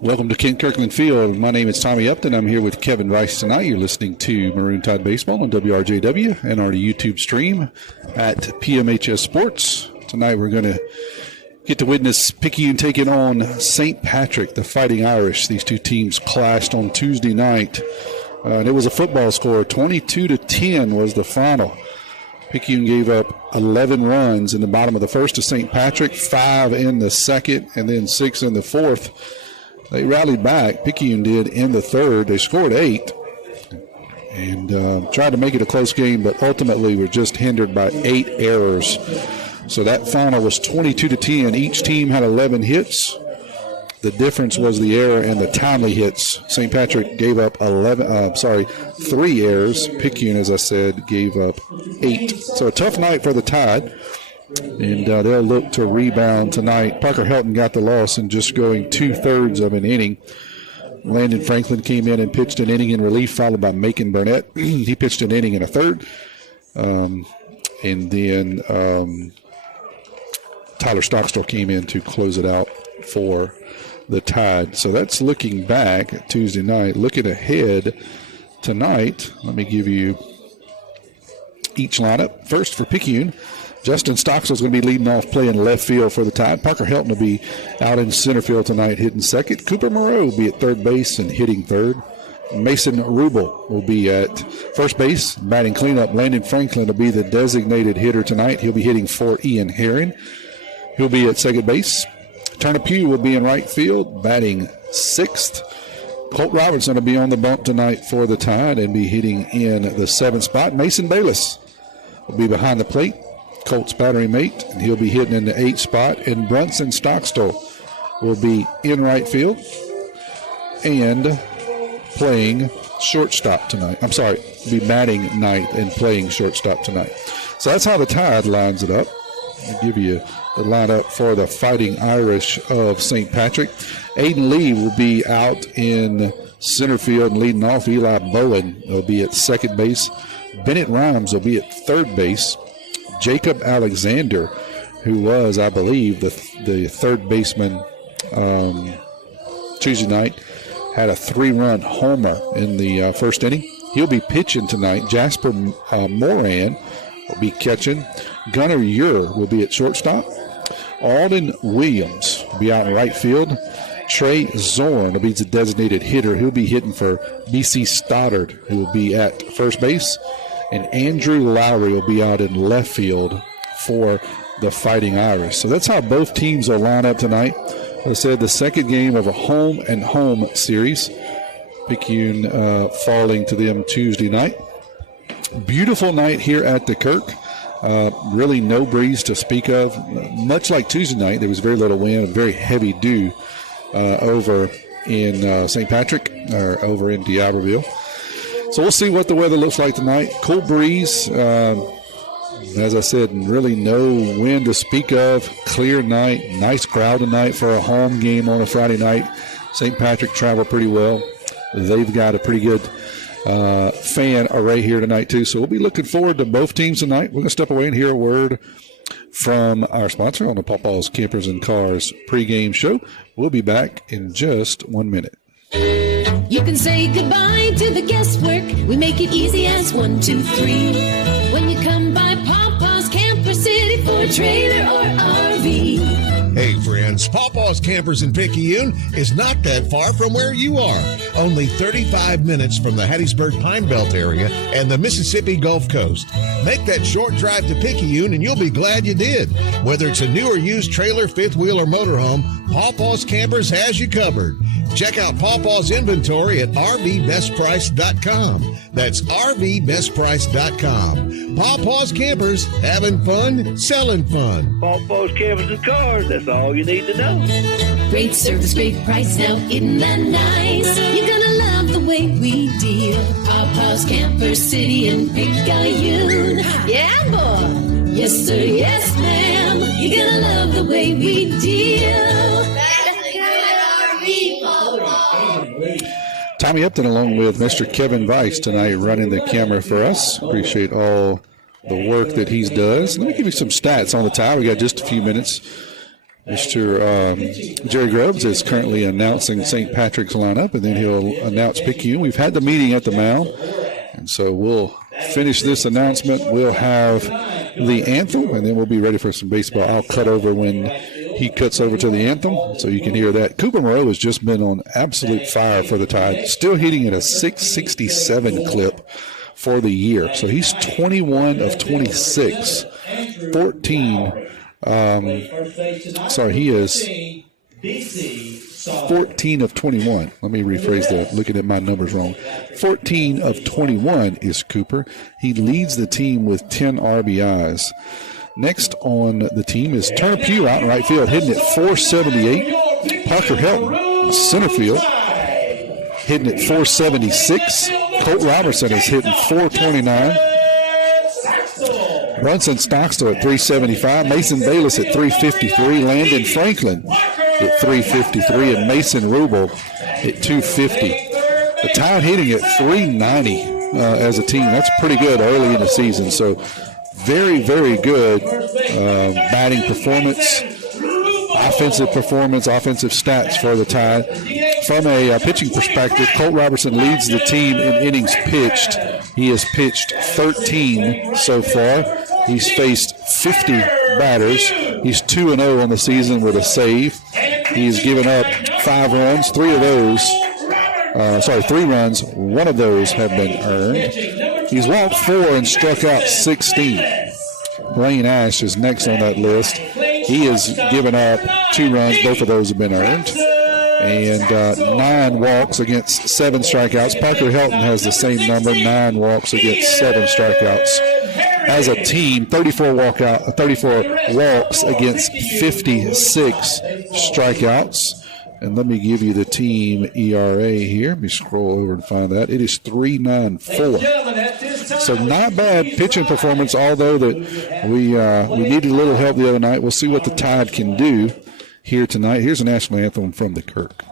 Welcome to Kent Kirkland Field. My name is Tommy Upton. I'm here with Kevin Rice tonight. You're listening to Maroon Tide Baseball on WRJW and our YouTube stream at PMHS Sports. Tonight we're going to get to witness Picayune taking on St. Patrick, the Fighting Irish. These two teams clashed on Tuesday night. And it was a football score. 22-10 was the final. Picayune gave up 11 runs in the bottom of the first to St. Patrick, 5 in the second, and then 6 in the fourth. They rallied back. Picayune did in the third. They scored 8 and tried to make it a close game, but ultimately were just hindered by 8 errors. So that final was 22-10. Each team had 11 hits. The difference was the error and the timely hits. St. Patrick gave up 3 errors. Picayune, as I said, gave up 8. So a tough night for the Tide. And they'll look to rebound tonight. Parker Helton got the loss in just going 2/3 of an inning. Landon Franklin came in and pitched an inning in relief, followed by Macon Burnett. He pitched an inning and a third. And then Tyler Stockstill came in to close it out for the Tide. So that's looking back at Tuesday night. Looking ahead tonight, let me give you each lineup. First for Picayune, Justin Stockstill is going to be leading off playing left field for the Tide. Parker Helton will be out in center field tonight hitting second. Cooper Moreau will be at third base and hitting third. Mason Rubel will be at first base, batting cleanup. Landon Franklin will be the designated hitter tonight. He'll be hitting for Ian Herring. He'll be at second base. Turner Pugh will be in right field, batting sixth. Colt Robertson will be on the bump tonight for the Tide and be hitting in the 7th spot. Mason Bayless will be behind the plate, Colt's battery mate, and he'll be hitting in the 8th spot. And Brunson Stockstill will be in right field and playing shortstop tonight. Be batting ninth and playing shortstop tonight. So that's how the Tide lines it up. I'll give you the lineup for the Fighting Irish of St. Patrick. Aiden Lee will be out in center field and leading off. Eli Bowen will be at second base. Bennett Rhymes will be at third base. Jacob Alexander, who was, I believe, the third baseman Tuesday night, had a 3-run homer in the first inning. He'll be pitching tonight. Jasper Moran will be catching. Gunnar Ure will be at shortstop. Alden Williams will be out in right field. Trey Zorn will be the designated hitter. He'll be hitting for BC Stoddard, who will be at first base. And Andrew Lowry will be out in left field for the Fighting Irish. So that's how both teams will line up tonight. As I said, the second game of a home series. Picayune falling to them Tuesday night. Beautiful night here at the Kirk. Really no breeze to speak of. Much like Tuesday night, there was very little wind, very heavy dew over in St. Patrick, or over in D'Iberville. So we'll see what the weather looks like tonight. Cool breeze. As I said, really no wind to speak of. Clear night. Nice crowd tonight for a home game on a Friday night. St. Patrick traveled pretty well. They've got a pretty good fan array here tonight, too. So we'll be looking forward to both teams tonight. We're going to step away and hear a word from our sponsor on the Pawpaw's Campers and Cars pregame show. We'll be back in just 1 minute. You can say goodbye to the guesswork. We make it easy as 1, 2, 3. When you come by Pawpaw's Camper City for a trailer or RV. Hey friends, Pawpaw's Campers in Picayune is not that far from where you are. Only 35 minutes from the Hattiesburg Pine Belt area and the Mississippi Gulf Coast. Make that short drive to Picayune and you'll be glad you did. Whether it's a new or used trailer, fifth wheel, or motorhome, Pawpaw's Campers has you covered. Check out Pawpaw's inventory at RVBestPrice.com. That's RVBestPrice.com. Pawpaw's Campers, having fun, selling fun. Pawpaw's Campers and Cars, that's all you need to know. Great service, great price, now isn't that nice? You're gonna love the way we deal. Pawpaw's Camper City in Picayune. Yeah, boy. Yes, sir, yes, ma'am. You're gonna love the way we deal. Tommy Upton along with Mr. Kevin Rice tonight running the camera for us. Appreciate all the work that he does. Let me give you some stats on the Tide. We got just a few minutes. Mr. Jerry Grubbs is currently announcing St. Patrick's lineup, and then he'll announce Picayune. We've had the meeting at the mound, and so we'll finish this announcement. We'll have the anthem, and then we'll be ready for some baseball. I'll cut over when he cuts over to the anthem, so you can hear that. Cooper Moreau has just been on absolute fire for the Tide, still hitting at a 667 clip for the year. So he's 21 of 26, 14. He is 14 of 21. Let me rephrase that, looking at my numbers wrong. 14 of 21 is Cooper. He leads the team with 10 RBIs. Next on the team is Turner Pugh out in right field, hitting at 478. Parker Helton, center field, hitting at 476. Colt Robertson is hitting 429. Brunson Stockstill at 375. Mason Bayless at 353. Landon Franklin at 353. And Mason Rubel at 250. The Tide hitting at 390 as a team. That's pretty good early in the season. So very, very good batting performance, offensive stats for the Tide. From a pitching perspective, Colt Robertson leads the team in innings pitched. He has pitched 13 so far. He's faced 50 batters. He's 2-0 on the season with a save. He's given up 5 runs. 3 runs. 1 of those have been earned. He's walked 4 and struck out 16. Blaine Ash is next on that list. He has given up 2 runs. Both of those have been earned. And 9 walks against 7 strikeouts. Parker Helton has the same number, 9 walks against 7 strikeouts. As a team, 34 walks against 56 strikeouts. And let me give you the team ERA here. Let me scroll over and find that. It is 3.94. So not bad pitching performance, although that we needed a little help the other night. We'll see what the Tide can do here tonight. Here's a national anthem from the Kirk.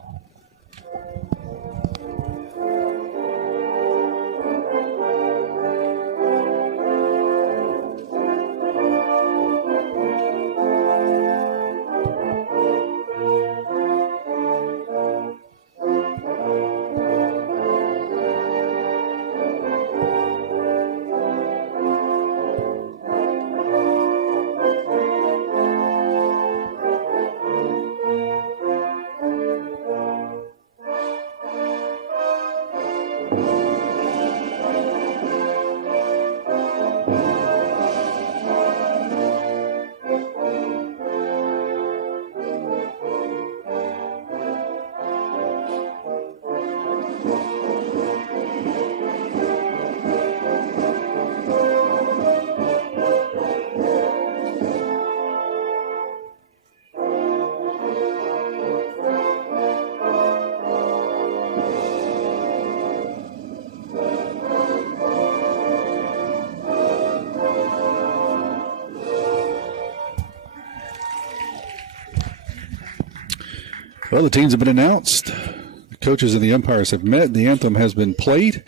Well, the teams have been announced. The coaches and the umpires have met. The anthem has been played,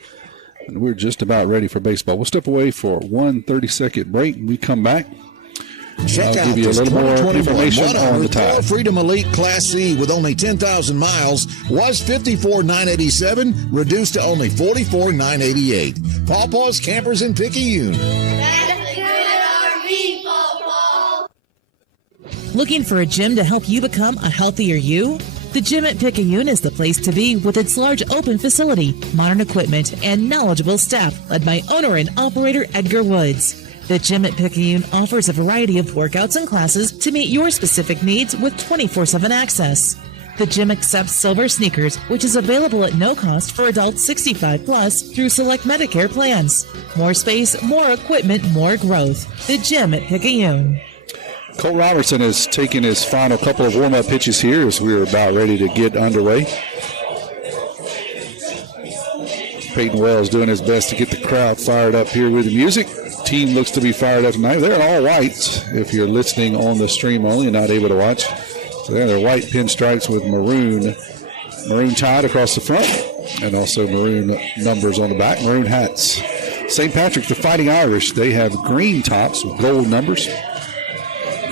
and we're just about ready for baseball. We'll step away for 1 30-second break. When we come back, Check I'll out give you a this little more 2021 information on the Tide. Freedom Elite Class C with only 10,000 miles was $54,987, reduced to only $44,988. Pawpaw's Campers in Picayune. That's a good RV, Pawpaw. Looking for a gym to help you become a healthier you? The Gym at Picayune is the place to be with its large open facility, modern equipment, and knowledgeable staff led by owner and operator Edgar Woods. The Gym at Picayune offers a variety of workouts and classes to meet your specific needs with 24/7 access. The gym accepts silver sneakers, which is available at no cost for adults 65 plus through select Medicare plans. More space, more equipment, more growth. The Gym at Picayune. Colt Robertson has taken his final couple of warm-up pitches here as we're about ready to get underway. Peyton Wells doing his best to get the crowd fired up here with the music. Team looks to be fired up tonight. They're in all whites if you're listening on the stream only and not able to watch. So they're white pinstripes with maroon tide across the front and also maroon numbers on the back, maroon hats. St. Patrick, the Fighting Irish, they have green tops with gold numbers,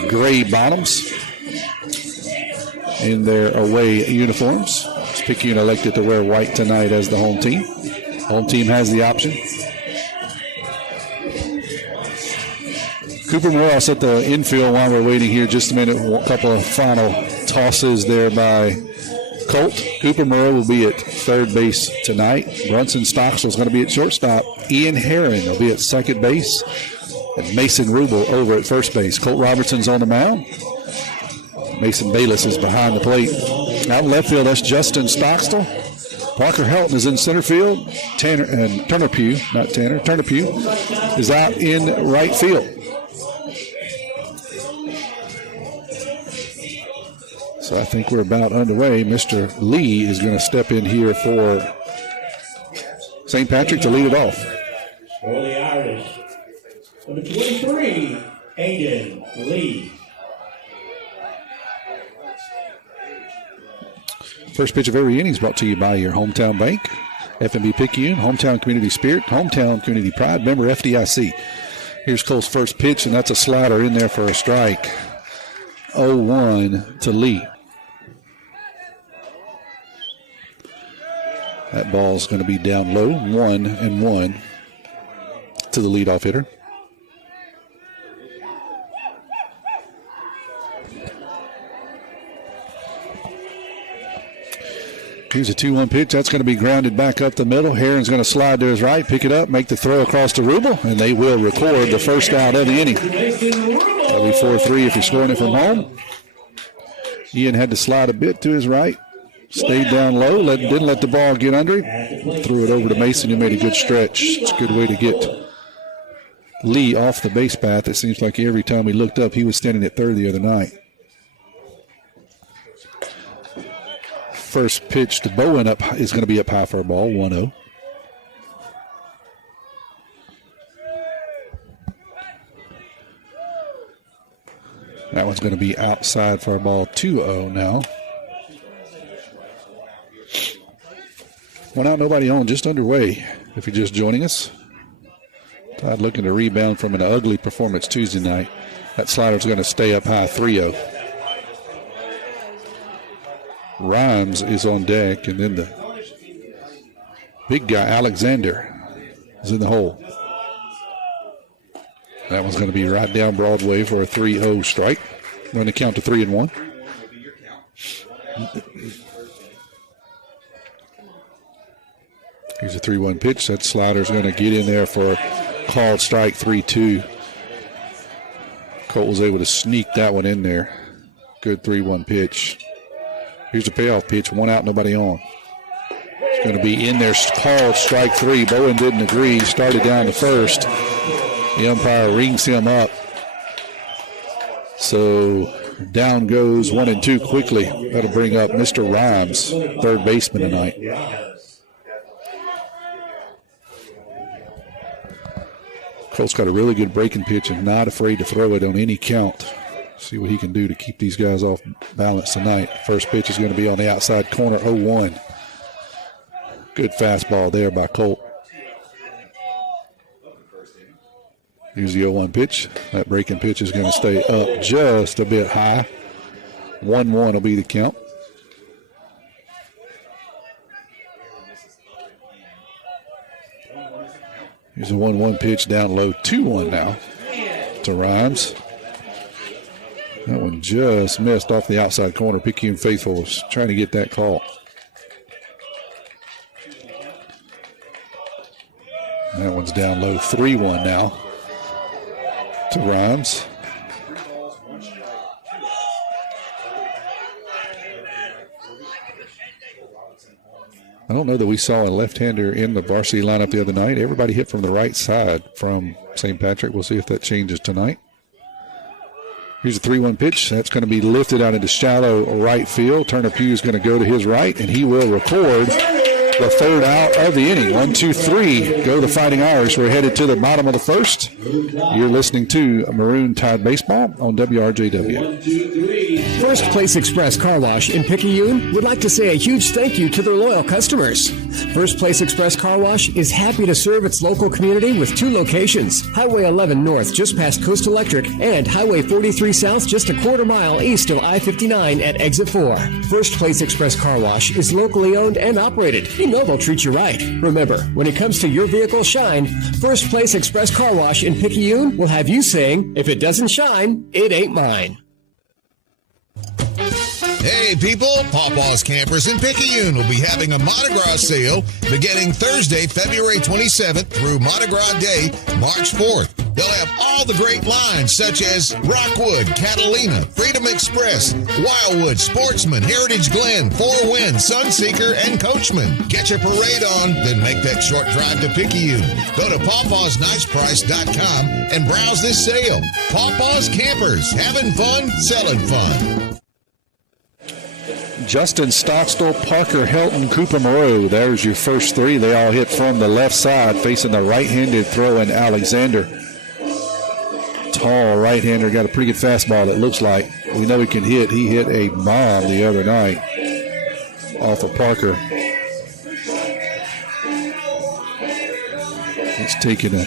gray bottoms. in their away uniforms. Picayune elected to wear white tonight as the home team. Home team has the option. Cooper Morris at the infield while we're waiting here just a minute. A couple of final tosses there by Colt. Cooper Murray will be at third base tonight. Brunson Stockstill is going to be at shortstop. Ian Herron will be at second base. And Mason Rubel over at first base. Colt Robertson's on the mound. Mason Bayless is behind the plate. Out in left field, that's Justin Stockstill. Parker Helton is in center field. Turner Pugh is out in right field. So I think we're about underway. Mr. Lee is going to step in here for St. Patrick to lead it off. For the Irish, number 23, Aiden Lee. First pitch of every inning is brought to you by your hometown bank, F&B Picayune, hometown community spirit, hometown community pride, member FDIC. Here's Cole's first pitch, and that's a slider in there for a strike. 0-1 to Lee. That ball's going to be down low, 1-1 to the leadoff hitter. Here's a 2-1 pitch. That's going to be grounded back up the middle. Herron's going to slide to his right, pick it up, make the throw across to Rubel, and they will record the first out of the inning. That'll be 4-3 if you're scoring it from home. Ian had to slide a bit to his right, stayed down low, didn't let the ball get under him, threw it over to Mason, who made a good stretch. It's a good way to get Lee off the base path. It seems like every time we looked up, he was standing at third the other night. First pitch to Bowen up is going to be up high for a ball, 1-0. That one's going to be outside for a ball, 2-0 now. One out, nobody on, just underway. If you're just joining us, Todd looking to rebound from an ugly performance Tuesday night. That slider's going to stay up high, 3-0. Rhymes is on deck, and then the big guy, Alexander, is in the hole. That one's going to be right down Broadway for a 3-0 strike. We're going to count to 3-1. Here's a 3-1 pitch. That slider's going to get in there for a called strike, 3-2. Colt was able to sneak that one in there. Good 3-1 pitch. Here's a payoff pitch, one out, nobody on. It's going to be in there, called strike 3. Bowen didn't agree, started down to first. The umpire rings him up. So down goes 1-2 quickly. That'll bring up Mr. Rhymes, third baseman tonight. Colt's got a really good breaking pitch and not afraid to throw it on any count. See what he can do to keep these guys off balance tonight. First pitch is going to be on the outside corner, 0-1. Good fastball there by Colt. Here's the 0-1 pitch. That breaking pitch is going to stay up just a bit high. 1-1 will be the count. Here's a 1-1 pitch down low, 2-1 now to Rhymes. That one just missed off the outside corner. Picayune faithful was trying to get that call. That one's down low, 3-1 now to Rhymes. I don't know that we saw a left-hander in the varsity lineup the other night. Everybody hit from the right side from St. Patrick. We'll see if that changes tonight. Here's a 3-1 pitch. That's going to be lifted out into shallow right field. Turner Pugh is going to go to his right, and he will record the third out of the inning. 1, 2, 3. Go the Fighting Irish. We're headed to the bottom of the first. You're listening to Maroon Tide Baseball on WRJW. 1, 2, 3. First Place Express Car Wash in Picayune would like to say a huge thank you to their loyal customers. First Place Express Car Wash is happy to serve its local community with 2 locations, Highway 11 North just past Coast Electric and Highway 43 South just a quarter-mile east of I-59 at Exit 4. First Place Express Car Wash is locally owned and operated. You know they'll treat you right. Remember, when it comes to your vehicle's shine, First Place Express Car Wash in Picayune will have you saying, if it doesn't shine, it ain't mine. Hey people, Pawpaw's Campers in Picayune will be having a Mardi Gras sale beginning Thursday, February 27th through Mardi Gras Day, March 4th. They'll have all the great lines such as Rockwood, Catalina, Freedom Express, Wildwood, Sportsman, Heritage Glen, Four Winds, Sunseeker, and Coachman. Get your parade on, then make that short drive to Picayune. Go to pawpawsniceprice.com and browse this sale. Pawpaw's Campers, having fun, selling fun. Justin Stockstill, Parker Helton, Cooper Moreau. There's your first 3. They all hit from the left side, facing the right-handed throwing Alexander. Tall right-hander, got a pretty good fastball, it looks like. We know he can hit. He hit a bomb the other night off of Parker. He's taking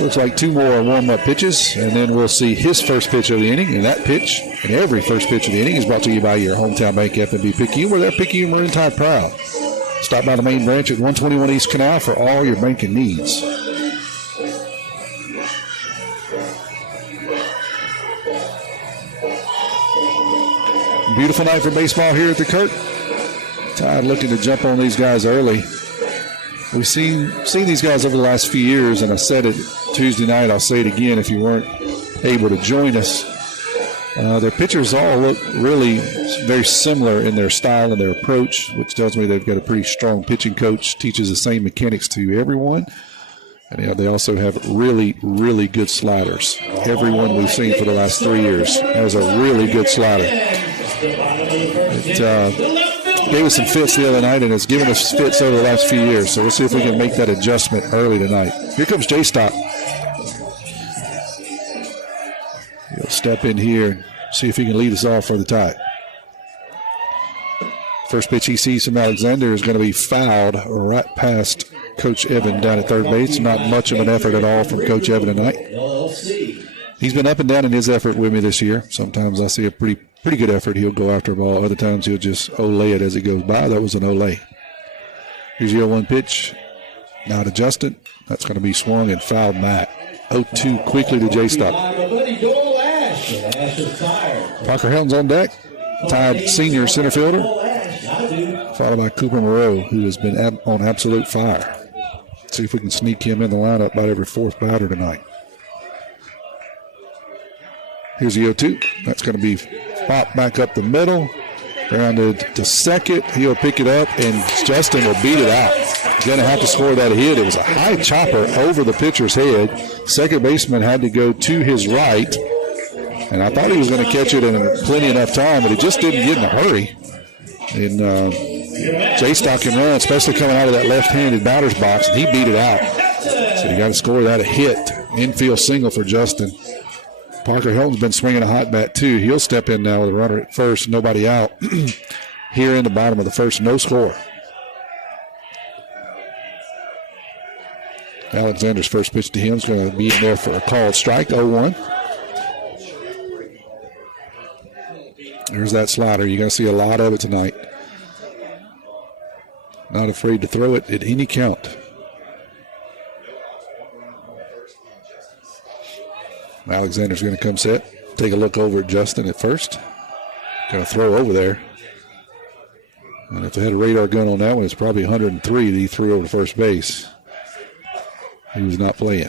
looks like 2 more warm-up pitches, and then we'll see his first pitch of the inning. And that pitch, and every first pitch of the inning, is brought to you by your hometown bank, F&B Picayune, where they're Picayune Marine Tide proud. Stop by the main branch at 121 East Canal for all your banking needs. Beautiful night for baseball here at the Kirk. Tide looking to jump on these guys early. We've seen these guys over the last few years, and I said it Tuesday night. I'll say it again if you weren't able to join us. Their pitchers all look really very similar in their style and their approach, which tells me they've got a pretty strong pitching coach, teaches the same mechanics to everyone. And they also have really, really good sliders. Everyone we've seen for the last 3 years has a really good slider. It gave us some fits the other night, and it's given us fits over the last few years. So we'll see if we can make that adjustment early tonight. Here comes J-Stop. He'll step in here and see if he can lead us off for the Tide. First pitch he sees from Alexander is going to be fouled right past Coach Evan down at third base. Not much of an effort at all from Coach Evan tonight. He's been up and down in his effort with me this year. Sometimes I see a pretty good effort. He'll go after a ball. Other times he'll just olay it as it goes by. That was an olay. Here's your 0-1 pitch. Not adjusted. That's going to be swung and fouled back. 0-2 quickly to J-Stop. Parker Helton's on deck. Tide senior center fielder. Followed by Cooper Moreau, who has been on absolute fire. See if we can sneak him in the lineup about every 4th batter tonight. Here's the 0-2. That's going to be popped back up the middle. Grounded to second. He'll pick it up, and Justin will beat it out. Going to have to score that hit. It was a high chopper over the pitcher's head. Second baseman had to go to his right, and I thought he was going to catch it in plenty enough time, but he just didn't get in a hurry. And J-Stock can run, especially coming out of that left-handed batter's box, and he beat it out. So you got to score that a hit. Infield single for Justin. Parker Helton's been swinging a hot bat, too. He'll step in now with a runner at first, nobody out. Here in the bottom of the first, no score. Alexander's first pitch to him is going to be in there for a called strike, 0-1. There's that slider. You're going to see a lot of it tonight. Not afraid to throw it at any count. Alexander's going to come set. Take a look over at Justin at first. Going to throw over there. And if they had a radar gun on that one, it's probably 103 that he threw over to first base. He was not playing.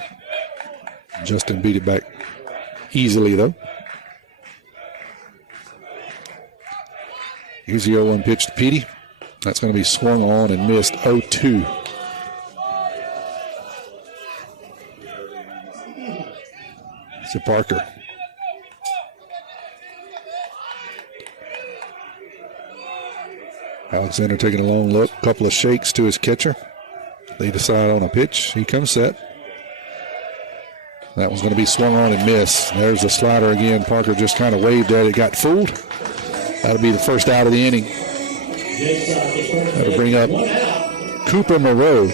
Justin beat it back easily, though. Here's the 0-1 pitch to Petey. That's going to be swung on and missed, 0-2. To Parker. Alexander taking a long look, couple of shakes to his catcher. They decide on a pitch. He comes set. That one's going to be swung on and missed. There's the slider again. Parker just kind of waved at it, got fooled. That'll be the first out of the inning. That'll bring up Cooper Moreau.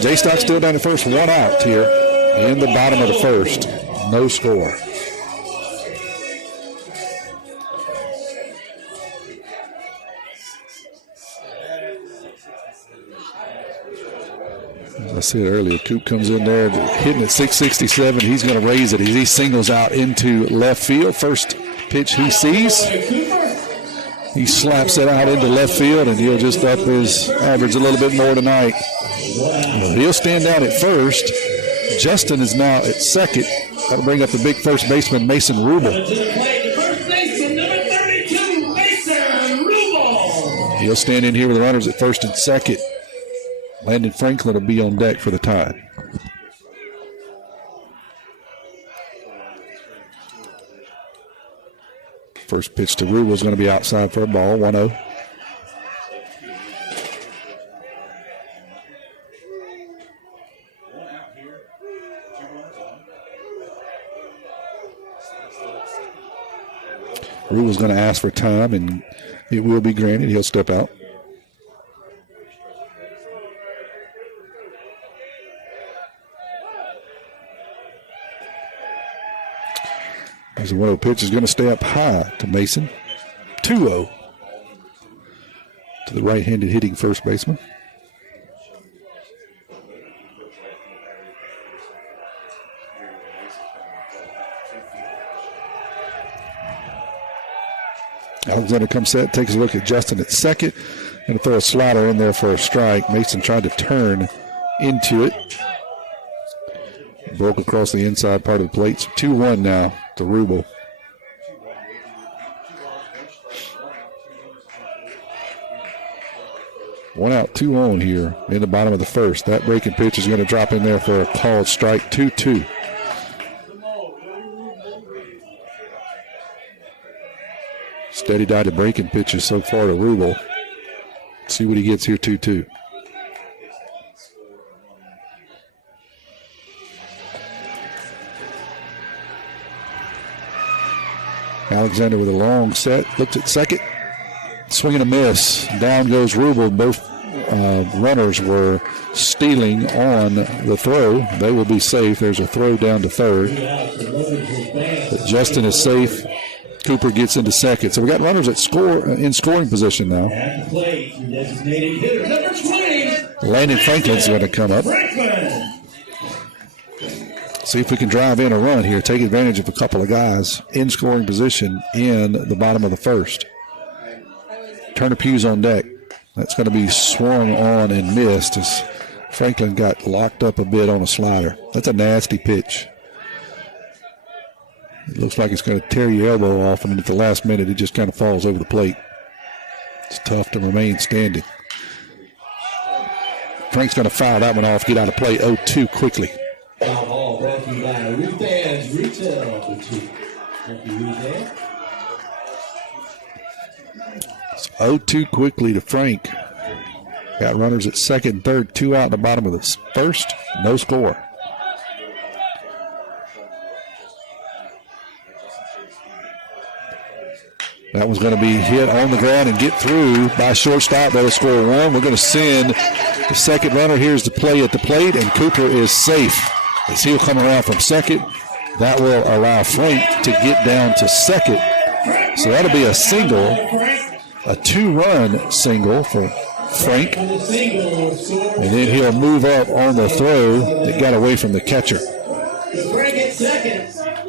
J-Stock still down at first, one out here in the bottom of the first. No score. As I said earlier, Coop comes in there hitting at 667. He's going to raise it as he singles out into left field. First pitch he sees. He slaps it out into left field, and he'll just up his average a little bit more tonight. He'll stand down at first. Justin is now at second. That'll bring up the big first baseman, Mason Rubel. He'll stand in here with the runners at first and second. Landon Franklin will be on deck for the Tide. First pitch to Rubel is going to be outside for a ball, 1-0. Rubel's going to ask for time, and it will be granted. He'll step out. As the 1-0 pitch is going to stay up high to Mason. 2-0 to the right-handed hitting first baseman. Alexander comes set, takes a look at Justin at second, and throw a slider in there for a strike. Mason tried to turn into it. Broke across the inside part of the plate. 2-1 now to Rubel. One out, 2 on here in the bottom of the first. That breaking pitch is going to drop in there for a called strike, 2-2. Steady diet of breaking pitches so far to Rubel. See what he gets here, 2-2. Alexander with a long set, looks at second, swing and a miss. Down goes Rubel. Both runners were stealing on the throw. They will be safe. There's a throw down to third. But Justin is safe. Cooper gets into second. So we got runners at in scoring position now. Landon Franklin's going to come up. See if we can drive in a run here, take advantage of a couple of guys in scoring position in the bottom of the first. Turner Pugh's on deck. That's going to be swung on and missed as Franklin got locked up a bit on a slider. That's a nasty pitch. It looks like it's going to tear your elbow off, and at the last minute it just kind of falls over the plate. It's tough to remain standing. Frank's going to foul that one off, get out of play 0-2 quickly. Foul ball brought to you by Ruthan's Retail Boutique. Thank you, Ruthan. It's 0-2 quickly to Frank. Got runners at second and third, 2 out in the bottom of the first. No score. That one's going to be hit on the ground and get through by shortstop. That'll score 1. We're going to send the second runner. Here's the play at the plate, and Cooper is safe. As he'll come around from second, that will allow Frank to get down to second. So that'll be a single, a 2-run single for Frank. And then he'll move up on the throw that got away from the catcher.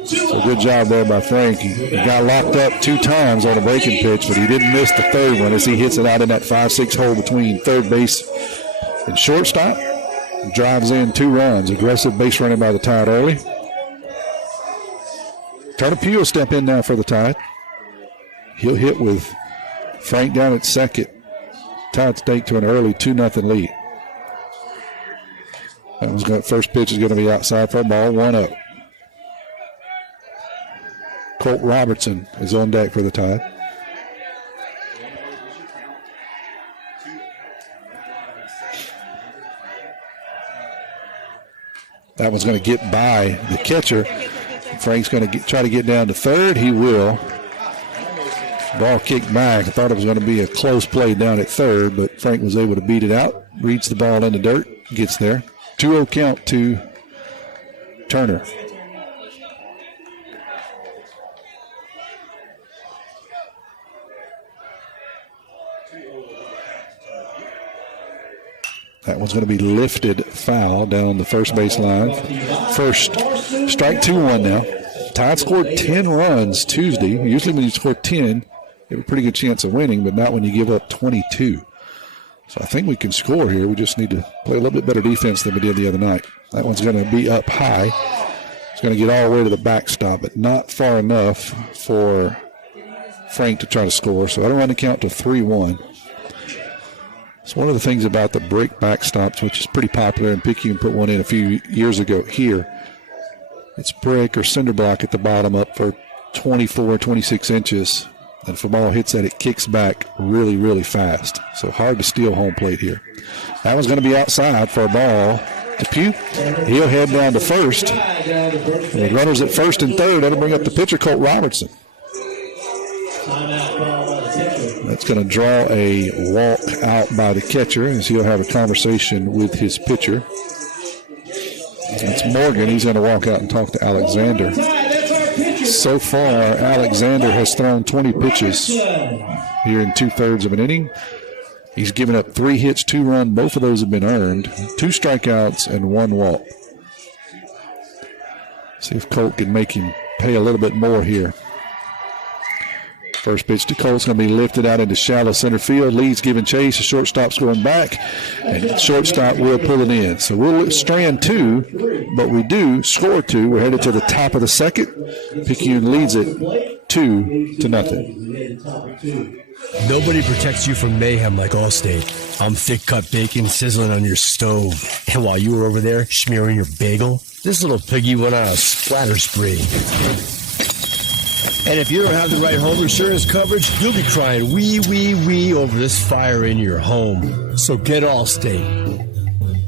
So good job there by Frank. He got locked up 2 times on a breaking pitch, but he didn't miss the third one as he hits it out in that 5-6 hole between third base and shortstop. Drives in 2 runs. Aggressive base running by the Tide early. Turner Pugh will step in now for the Tide. He'll hit with Frank down at second. Tide's take to an early 2-0 lead. That one's got first pitch is going to be outside for a ball, 1-0. Colt Robertson is on deck for the Tide. That one's going to get by the catcher. Frank's going to try to get down to third. He will. Ball kicked back. I thought it was going to be a close play down at third, but Frank was able to beat it out. Reads the ball in the dirt. Gets there. 2-0 count to Turner. That one's going to be lifted foul down the first baseline. First strike 2-1 now. Tide scored 10 runs Tuesday. Usually when you score 10, you have a pretty good chance of winning, but not when you give up 22. So I think we can score here. We just need to play a little bit better defense than we did the other night. That one's going to be up high. It's going to get all the way to the backstop, but not far enough for Frank to try to score. So that'll run the count to 3-1. It's one of the things about the brick backstops, which is pretty popular, and Picayune put one in a few years ago here. It's brick or cinder block at the bottom up for 24, 26 inches. And if a ball hits that, it kicks back really, really fast. So hard to steal home plate here. That one's going to be outside for a ball to Pugh. He'll head down to first. And the runners at first and third. That'll bring up the pitcher, Colt Robertson. That's going to draw a walk out by the catcher as he'll have a conversation with his pitcher. It's Morgan. He's going to walk out and talk to Alexander. So far, Alexander has thrown 20 pitches here in 2/3 of an inning. He's given up 3 hits, 2 runs. Both of those have been earned. 2 strikeouts and 1 walk. See if Colt can make him pay a little bit more here. First pitch to Colt's going to be lifted out into shallow center field. Lee's giving chase. The shortstop's going back, and shortstop will pull it in. So we'll strand 2, but we do score 2. We're headed to the top of the second. Picayune leads it 2-0. Nobody protects you from mayhem like Allstate. I'm thick-cut bacon sizzling on your stove. And while you were over there smearing your bagel, this little piggy went on a splatter spree. And if you don't have the right home insurance coverage, you'll be crying wee, wee, wee over this fire in your home. So get Allstate.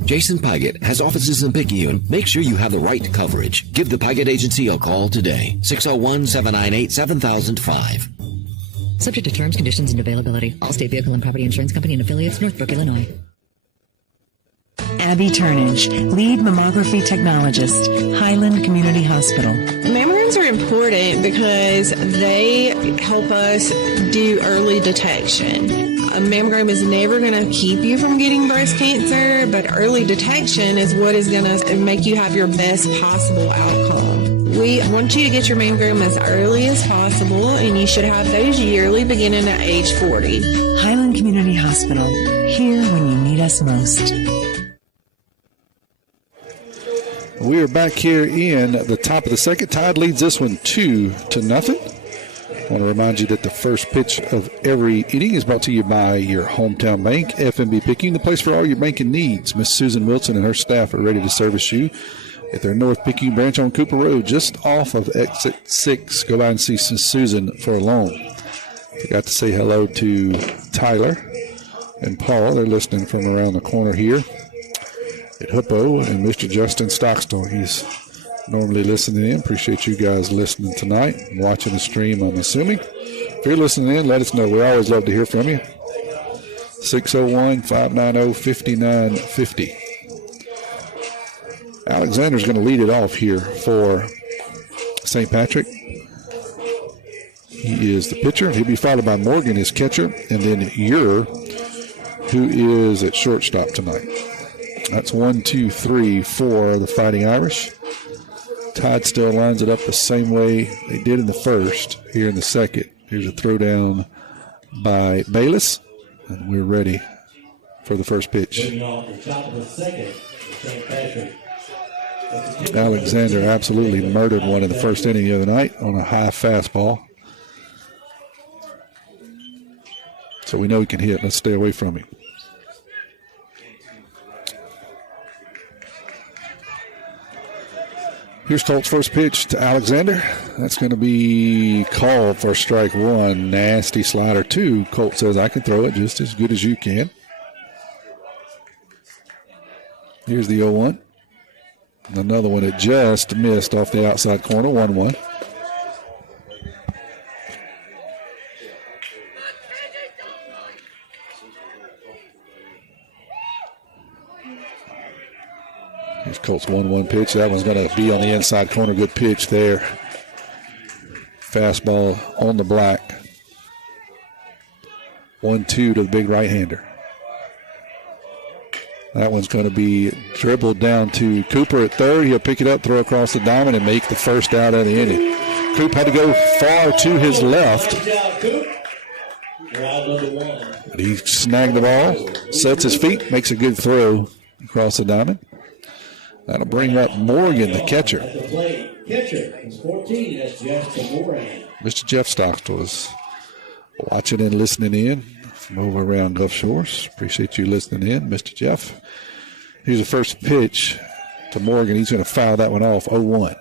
Jason Paget has offices in Picayune. Make sure you have the right coverage. Give the Paget Agency a call today. 601-798-7005. Subject to terms, conditions, and availability. Allstate Vehicle and Property Insurance Company and Affiliates, Northbrook, Illinois. Abby Turnage, lead mammography technologist, Highland Community Hospital. Mammograms are important because they help us do early detection. A mammogram is never going to keep you from getting breast cancer, but early detection is what is going to make you have your best possible outcome. We want you to get your mammogram as early as possible, and you should have those yearly beginning at age 40. Highland Community Hospital, here when you need us most. We are back here in the top of the second. Tide leads this one 2-0. I want to remind you that the first pitch of every inning is brought to you by your hometown bank, FNB Picayune, the place for all your banking needs. Miss Susan Wilson and her staff are ready to service you at their North Picayune branch on Cooper Road, just off of exit 6. Go by and see Susan for a loan. Forgot to say hello to Tyler and Paul. They're listening from around the corner here at Hippo, and Mr. Justin Stockstone. He's normally listening in. Appreciate you guys listening tonight and watching the stream, I'm assuming. If you're listening in, let us know. We always love to hear from you. 601-590-5950. Alexander's going to lead it off here for St. Patrick. He is the pitcher. He'll be followed by Morgan, his catcher, and then Ure, who is at shortstop tonight. That's 1, 2, 3 for the Fighting Irish. Tide still lines it up the same way they did in the first, here in the second. Here's a throwdown by Bayless, and we're ready for the first pitch. Alexander absolutely murdered one in the first inning the other night on a high fastball. So we know he can hit. Let's stay away from him. Here's Colt's first pitch to Alexander. That's going to be called for strike 1. Nasty slider 2. Colt says, I can throw it just as good as you can. Here's the 0-1. Another one that just missed off the outside corner, 1-1. Here's Colt's 1-1 pitch. That one's going to be on the inside corner. Good pitch there. Fastball on the black. 1-2 to the big right-hander. That one's going to be dribbled down to Cooper at third. He'll pick it up, throw across the diamond, and make the first out of the inning. Coop had to go far to his left. But he snagged the ball, sets his feet, makes a good throw across the diamond. That'll bring up Morgan, the catcher. Mr. Jeff Stockton was watching and listening in from over around Gulf Shores. Appreciate you listening in, Mr. Jeff. Here's the first pitch to Morgan. He's going to foul that one off, 0-1.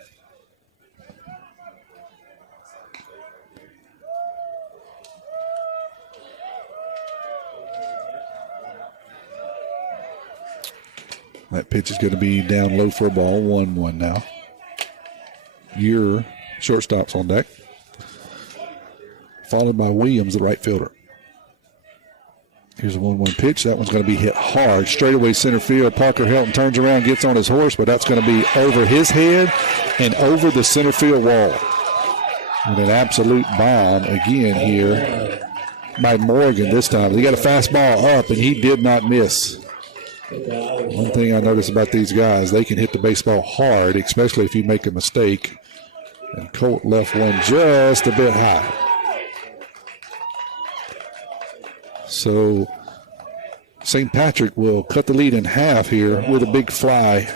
That pitch is going to be down low for a ball, 1-1 now. Your shortstop's on deck. Followed by Williams, the right fielder. Here's a 1-1 pitch. That one's going to be hit hard. Straightaway center field. Parker Helton turns around, gets on his horse, but that's going to be over his head and over the center field wall. And an absolute bomb again here by Morgan this time. He got a fastball up, and he did not miss. One thing I notice about these guys, they can hit the baseball hard, especially if you make a mistake. And Colt left one just a bit high. So St. Patrick will cut the lead in half here with a big fly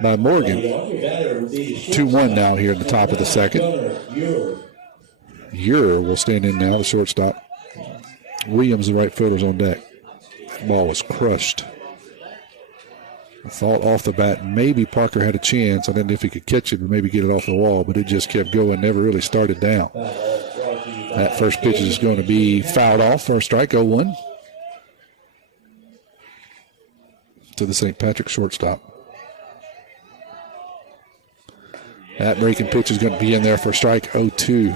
by Morgan. 2-1 now here in the top of the second. Ure will stand in now, the shortstop. Williams, the right fielder's on deck. That ball was crushed. I thought off the bat maybe Parker had a chance. I didn't know if he could catch it or maybe get it off the wall, but it just kept going, never really started down. That first pitch is going to be fouled off for a strike, 0-1 to the St. Patrick shortstop. That breaking pitch is going to be in there for a strike, 0-2.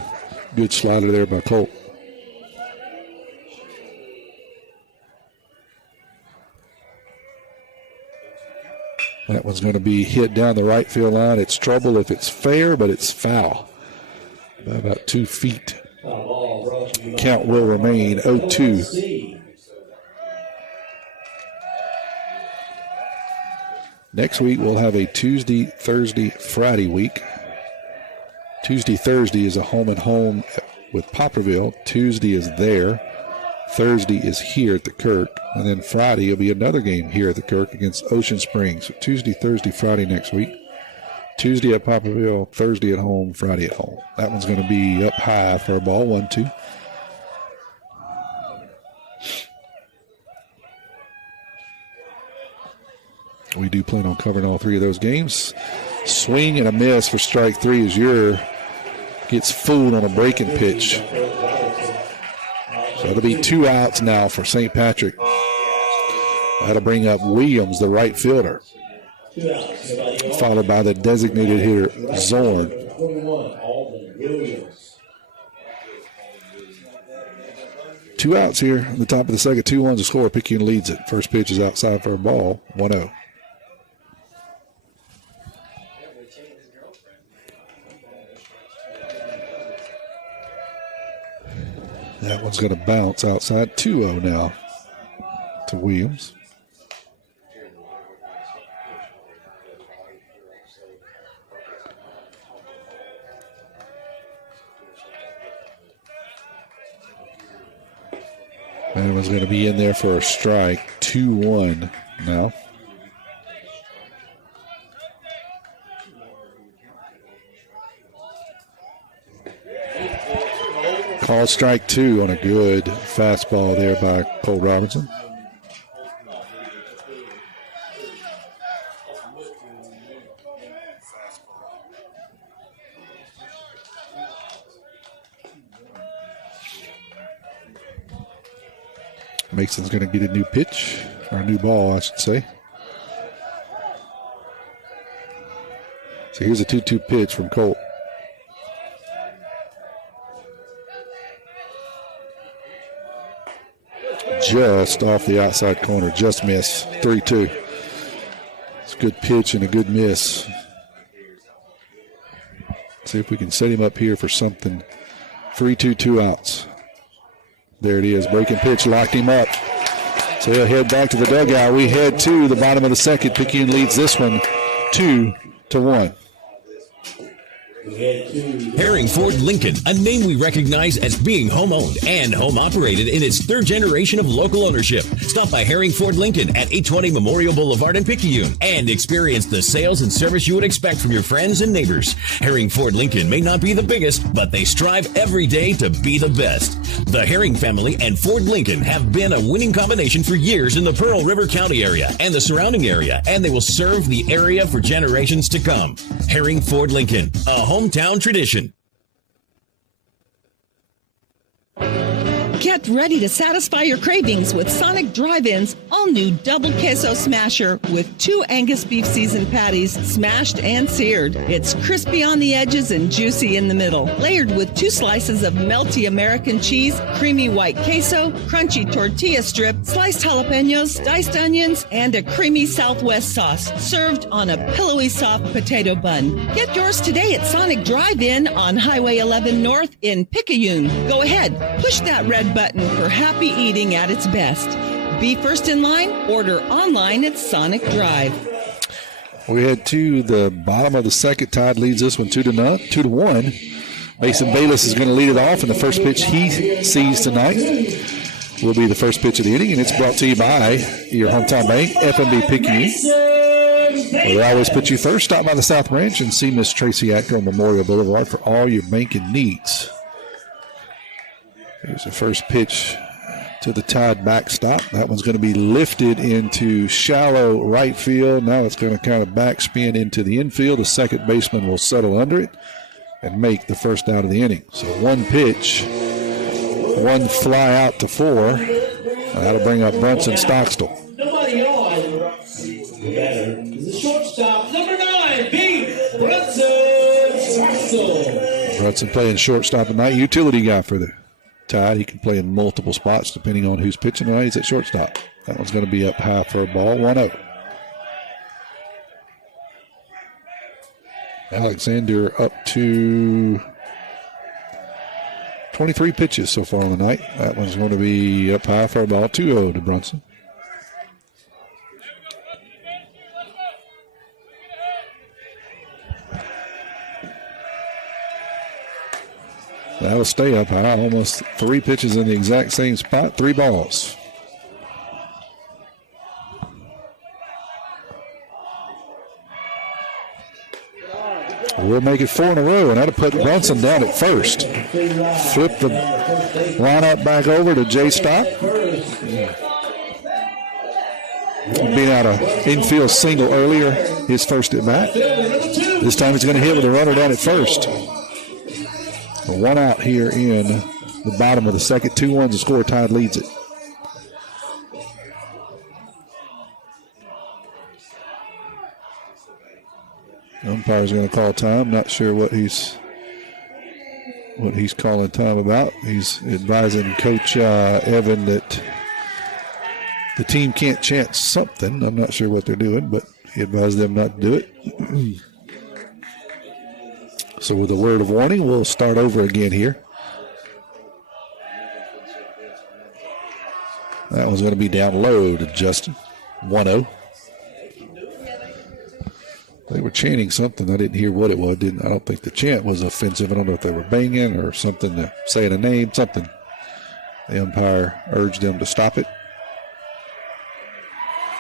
Good slider there by Colt. That one's going to be hit down the right field line. It's trouble if it's fair, but it's foul. By about 2 feet. Count will remain 0-2. Next week we'll have a Tuesday, Thursday, Friday week. Tuesday, Thursday is a home and home with Poplarville. Tuesday is there. Thursday is here at the Kirk. And then Friday will be another game here at the Kirk against Ocean Springs. So Tuesday, Thursday, Friday next week. Tuesday at Poplarville, Thursday at home, Friday at home. That one's going to be up high for a ball, 1-2. We do plan on covering all three of those games. Swing and a miss for strike 3 as Ure gets fooled on a breaking pitch. So it'll be 2 outs now for St. Patrick. That'll bring up Williams, the right fielder, followed by the designated hitter, Zorn. Two outs here at the top of the second. 2-1 to score. Picayune leads it. First pitch is outside for a ball, 1-0. That one's going to bounce outside. 2-0 now to Williams. That one's going to be in there for a strike. 2-1 now. Called strike 2 on a good fastball there by Cole Robinson. Mason's going to get a new pitch, or a new ball, I should say. So here's a 2-2 pitch from Colt. Just off the outside corner, just miss. 3-2. It's a good pitch and a good miss. See if we can set him up here for something. 3-2, 2 outs. There it is. Breaking pitch locked him up. So he'll head back to the dugout. We head to the bottom of the second. Picayune leads this one 2-1. Herring Ford Lincoln, a name we recognize as being home-owned and home-operated in its third generation of local ownership. Stop by Herring Ford Lincoln at 820 Memorial Boulevard in Picayune and experience the sales and service you would expect from your friends and neighbors. Herring Ford Lincoln may not be the biggest, but they strive every day to be the best. The Herring family and Ford Lincoln have been a winning combination for years in the Pearl River County area and the surrounding area, and they will serve the area for generations to come. Herring Ford Lincoln, a hometown tradition. Get ready to satisfy your cravings with Sonic Drive-In's all-new Double Queso Smasher with 2 Angus beef seasoned patties smashed and seared. It's crispy on the edges and juicy in the middle, layered with 2 slices of melty American cheese, creamy white queso, crunchy tortilla strip, sliced jalapenos, diced onions, and a creamy Southwest sauce, served on a pillowy soft potato bun. Get yours today at Sonic Drive-In on Highway 11 North in Picayune. Go ahead, push that red button for happy eating at its best. Be first in line, order online at Sonic Drive. We head to the bottom of the second. Tide leads this one 2-1. Mason Bayless is going to lead it off, and the first pitch he sees tonight will be the first pitch of the inning, and it's brought to you by your hometown bank, FMB Picayune. They always put you first. Stop by the South Branch and see Miss Tracy Acker on Memorial Boulevard for all your banking needs. Here's the first pitch to the Tide backstop. That one's going to be lifted into shallow right field. Now it's going to kind of backspin into the infield. The second baseman will settle under it and make the first out of the inning. So one pitch, one fly out to 4. That'll bring up Brunson Stockstill. Nobody on. The batter is the shortstop, number 9, Pete Brunson Stockstill. Brunson playing shortstop tonight. Utility guy for the Tide. He can play in multiple spots depending on who's pitching tonight. He's at shortstop. That one's going to be up high for a ball. 1-0. Alexander up to 23 pitches so far on the night. That one's going to be up high for a ball. 2-0 to Brunson. That'll stay up high. Almost 3 pitches in the exact same spot. 3 balls. We'll make it 4 in a row, and that'll put Brunson down at first. Flip the lineup back over to Jay Stock. Being out of infield single earlier, his first at bat. This time he's going to hit with a runner down at first. 1 out here in the bottom of the second. 2-1 the score. Tide leads it. Umpire's going to call time. Not sure what he's calling time about. He's advising Coach Evan that the team can't chant something. I'm not sure what they're doing, but he advised them not to do it. So with a word of warning, we'll start over again here. That one's going to be down low to Justin. 1-0. They were chanting something. I didn't hear what it was. I don't think the chant was offensive. I don't know if they were banging or something, saying a name, something. The umpire urged them to stop it.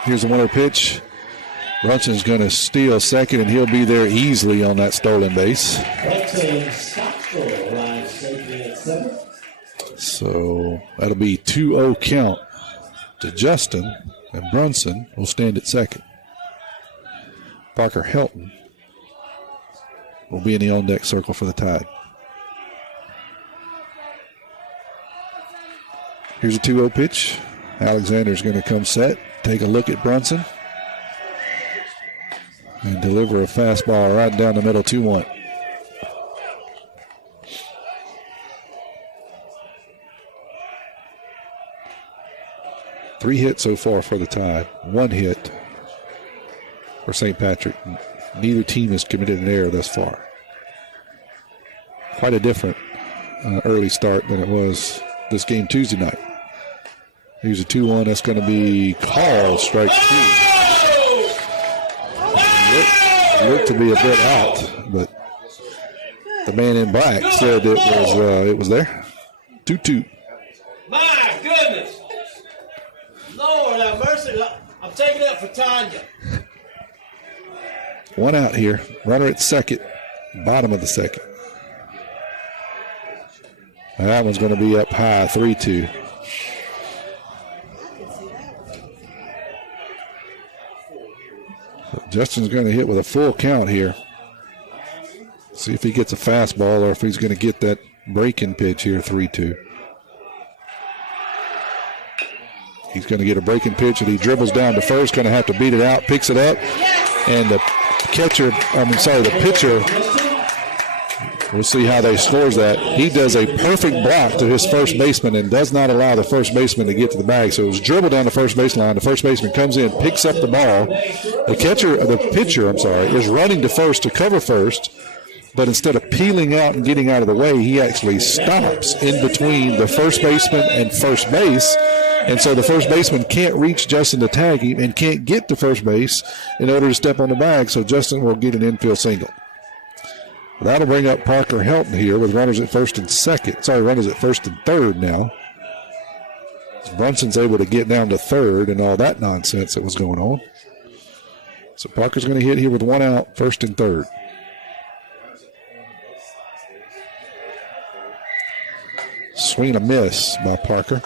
Here's the winner pitch. Brunson's going to steal second, and he'll be there easily on that stolen base. So that'll be 2-0 count to Justin, and Brunson will stand at second. Parker Helton will be in the on-deck circle for the Tide. Here's a 2-0 pitch. Alexander's going to come set, take a look at Brunson. and deliver a fastball right down the middle, 2-1. Three hits so far for the Tide. One hit for St. Patrick. Neither team has committed an error thus far. Quite a different early start than it was this game Tuesday night. Here's a 2-1. That's going to be called strike 2. Looked to be a bit out, but the man in black said it was there. 2-2. My goodness. Lord have mercy. I'm taking it up for Tanya. One out here. Runner at second. Bottom of the second. And that one's going to be up high, 3-2. So Justin's going to hit with a full count here. See if he gets a fastball or if he's going to get that breaking pitch here, 3-2. He's going to get a breaking pitch and he dribbles down to first, going to have to beat it out, picks it up, and the pitcher, we'll see how they scores that. He does a perfect block to his first baseman and does not allow the first baseman to get to the bag. So it was dribbled down the first baseline. The first baseman comes in, picks up the ball. The pitcher is running to first to cover first, but instead of peeling out and getting out of the way, he actually stops in between the first baseman and first base. And so the first baseman can't reach Justin to tag him and can't get to first base in order to step on the bag. So Justin will get an infield single. That'll bring up Parker Helton here with runners at first and second. Runners at first and third now. Brunson's able to get down to third and all that nonsense that was going on. So Parker's going to hit here with one out, first and third. Swing and a miss by Parker.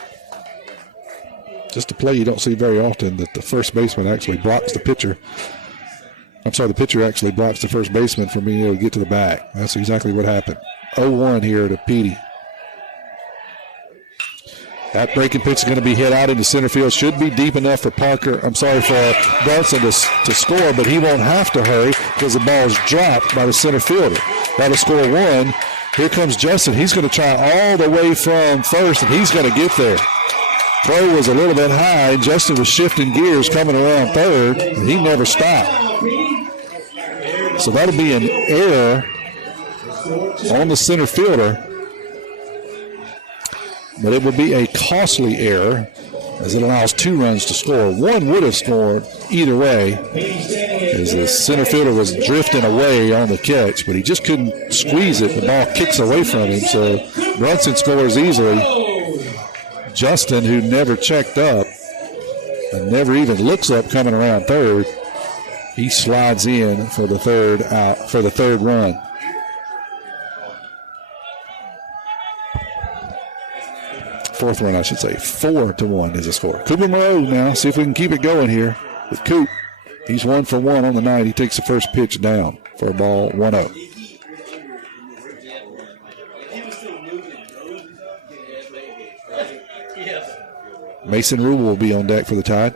Just a play you don't see very often that the first baseman actually blocks the pitcher. The pitcher actually blocks the first baseman from being able to get to the bag. That's exactly what happened. 0-1 here to Petey. That breaking pitch is going to be hit out into center field. Should be deep enough for for Brunson to score, but he won't have to hurry because the ball is dropped by the center fielder. That'll score one. Here comes Justin. He's going to try all the way from first, and he's going to get there. Throw was a little bit high. Justin was shifting gears coming around third, and he never stopped. So that'll be an error on the center fielder. But it would be a costly error as it allows 2 runs to score. One would have scored either way as the center fielder was drifting away on the catch, but he just couldn't squeeze it. The ball kicks away from him, so Brunson scores easily. Justin, who never checked up and never even looks up coming around third, he slides in for the third run. Fourth run, I should say. 4-1 is the score. Cooper Moreau now. See if we can keep it going here with Coop. He's 1 for 1 on the night. He takes the first pitch down for a ball 1-0. Mason Rubel will be on deck for the Tide.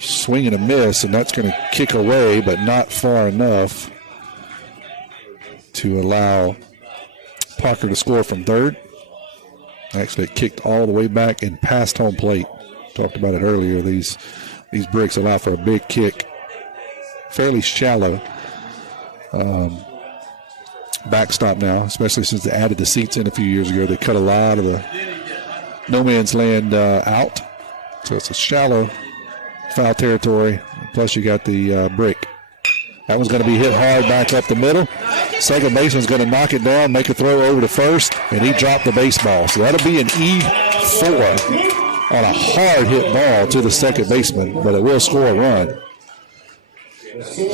Swing and a miss, and that's going to kick away, but not far enough to allow Parker to score from third. Actually, it kicked all the way back and past home plate. Talked about it earlier. These bricks allow for a big kick. Fairly shallow backstop now, especially since they added the seats in a few years ago. They cut a lot of the no man's land out. So it's a shallow foul territory. Plus you got the brick. That one's going to be hit hard back up the middle. Second baseman's going to knock it down, make a throw over to first, and he dropped the baseball. So that'll be an E4 on a hard hit ball to the second baseman, but it will score a run. So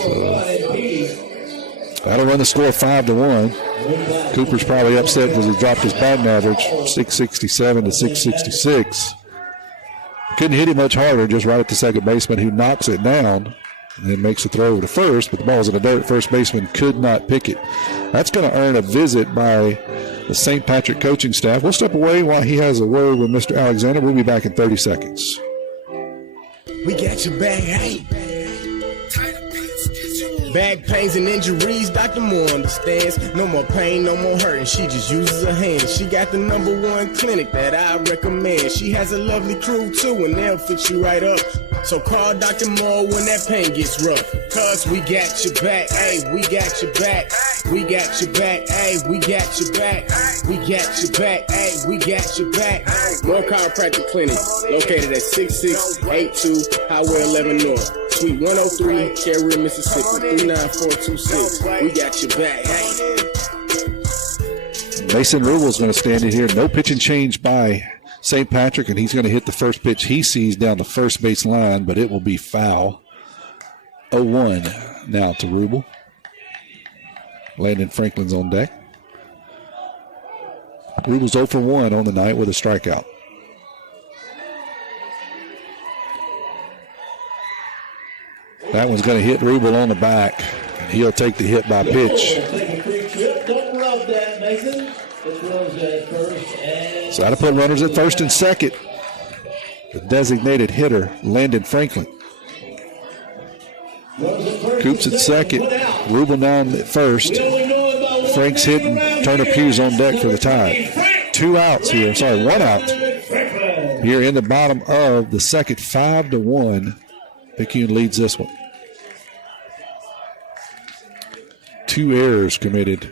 that'll run the score 5-1. Cooper's probably upset because he dropped his batting average 667 to 666. Couldn't hit it much harder, just right at the second baseman who knocks it down. and then makes a throw over to first, but the ball's in the dirt. First baseman could not pick it. That's going to earn a visit by the St. Patrick coaching staff. We'll step away while he has a word with Mr. Alexander. We'll be back in 30 seconds. We got your back, hey. Back pains and injuries, Dr. Moore understands. No more pain, no more hurting. She just uses her hands. She got the #1 clinic that I recommend. She has a lovely crew too, and they'll fix you right up. So call Dr. Moore when that pain gets rough. Cause we got your back, hey, we got your back. We got your back, hey, we got your back. We got your back, hey, we got your back. Moore Chiropractic Clinic, located at 6682 Highway 11 North. Suite 103, Carrier, Mississippi, 39426. We got your back. Mason Rubel's going to stand in here. No pitch and change by St. Patrick, and he's going to hit the first pitch he sees down the first base line, but it will be foul. 0-1 now to Rubel. Landon Franklin's on deck. Rubel's 0 for 1 on the night with a strikeout. That one's going to hit Rubel on the back. He'll take the hit by pitch. So that'll put runners at first and second. The designated hitter, Landon Franklin. Coops at second. Rubel down at first. Frank's hitting. Turner Pugh's on deck for the tie. 2 outs here. Sorry, 1 out. Here in the bottom of the second, 5-1. Picayune leads this one. 2 errors committed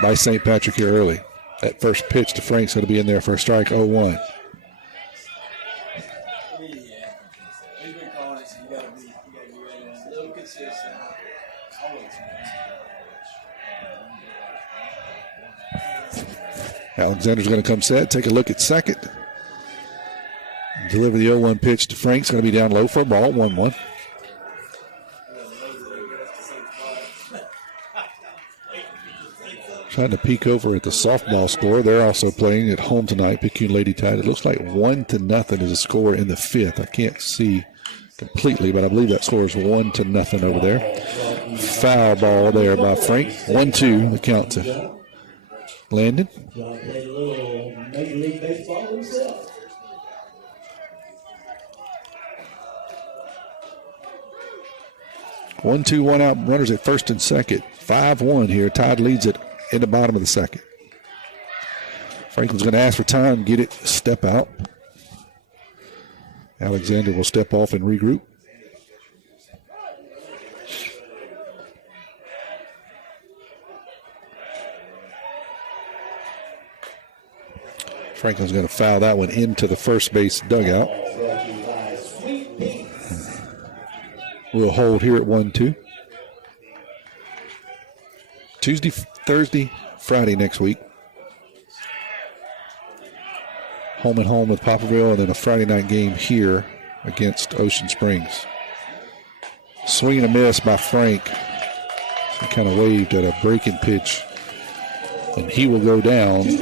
by St. Patrick here early. That first pitch to Frank's going to be in there for a strike, 0-1. Alexander's going to come set, take a look at second. Deliver the 0-1 pitch to Frank's, going to be down low for a ball, 1-1. Trying to peek over at the softball score. They're also playing at home tonight, Picayune Lady Tide. It looks like 1-0 is a score in the fifth. I can't see completely, but I believe that score is 1-0 over there. Foul ball there by Frank. 1-2, the count to Landon. 1-2, 1 out, runners at first and second. 5-1 here. Tide leads it in the bottom of the second. Franklin's going to ask for time, get it, step out. Alexander will step off and regroup. Franklin's going to foul that one into the first base dugout. We'll hold here at 1-2. Tuesday, Thursday, Friday next week. Home and home with Poplarville, and then a Friday night game here against Ocean Springs. Swing and a miss by Frank. He kind of waved at a breaking pitch, and he will go down for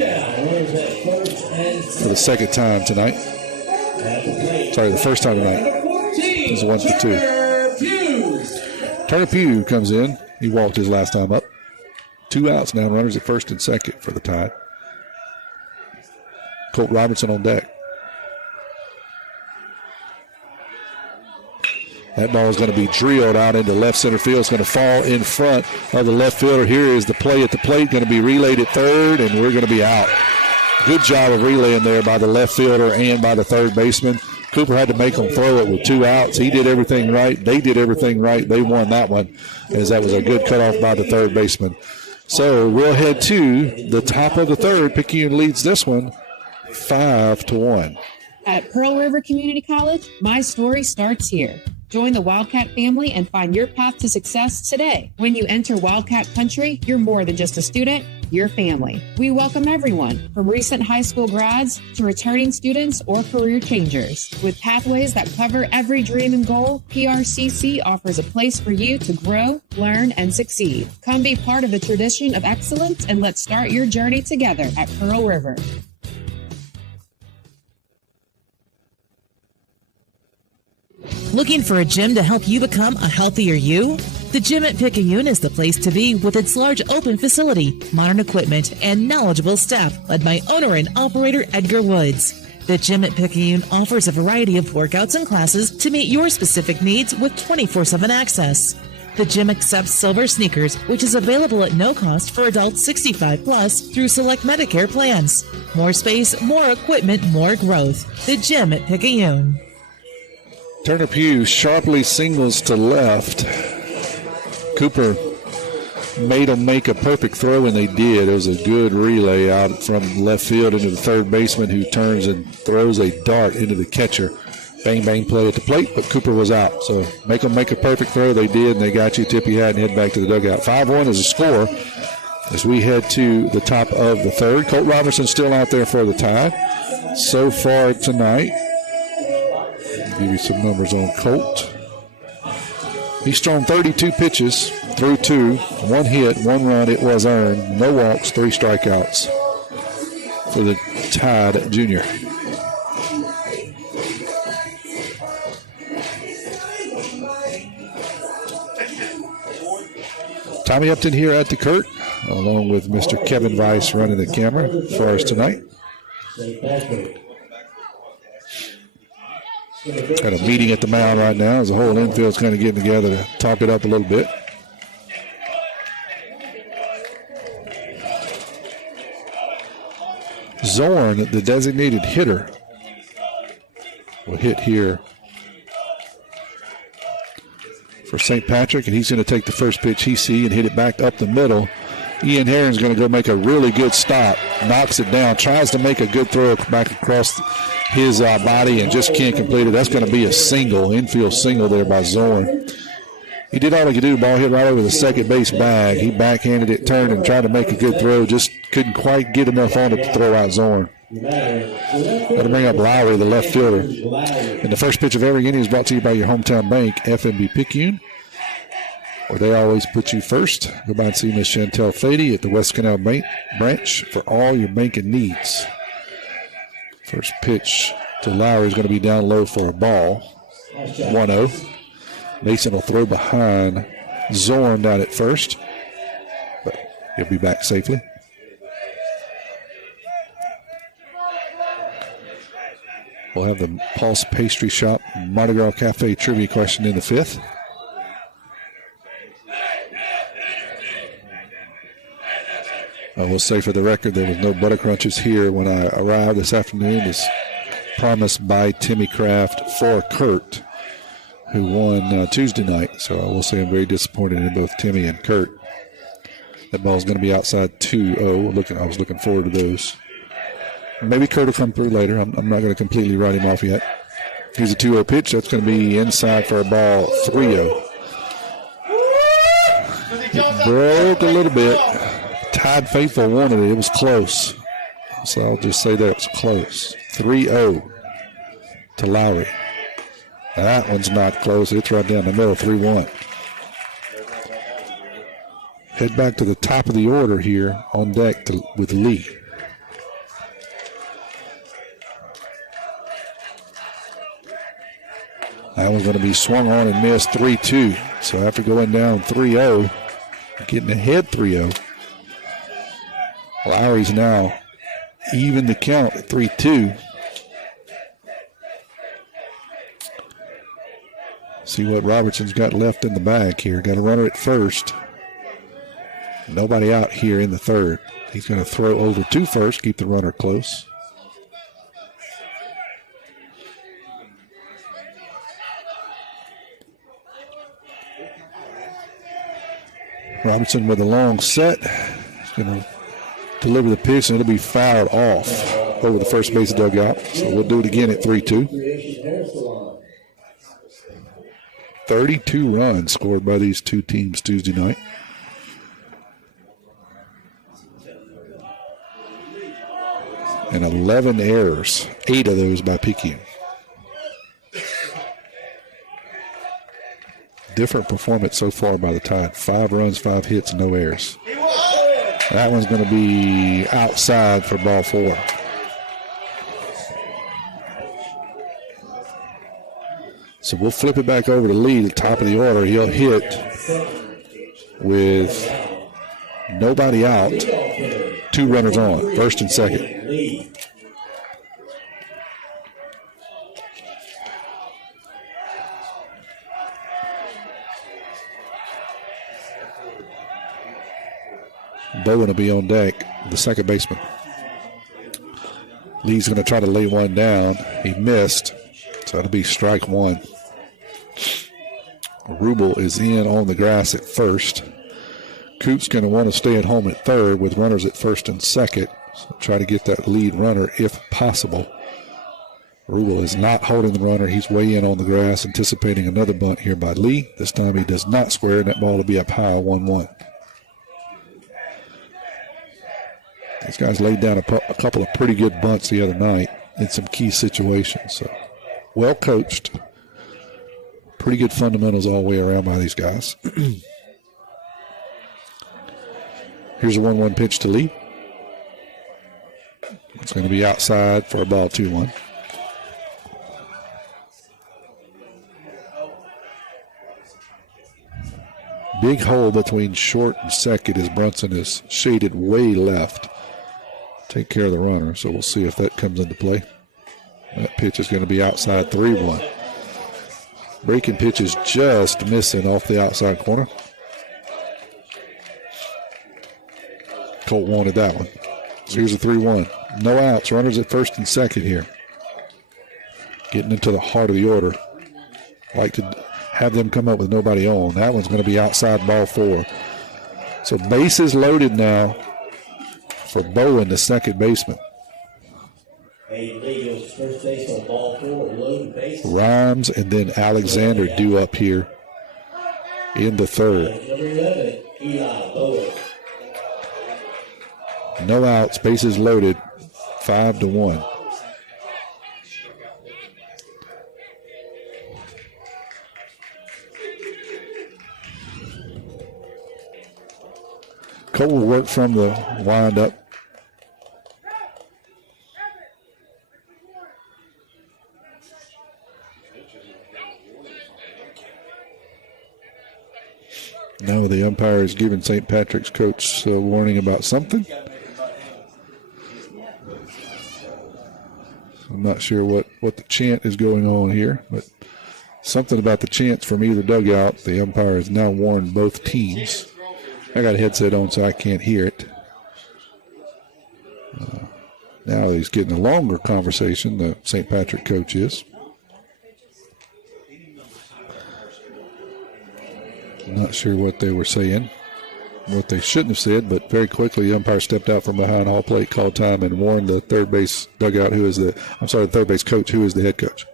the second time tonight. Sorry, the first time tonight. It's 1-2. Turner Pugh comes in. He walked his last time up. 2 outs now, runners at first and second for the Tide. Colt Robertson on deck. That ball is going to be drilled out into left center field. It's going to fall in front of the left fielder. Here is the play at the plate. Going to be relayed at third, and we're going to be out. Good job of relaying there by the left fielder and by the third baseman. Cooper had to make them throw it with 2 outs. He did everything right. They did everything right. They won that one, as that was a good cutoff by the third baseman. So we'll head to the top of the third. Picayune leads this one 5-1. At Pearl River Community College, my story starts here. Join the Wildcat family and find your path to success today. When you enter Wildcat Country, you're more than just a student, you're family. We welcome everyone, from recent high school grads to returning students or career changers. With pathways that cover every dream and goal, PRCC offers a place for you to grow, learn, and succeed. Come be part of the tradition of excellence, and let's start your journey together at Pearl River. Looking for a gym to help you become a healthier you? The gym at Picayune is the place to be with its large open facility, modern equipment, and knowledgeable staff led by owner and operator Edgar Woods. The gym at Picayune offers a variety of workouts and classes to meet your specific needs with 24/7 access. The gym accepts silver sneakers, which is available at no cost for adults 65 plus through select Medicare plans. More space, more equipment, more growth. The gym at Picayune. Turner Pugh sharply singles to left. Cooper made them make a perfect throw, and they did. It was a good relay out from left field into the third baseman, who turns and throws a dart into the catcher. Bang, bang play at the plate, but Cooper was out. So make them make a perfect throw. They did, and they got you tip your hat and head back to the dugout. 5-1 is the score as we head to the top of the third. Colt Robertson still out there for the Tide. So far tonight, I'll give you some numbers on Colt. He's thrown 32 pitches, threw 2, 1 hit, 1 run. It was earned. No walks, 3 strikeouts for the Tide junior. Tommy Upton here at the Kurt, along with Mr. Kevin Weiss running the camera for us tonight. Got a meeting at the mound right now as the whole infield's kind of getting together to talk it up a little bit. Zorn, the designated hitter, will hit here for St. Patrick, and he's going to take the first pitch he sees and hit it back up the middle. Ian Herron's going to go make a really good stop, knocks it down, tries to make a good throw back across his body and just can't complete it. That's going to be a single, infield single there by Zorn. He did all he could do. Ball hit right over the second base bag. He backhanded it, turned, and tried to make a good throw. Just couldn't quite get enough on it to throw out Zorn. Got to bring up Lowry, the left fielder. And the first pitch of every inning is brought to you by your hometown bank, FNB Picayune, where they always put you first. Go by and see Miss Chantel Fady at the West Canal Bank branch for all your banking needs. First pitch to Lowry is going to be down low for a ball. 1-0. Mason will throw behind Zorn down at first, but he'll be back safely. We'll have the Pulse Pastry Shop Mardi Gras Cafe trivia question in the 5th. I will say for the record, there was no butter crunches here when I arrived this afternoon, as promised by Timmy Kraft for Kurt, who won Tuesday night. So I will say I'm very disappointed in both Timmy and Kurt. That ball's going to be outside 2-0. I was looking forward to those. Maybe Kurt will come through later. I'm not going to completely write him off yet. Here's a 2-0 pitch. That's going to be inside for a ball. 3-0. It broke a little bit. Tide faithful wanted it. It was close. So I'll just say that it's close. 3-0 to Lowry. That one's not close. It's right down the middle. 3-1. Head back to the top of the order here on deck with Lee. That one's going to be swung on and missed. 3-2. So after going down 3-0, getting ahead 3-0, Lowry's now even the count at 3-2. See what Robertson's got left in the bag here. Got a runner at first. Nobody out here in the third. He's going to throw over to first, keep the runner close. Robertson with a long set. He's going to deliver the pitch, and it'll be fouled off over the first base dugout. So we'll do it again at 3-2. 32 runs scored by these two teams Tuesday night. And 11 errors, 8 of those by Picayune. Different performance so far by the Tide. 5 runs, 5 hits, no errors. That one's going to be outside for ball 4. So we'll flip it back over to Lee, the top of the order. He'll hit with nobody out, 2 runners on, first and second. Bowen will be on deck, the second baseman. Lee's going to try to lay one down. He missed, so it'll be strike 1. Rubel is in on the grass at first. Coop's going to want to stay at home at third with runners at first and second. So try to get that lead runner if possible. Rubel is not holding the runner. He's way in on the grass, anticipating another bunt here by Lee. This time he does not square, and that ball will be up high, 1-1. These guys laid down a couple of pretty good bunts the other night in some key situations. So well coached. Pretty good fundamentals all the way around by these guys. Here's a 1-1 pitch to Lee. It's going to be outside for a ball, 2-1. Big hole between short and second as Brunson is shaded way left. Take care of the runner, so we'll see if that comes into play. That pitch is going to be outside, 3-1. Breaking pitch is just missing off the outside corner. Colt wanted that one. So here's a 3-1. No outs, runners at first and second here. Getting into the heart of the order. Like to have them come up with nobody on. That one's going to be outside, ball 4. So bases loaded now for Bowen, the second baseman. Rhymes and then Alexander due up here in the third. No outs, bases loaded, 5-1. Cole will work from the windup. Now the umpire is giving St. Patrick's coach a warning about something. I'm not sure what the chant is going on here, but something about the chants from either dugout. The umpire has now warned both teams. I got a headset on so I can't hear it. Now he's getting a longer conversation, the St. Patrick coach is. I'm not sure what they were saying, what they shouldn't have said, but very quickly the umpire stepped out from behind hall plate, called time, and warned the third base dugout, the third base coach, who is the head coach.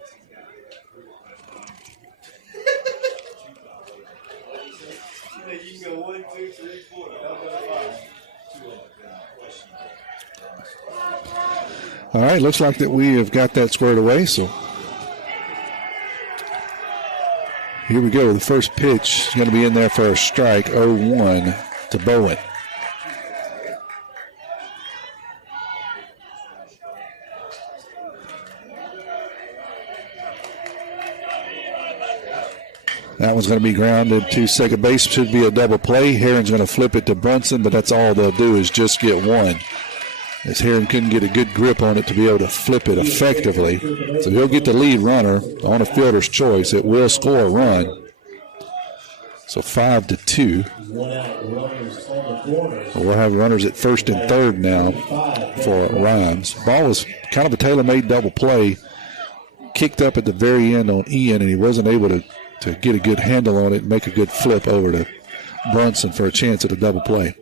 All right, looks like that we have got that squared away, so here we go. The first pitch is going to be in there for a strike, 0-1 to Bowen. That one's going to be grounded to second base. Should be a double play. Heron's going to flip it to Brunson, but that's all they'll do is just get one. As Heron couldn't get a good grip on it to be able to flip it effectively. So he'll get the lead runner on a fielder's choice. It will score a run. So 5-2. We'll have runners at first and third now for Rhymes. Ball was kind of a tailor-made double play. Kicked up at the very end on Ian, and he wasn't able to get a good handle on it and make a good flip over to Brunson for a chance at a double play.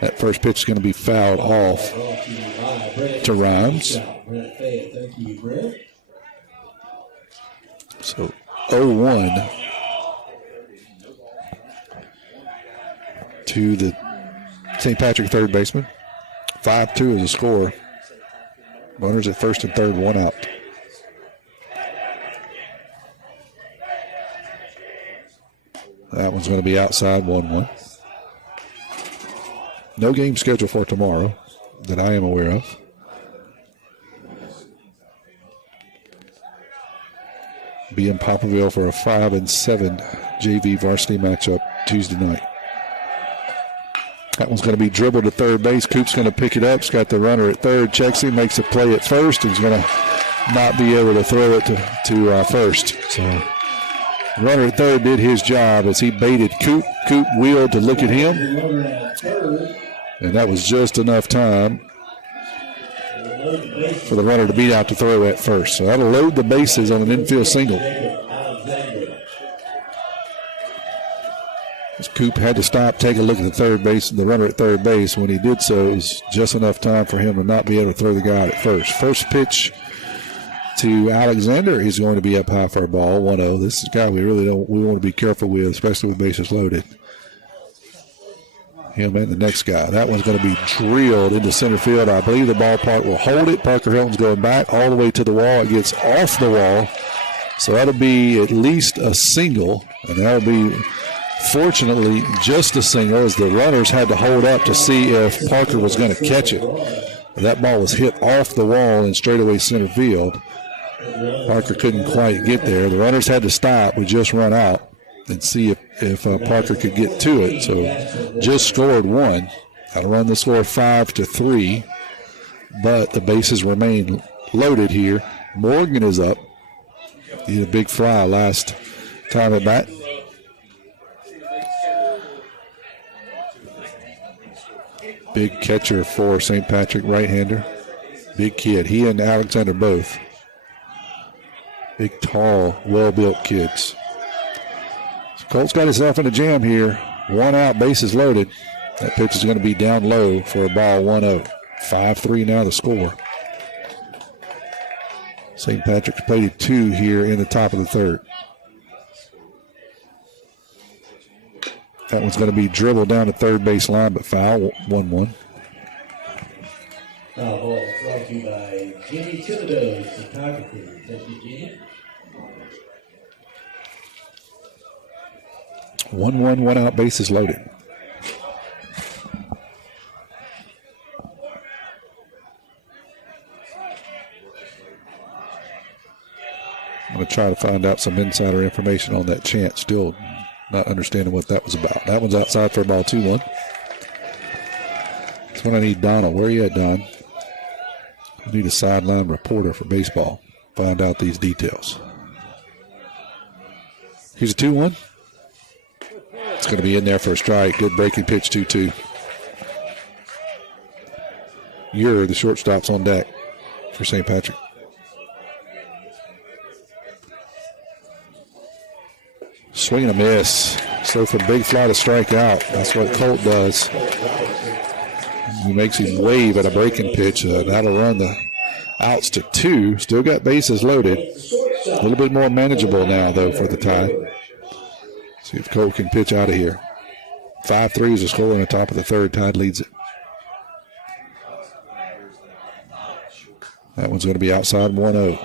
That first pitch is going to be fouled off to Rhymes. So 0-1 to the St. Patrick third baseman. 5-2 is the score. Runners at first and third, one out. That one's going to be outside, 1-1. No game scheduled for tomorrow that I am aware of. be in Poplarville for a 5-7 JV varsity matchup Tuesday night. That one's going to be dribbled to third base. Coop's going to pick it up. He's got the runner at third. Checks him, makes a play at first, and he's going to not be able to throw it to first. So the runner at third did his job as he baited Coop. Coop wheeled to look at him, and that was just enough time for the runner to beat out to throw at first. So that'll load the bases on an infield single. Coop had to stop, take a look at the third base, the runner at third base. When he did so, it was just enough time for him to not be able to throw the guy out at first. First pitch to Alexander is going to be up high for a ball, 1-0. This is a guy we want to be careful with, especially with bases loaded. Him and the next guy. That one's going to be drilled into center field. I believe the ballpark will hold it. Parker Hilton's going back all the way to the wall. It gets off the wall. So that'll be at least a single, and that'll be, fortunately, just a single, as the runners had to hold up to see if Parker was going to catch it. That ball was hit off the wall in straightaway center field. Parker couldn't quite get there. The runners had to stop. We just run out and see if Parker could get to it. So just scored one. Got to run the score 5-3, but the bases remain loaded here. Morgan is up. He had a big fly last time at bat. Big catcher for St. Patrick, right-hander. Big kid. He and Alexander both. Big, tall, well-built kids. So Colt's got himself in a jam here. One out, bases loaded. That pitch is going to be down low for a ball, 1-0. 5-3 now the score. St. Patrick's played 2 here in the top of the third. That one's going to be dribbled down the third base line, but foul, 1-1. Foul ball brought to you by Jimmy Thibodeau's photography. Thank you, Jimmy. 1-1, 1 out, bases loaded. I'm going to try to find out some insider information on that chant. Still not understanding what that was about. That one's outside for a ball, 2-1. That's when I need Donna. Where are you at, Don? I need a sideline reporter for baseball. Find out these details. Here's a 2-1. It's going to be in there for a strike. Good breaking pitch, 2-2. You're the shortstop's on deck for St. Patrick. Swing and a miss. So for big fly to strike out, that's what Colt does. He makes him wave at a breaking pitch. That'll run the outs to 2. Still got bases loaded. A little bit more manageable now, though, for the Tide. See if Colt can pitch out of here. 5-3 is the score on the top of the third. Tide leads it. That one's going to be outside, 1-0.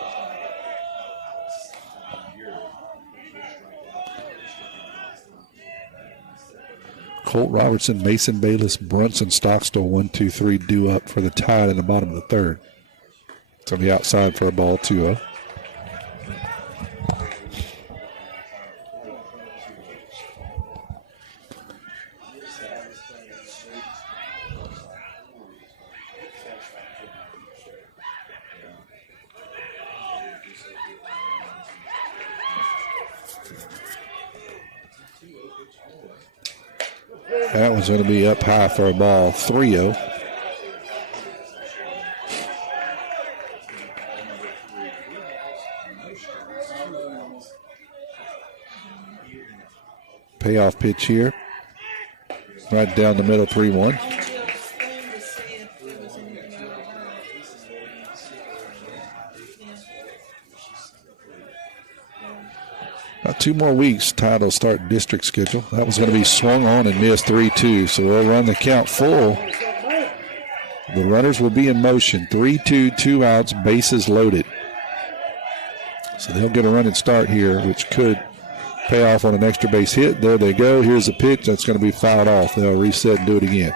Colt Robertson, Mason Bayless, Brunson Stockstill, 1, 2, 3 due up for the Tide in the bottom of the third. It's on the outside for a ball, 2-0. That one's going to be up high for a ball, 3-0. Payoff pitch here. Right down the middle, 3-1. About 2 more weeks, Tide will start district schedule. That was going to be swung on and missed, 3-2. So we'll run the count full. The runners will be in motion. 3-2, 2 outs, bases loaded. So they'll get a running start here, which could pay off on an extra base hit. There they go. Here's the pitch. That's going to be fouled off. They'll reset and do it again.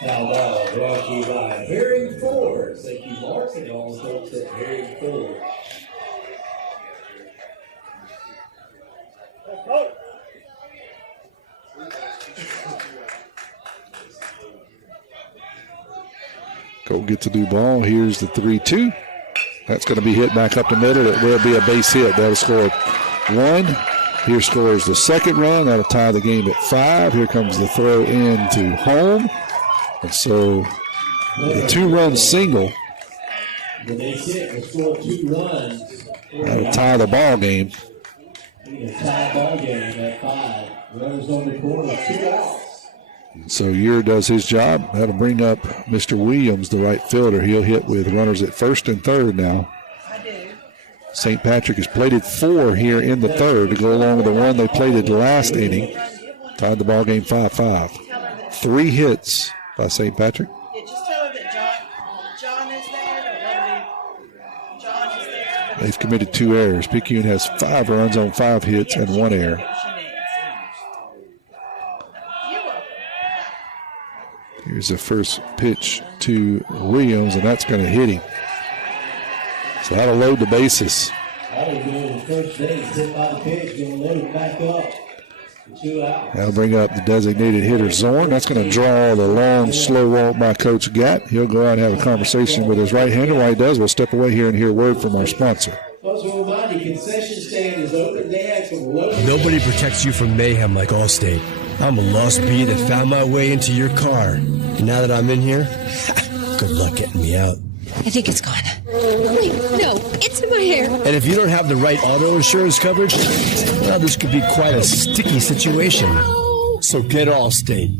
Foul ball brought to you by Herring Ford. Thank you, Mark, and all the folks at Herring Ford. Colt gets a new ball. Here's the 3-2. That's going to be hit back up the middle. It will be a base hit. That'll score 1. Here scores the second run. That'll tie the game at 5. Here comes the throw into home. And so the 2-run single. The base hit will score 2 runs. That'll tie the ball game. Tie ball game at 5. Runners on the corner, 2 outs. So Ure does his job. That'll bring up Mr. Williams, the right fielder. He'll hit with runners at first and third now. St. Patrick has plated 4 here in the third to go along with the 1 they plated last inning. Tied the ball game 5-5. 3 hits by St. Patrick. Just tell her that John is there. John is there. They've committed 2 errors. Picayune has 5 runs on 5 hits and 1 error. Here's the first pitch to Williams, and that's going to hit him. So that'll load the bases. That'll go to first base, hit by the pitch, going to load it back up. 2 outs. That'll bring up the designated hitter, Zorn. That's going to draw the long, slow walk by Coach Gatt. He'll go out and have a conversation with his right-hander. While he does, we'll step away here and hear a word from our sponsor. Concession stand is open. They had some low. Nobody protects you from mayhem like Allstate. I'm a lost bee that found my way into your car. And now that I'm in here, good luck getting me out. I think it's gone. Wait, no, it's in my hair. And if you don't have the right auto insurance coverage, well, this could be quite a sticky situation. So get Allstate.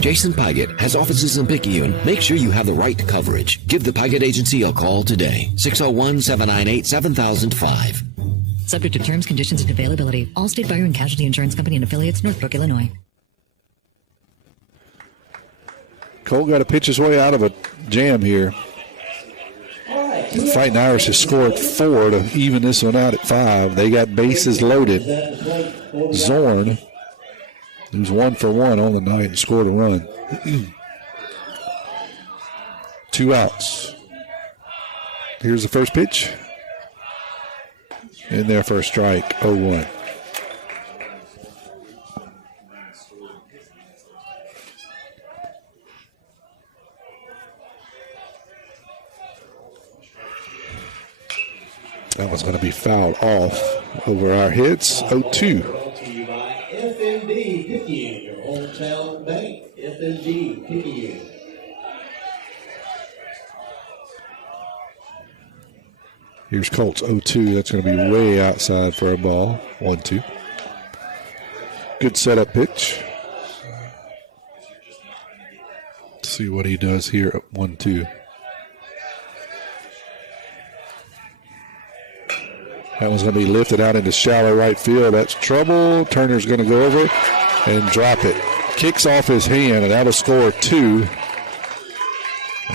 Jason Paget has offices in Picayune. Make sure you have the right coverage. Give the Paget Agency a call today. 601-798-7005. Subject to terms, conditions, and availability. Allstate Fire and Casualty Insurance Company and affiliates, Northbrook, Illinois. Cole got to pitch his way out of a jam here. Fighting Irish has scored 4 to even this one out at 5. They got bases loaded. Zorn, who's 1 for 1 on the night, and scored a run. 2 outs. Here's the first pitch. In there for a strike, 0-1. That one's going to be fouled off over our heads, 0-2. Brought to you by FNB Picayune, your hometown bank. FNB Picayune. Here's Colts 0-2. That's going to be way outside for a ball. 1-2. Good setup pitch. Let's see what he does here at 1-2. That one's going to be lifted out into shallow right field. That's trouble. Turner's going to go over and drop it. Kicks off his hand, and that'll score 2.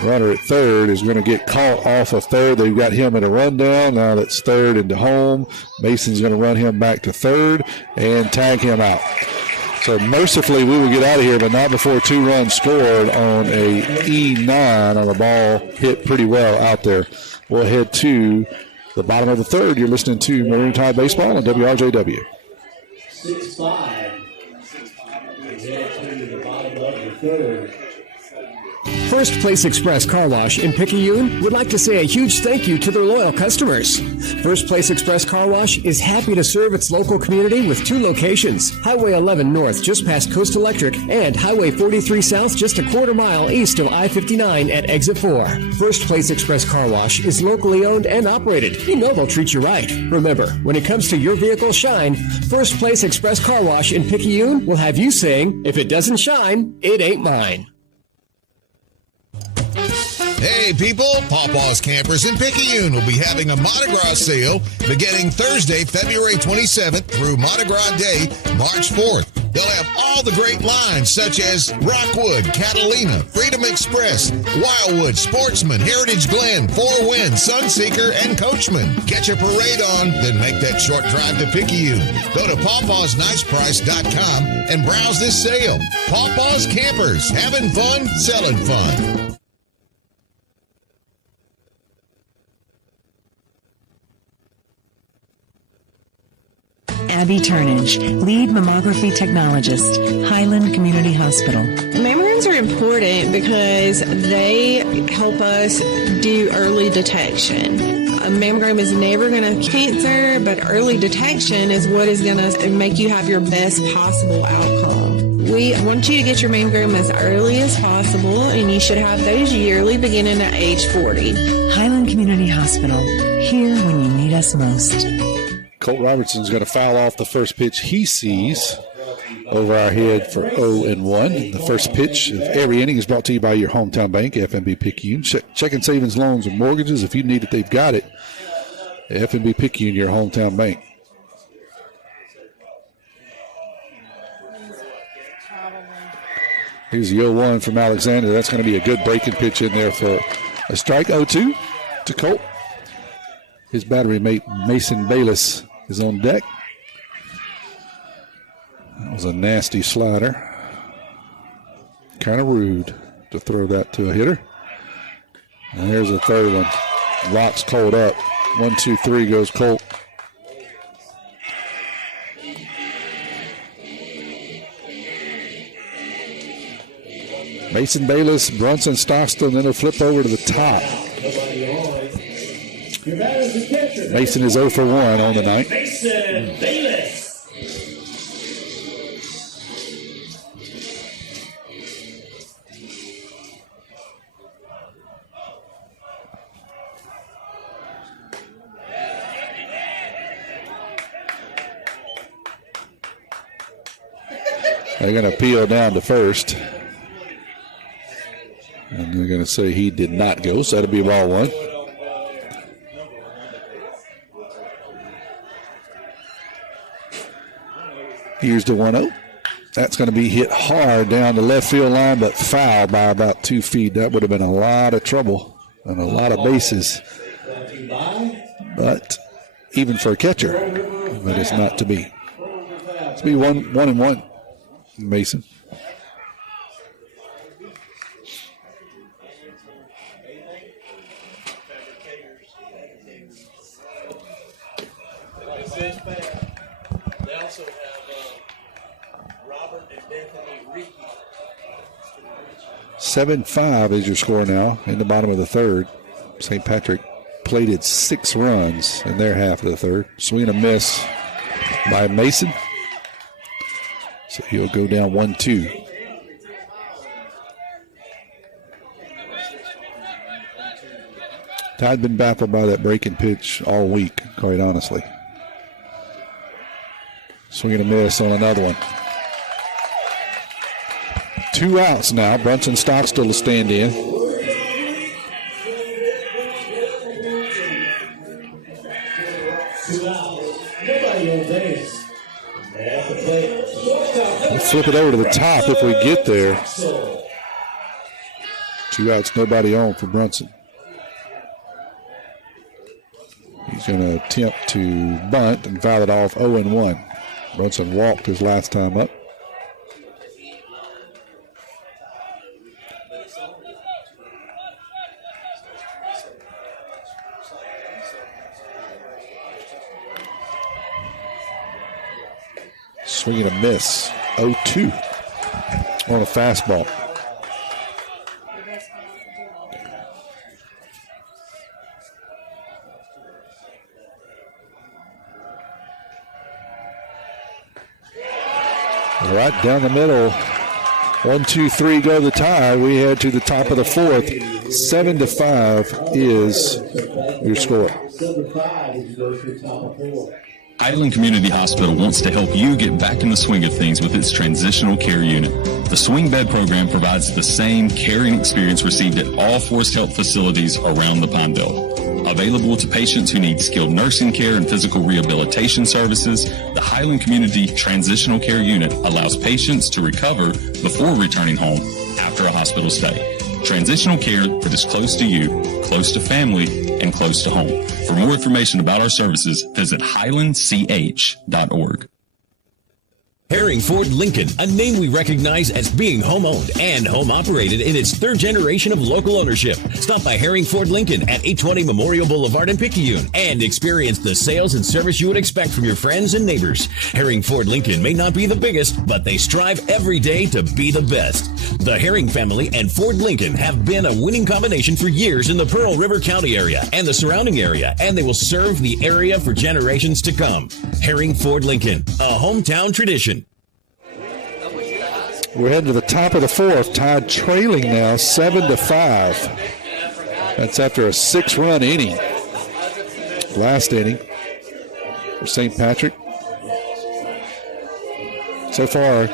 Runner at third is going to get caught off of third. They've got him at a rundown. Now that's third into home. Mason's going to run him back to third and tag him out. So mercifully we will get out of here, but not before 2 runs scored on a E9 on a ball hit pretty well out there. We'll head to the bottom of the third. You're listening to Maroon Tide Baseball on WRJW. 6-5. We head to the bottom of the third. First Place Express Car Wash in Picayune would like to say a huge thank you to their loyal customers. First Place Express Car Wash is happy to serve its local community with 2 locations, Highway 11 North just past Coast Electric and Highway 43 South just a quarter mile east of I-59 at Exit 4. First Place Express Car Wash is locally owned and operated. You know they'll treat you right. Remember, when it comes to your vehicle's shine, First Place Express Car Wash in Picayune will have you saying, if it doesn't shine, it ain't mine. Hey people, Pawpaw's Campers in Picayune will be having a Mardi Gras sale beginning Thursday, February 27th through Mardi Gras Day, March 4th. They'll have all the great lines such as Rockwood, Catalina, Freedom Express, Wildwood, Sportsman, Heritage Glen, Four Winds, Sunseeker, and Coachman. Get your parade on, then make that short drive to Picayune. Go to pawpawsniceprice.com and browse this sale. Pawpaw's Campers, having fun, selling fun. Abby Turnage, lead mammography technologist, Highland Community Hospital. Mammograms are important because they help us do early detection. A mammogram is never going to cancer, but early detection is what is going to make you have your best possible outcome. We want you to get your mammogram as early as possible, and you should have those yearly beginning at age 40. Highland Community Hospital, here when you need us most. Colt Robertson's going to foul off the first pitch he sees over our head for 0-1. The first pitch of every inning is brought to you by your hometown bank, FNB Picayune. Checking savings, loans, and mortgages. If you need it, they've got it. FNB Picayune, your hometown bank. Here's the 0-1 from Alexander. That's going to be a good breaking pitch in there for a strike. 0-2 to Colt. His battery mate, Mason Bayless, is on deck. That was a nasty slider. Kind of rude to throw that to a hitter. And there's a third one. Locks Colt up. 1, 2, 3 goes Colt. Mason Bayless, Brunson Stockstill, and then he'll flip over to the top. Mason is 0 for 1 on the night. Mason Bayless. They're going to peel down to first. And they're going to say he did not go, so that'll be ball one. Here's the 1-0. That's going to be hit hard down the left field line, but foul by about 2 feet. That would have been a lot of trouble and a lot of bases. But even for a catcher, but it's not to be. It's be 1-1. Mason. They also have Robert and Bethany Ricky. 7-5 is your score now in the bottom of the third. St. Patrick plated 6 runs in their half of the third. Swing and a miss by Mason. So he'll go down 1-2. Tide been baffled by that breaking pitch all week, quite honestly. Swing and a miss on another one. 2 outs now. Brunson Stockstill to stand in. We'll flip it over to the top if we get there. 2 outs, nobody on for Brunson. He's going to attempt to bunt and foul it off 0-1. Brunson walked his last time up. Swing and a miss. 0-2 on a fastball. Right down the middle. 1, 2, 3 go the tie. We head to the top of the fourth. 7-5 is your score. Highland Community Hospital wants to help you get back in the swing of things with its transitional care unit. The Swing Bed program provides the same caring experience received at all Forest Health facilities around the Pine Belt. Available to patients who need skilled nursing care and physical rehabilitation services, the Highland Community Transitional Care Unit allows patients to recover before returning home after a hospital stay. Transitional care that is close to you, close to family, and close to home. For more information about our services, visit highlandch.org. Herring Ford Lincoln, a name we recognize as being home-owned and home-operated in its third generation of local ownership. Stop by Herring Ford Lincoln at 820 Memorial Boulevard in Picayune and experience the sales and service you would expect from your friends and neighbors. Herring Ford Lincoln may not be the biggest, but they strive every day to be the best. The Herring family and Ford Lincoln have been a winning combination for years in the Pearl River County area and the surrounding area, and they will serve the area for generations to come. Herring Ford Lincoln, a hometown tradition. We're heading to the top of the fourth, tied trailing now 7-5. That's after a 6-run inning. Last inning for St. Patrick. So far,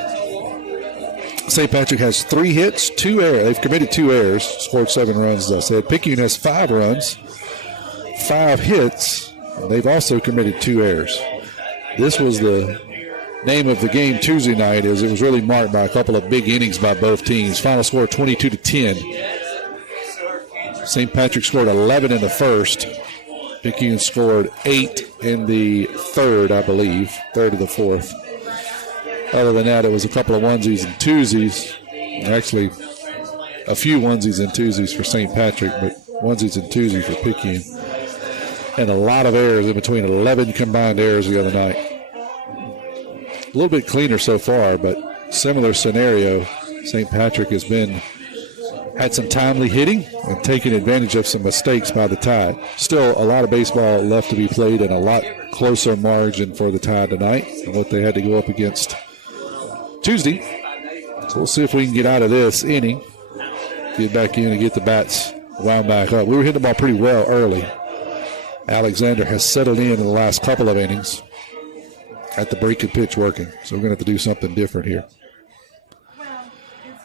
St. Patrick has 3 hits, 2 errors. They've committed 2 errors, scored 7 runs, as I said. Picayune has 5 runs, 5 hits, and they've also committed 2 errors. This was the name of the game Tuesday night, as it was really marked by a couple of big innings by both teams. Final score 22-10. St. Patrick scored 11 in the first. Picayune scored 8 in the third, I believe, third of the fourth. Other than that, it was a couple of onesies and twosies. Actually, a few onesies and twosies for St. Patrick, but onesies and twosies for Picayune. And a lot of errors in between, 11 combined errors the other night. A little bit cleaner so far, but similar scenario. St. Patrick has had some timely hitting and taken advantage of some mistakes by the Tide. Still a lot of baseball left to be played and a lot closer margin for the Tide tonight than what they had to go up against Tuesday. So we'll see if we can get out of this inning, get back in and get the bats wound back up. We were hitting the ball pretty well early. Alexander has settled in the last couple of innings. At the break and pitch working. So we're going to have to do something different here.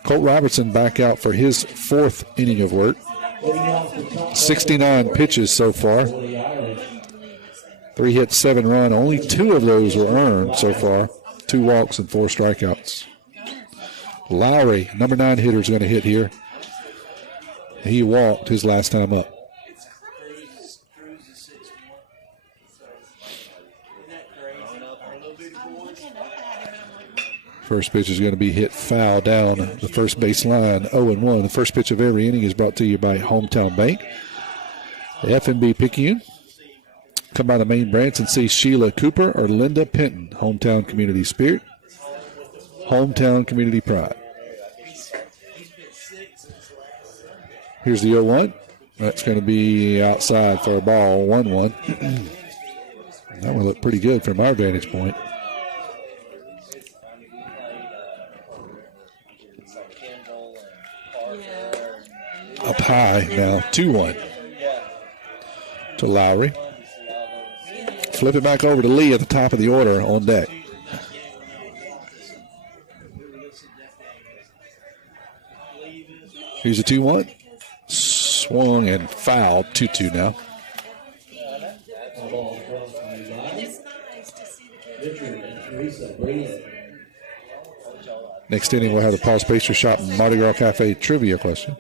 Colt Robertson back out for his 4th inning of work. 69 pitches so far. 3 hits, 7 run. Only 2 of those were earned so far. 2 walks and 4 strikeouts. Lowry, number 9 hitter, is going to hit here. He walked his last time up. First pitch is going to be hit foul down the first base line, 0-1. The first pitch of every inning is brought to you by Hometown Bank. The FNB Picayune. Come by the main branch and see Sheila Cooper or Linda Penton. Hometown community spirit. Hometown community pride. Here's the 0-1. That's going to be outside for a ball, 1-1. That one looked pretty good from our vantage point. Up high now, 2-1 to Lowry. Flip it back over to Lee at the top of the order on deck. Here's a 2-1. Swung and fouled, 2-2 now. Next inning, we'll have the Paul's Pastry Shop Mardi Gras Cafe trivia question.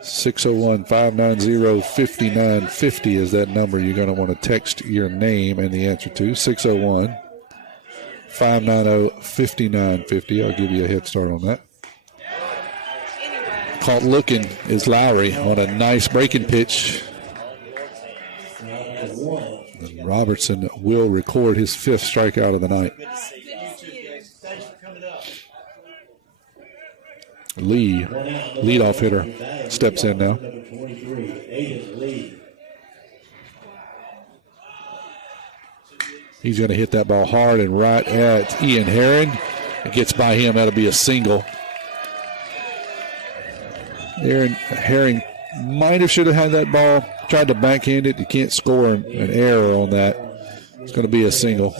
601-590-5950 is that number you're going to want to text your name and the answer to. 601-590-5950. I'll give you a head start on that. Caught looking is Lowry on a nice breaking pitch. And Robertson will record his 5th strikeout of the night. Lee, leadoff hitter, steps in now. He's going to hit that ball hard and right at Ian Herring. It gets by him. That'll be a single. Herring might have should have had that ball. Tried to backhand it. You can't score an error on that. It's going to be a single.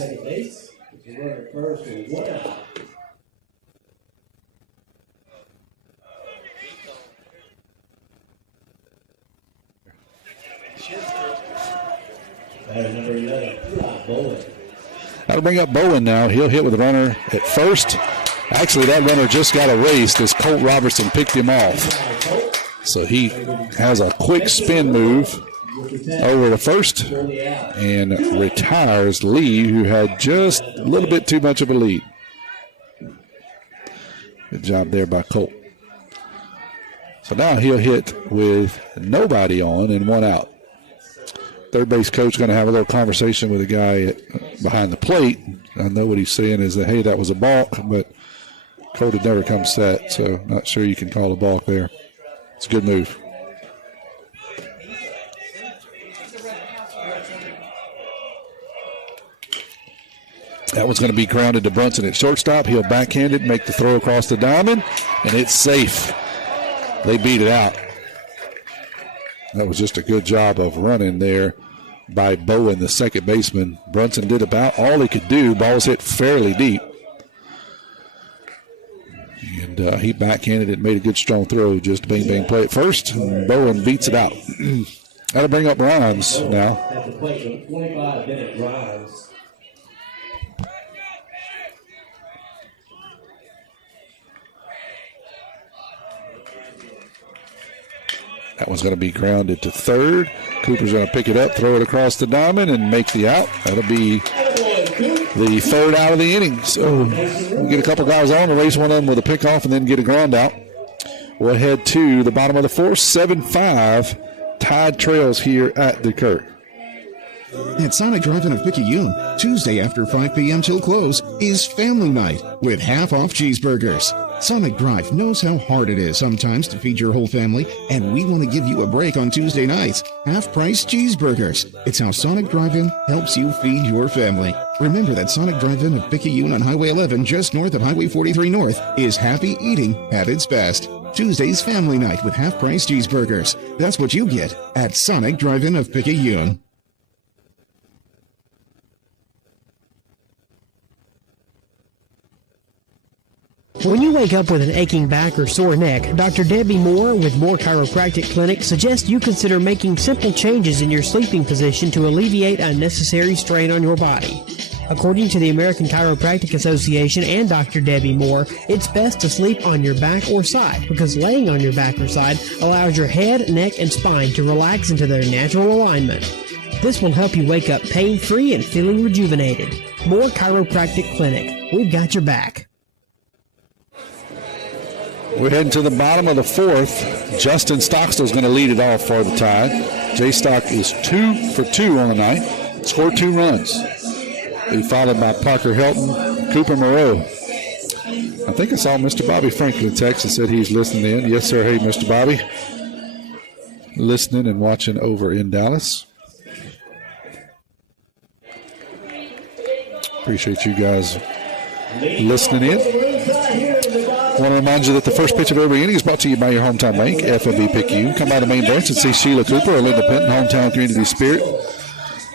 That'll bring up Bowen now. He'll hit with a runner at first. Actually, that runner just got erased as Colt Robertson picked him off. So he has a quick spin move over the first and retires Lee, who had just a little bit too much of a lead. Good job there by Colt. So now he'll hit with nobody on and one out. Third base coach going to have a little conversation with the guy behind the plate. I know what he's saying is that, hey, that was a balk, but Colt had never come set, so not sure you can call a balk there. It's a good move. That one's going to be grounded to Brunson at shortstop. He'll backhand it, make the throw across the diamond, and it's safe. They beat it out. That was just a good job of running there by Bowen, the second baseman. Brunson did about all he could do. Ball was hit fairly deep. And he backhanded it, made a good strong throw. Just bang play at first. And Bowen beats it out. That'll bring up Grimes now. At the plate, 25-minute Grimes. That one's going to be grounded to third. Cooper's going to pick it up, throw it across the diamond, and make the out. That'll be the third out of the inning. So we get a couple guys on, erase one of them with a pickoff, and then get a ground out. We'll head to the bottom of the fourth, 7-5. Tide trails here at the Kirk. At Sonic Drive-In of Picayune, Tuesday after 5 p.m. till close is Family Night with half-off cheeseburgers. Sonic Drive knows how hard it is sometimes to feed your whole family, and we want to give you a break on Tuesday nights. Half-price cheeseburgers. It's how Sonic Drive-In helps you feed your family. Remember that Sonic Drive-In of Picayune on Highway 11, just north of Highway 43 North, is happy eating at its best. Tuesday's Family Night with half-price cheeseburgers. That's what you get at Sonic Drive-In of Picayune. When you wake up with an aching back or sore neck, Dr. Debbie Moore with Moore Chiropractic Clinic suggests you consider making simple changes in your sleeping position to alleviate unnecessary strain on your body. According to the American Chiropractic Association and Dr. Debbie Moore, it's best to sleep on your back or side because laying on your back or side allows your head, neck, and spine to relax into their natural alignment. This will help you wake up pain-free and feeling rejuvenated. Moore Chiropractic Clinic. We've got your back. We're heading to the bottom of the fourth. Justin Stockstill's going to lead it off for the Tide. Jay Stock is 2 for 2 on the night. Scored 2 runs. He followed by Parker Helton, Cooper Moreau. I think I saw Mr. Bobby Franklin text and said he's listening in. Yes, sir. Hey, Mr. Bobby. Listening and watching over in Dallas. Appreciate you guys listening in. I want to remind you that the first pitch of every inning is brought to you by your hometown bank, FNB Picayune. Come by the main branch and see Sheila Cooper, a Linda Penton, hometown community spirit,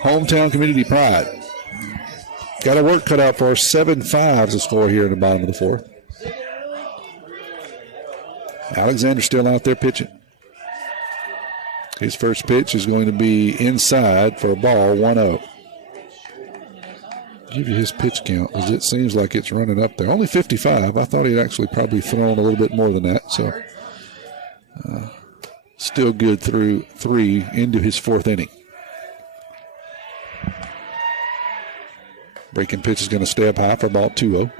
hometown community pride. Got our work cut out for us. 7-5 the score here in the bottom of the fourth. Alexander still out there pitching. His first pitch is going to be inside for a ball, 1-0. Give you his pitch count because it seems like it's running up there. Only 55. I thought he'd actually probably thrown a little bit more than that. So still good through 3 into his fourth inning. Breaking pitch is going to stay up high for ball 2-0.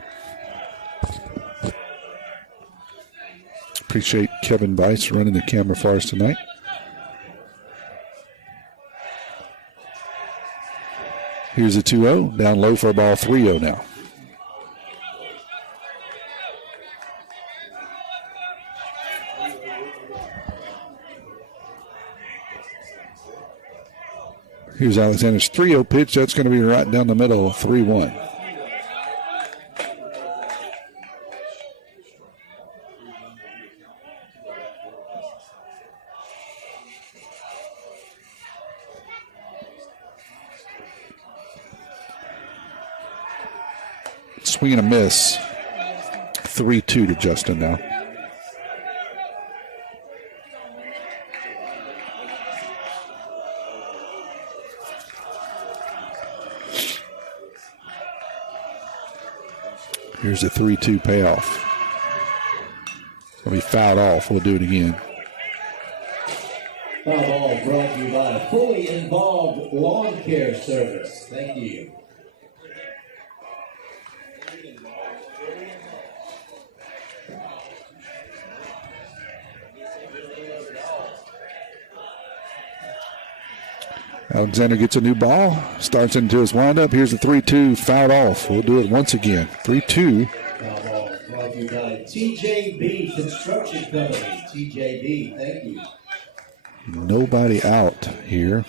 Appreciate Kevin Bice running the camera for us tonight. Here's a 2-0, down low for a ball 3-0 now. Here's Alexander's 3-0 pitch. That's going to be right down the middle, 3-1. Swing and a miss. 3-2 to Justin now. Here's a 3-2 payoff. It's going to be fouled off. We'll do it again. Foul ball brought to you by Fully Involved Lawn Care Service. Thank you. Alexander gets a new ball, starts into his windup. Here's the 3-2, fouled off. We'll do it once again. 3-2. Foul ball brought to you by TJB Construction Company. TJB, thank you. Nobody out here.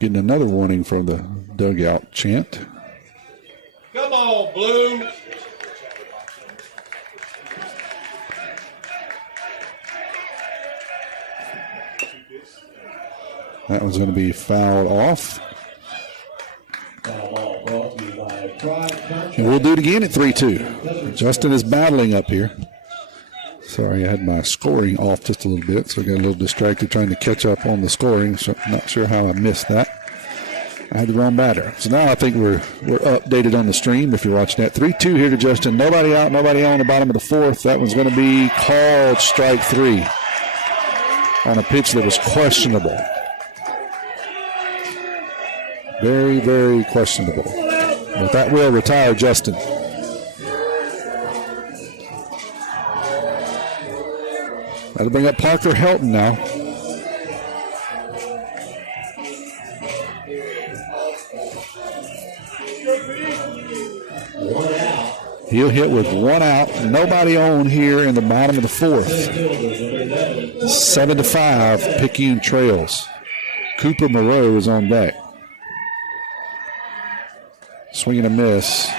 Getting another warning from the dugout chant. Come on, Blue. That one's going to be fouled off. Foul ball brought to you by Pride Contract. And we'll do it again at 3-2. Justin is battling up here. Sorry, I had my scoring off just a little bit, so I got a little distracted trying to catch up on the scoring. So I'm not sure how I missed that. I had the wrong batter. So now I think we're updated on the stream if you're watching that. 3-2 here to Justin. Nobody out, nobody on the bottom of the fourth. That one's going to be called strike 3 on a pitch that was questionable. Very, very questionable. But that will retire Justin. That'll bring up Parker Helton now. He'll hit with 1 out. Nobody on here in the bottom of the fourth. 7-5, Picayune trails. Cooper Moreau is on deck. Swing and a miss.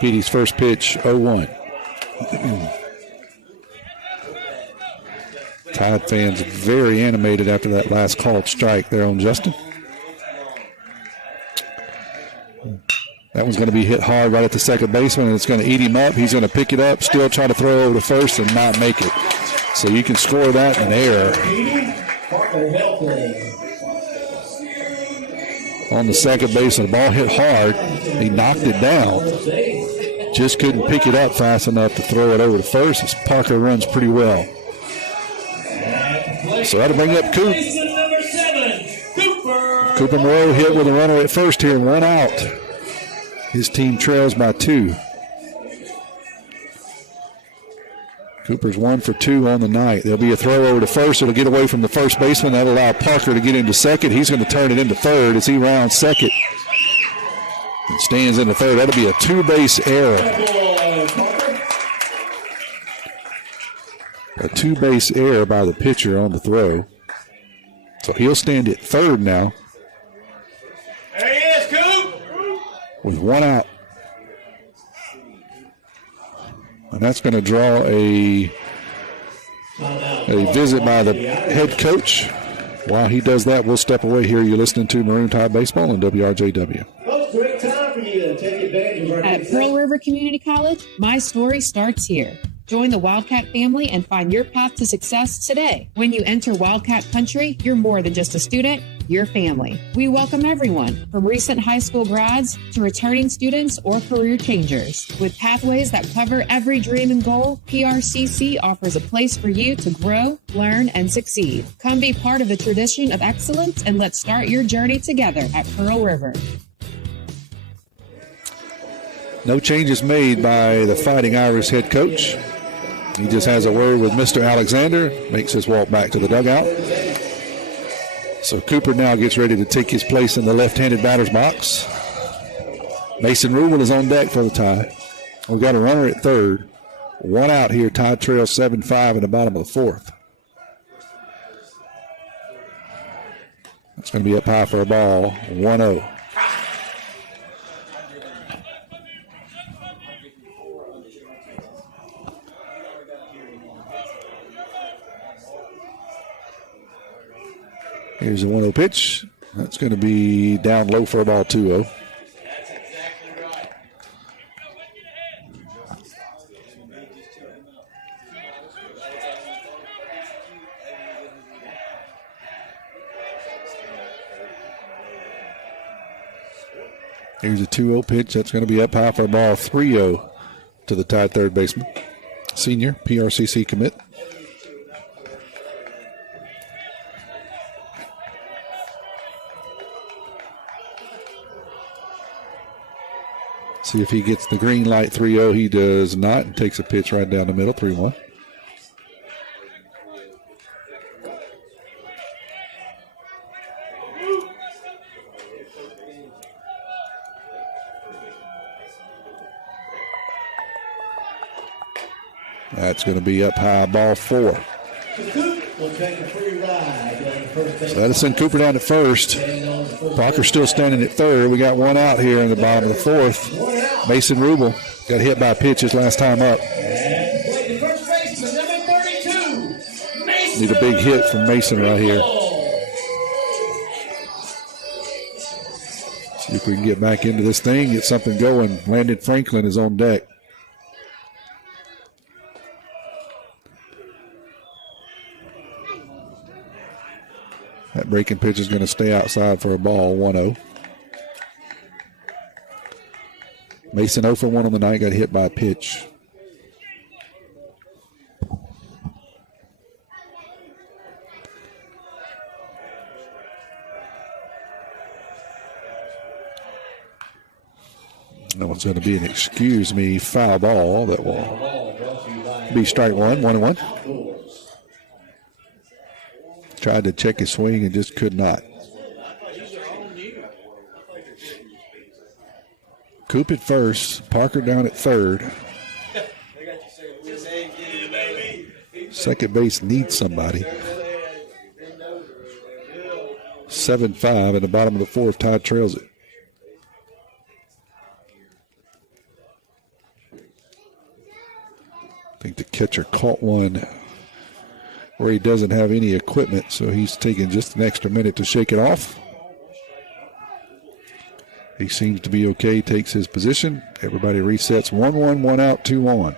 Petey's first pitch, 0-1. Tide fans very animated after that last called strike there on Justin. That one's going to be hit hard right at the second baseman, and it's going to eat him up. He's going to pick it up, still try to throw over to first and not make it. So you can score that in error. On the second base, and the ball hit hard. He knocked it down. Just couldn't pick it up fast enough to throw it over to first as Parker runs pretty well. So that'll bring up Coop. Cooper Moreau hit with a runner at first here and 1 out. His team trails by 2. Cooper's 1 for 2 on the night. There'll be a throw over to first. It'll get away from the first baseman. That'll allow Parker to get into second. He's going to turn it into third as he rounds second and stands into third. That'll be a 2-base error. A 2-base error by the pitcher on the throw. So he'll stand at third now. There he is, Coop. With 1 out. And that's going to draw a visit by the head coach. While he does that, we'll step away here. You're listening to Maroon Tide Baseball on WRJW. Folks, great time for you to take advantage of our At Pearl River Community College, my story starts here. Join the Wildcat family and find your path to success today. When you enter Wildcat Country, you're more than just a student, you're family. We welcome everyone, from recent high school grads to returning students or career changers. With pathways that cover every dream and goal, PRCC offers a place for you to grow, learn, and succeed. Come be part of the tradition of excellence and let's start your journey together at Pearl River. No changes made by the Fighting Irish head coach. He just has a word with Mr. Alexander, makes his walk back to the dugout. So Cooper now gets ready to take his place in the left-handed batter's box. Mason Rubel is on deck for the tie. We've got a runner at third. 1 out here, Tide trails 7-5 in the bottom of the fourth. That's going to be up high for a ball, 1-0. Here's a 1-0 pitch. That's going to be down low for a ball, 2-0. Here's a 2-0 pitch. That's going to be up high for a ball 3-0 to the Tide third baseman. Senior, PRCC commit. See if he gets the green light. 3-0. He does not, and takes a pitch right down the middle. 3-1. That's going to be up high, ball 4. So that'll send Cooper down to first. Parker's still standing at third. We got one out here in the bottom of the fourth. Mason Rubel got hit by a pitch his last time up. Need a big hit from Mason right here. See if we can get back into this thing, get something going. Landon Franklin is on deck. That breaking pitch is going to stay outside for a ball, 1-0. Mason 0 for 1 on the night, got hit by a pitch. That one's going to be an excuse me foul ball that will be strike 1, 1-1. Tried to check his swing and just could not. Coop at first, Parker down at third. Second base needs somebody. 7-5 in the bottom of the fourth. Tide trails it. I think the catcher caught one where he doesn't have any equipment, so he's taking just an extra minute to shake it off. He seems to be okay, takes his position. Everybody resets. 1-1, 1 out, 2 on.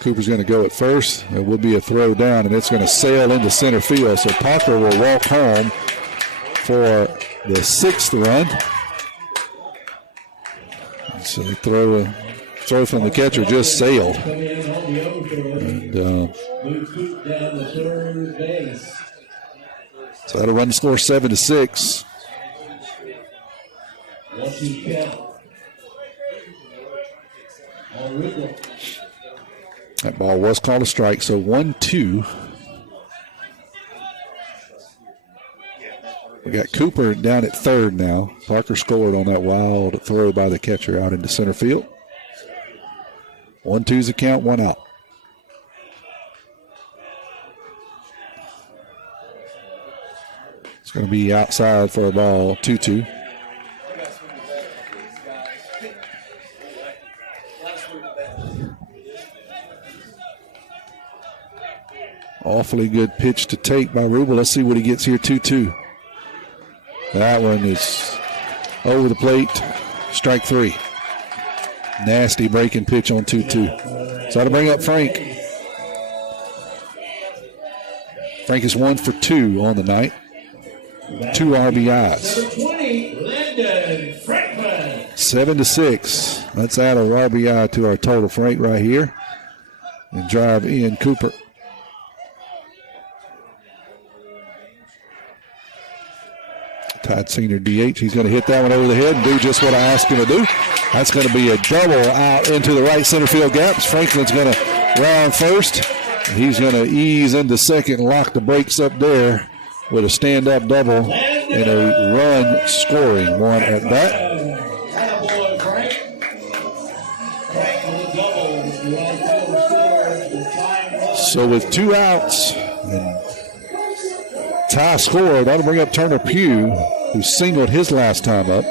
Cooper's going to go at first. There will be a throw down, and it's going to sail into center field. So Parker will walk home for the 6th run. So the throw from the catcher just sailed. And, so that'll run the score 7-6. That ball was called a strike, so 1-2. We got Cooper down at third now. Parker scored on that wild throw by the catcher out into center field. 1-2's the count, 1 out. It's going to be outside for a ball, 2-2. Awfully good pitch to take by Rubel. Let's see what he gets here, 2-2. That one is over the plate, strike 3. Nasty breaking pitch on 2-2. So that'll bring up Frank. Frank is 1 for 2 on the night. 2 RBIs. 7-6. Let's add a RBI to our total. Frank right here. And drive in Cooper. Tide senior DH. He's going to hit that one over the head and do just what I asked him to do. That's going to be a double out into the right center field gaps. Franklin's going to round first. And he's going to ease into second and lock the brakes up there with a stand-up double and a run scoring one at bat. So with 2 outs and tie score, that'll bring up Turner Pugh, who singled his last time up.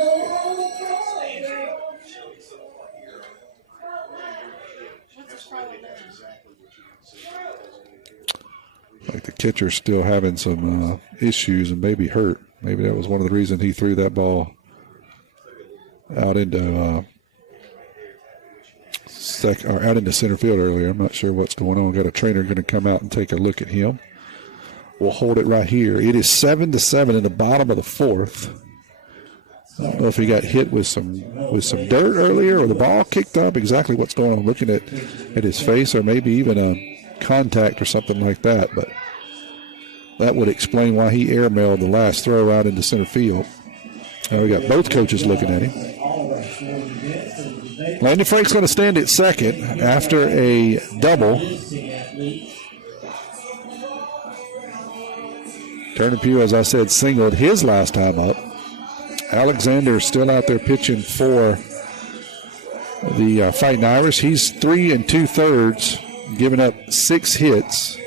Like the catcher's still having some issues and maybe hurt. Maybe that was one of the reasons he threw that ball out into out into center field earlier. I'm not sure what's going on. Got a trainer going to come out and take a look at him. We'll hold it right here. It is 7-7 in the bottom of the fourth. I don't know if he got hit with some dirt earlier or the ball kicked up. Exactly what's going on. Looking at his face, or maybe even a contact or something like that. But that would explain why he airmailed the last throw out into center field. Now we got both coaches looking at him. Landon Frank's going to stand at second after a double. Turner Pugh, as I said, singled his last time up. Alexander still out there pitching for the Fighting Irish. He's 3 2/3, giving up 6 hits,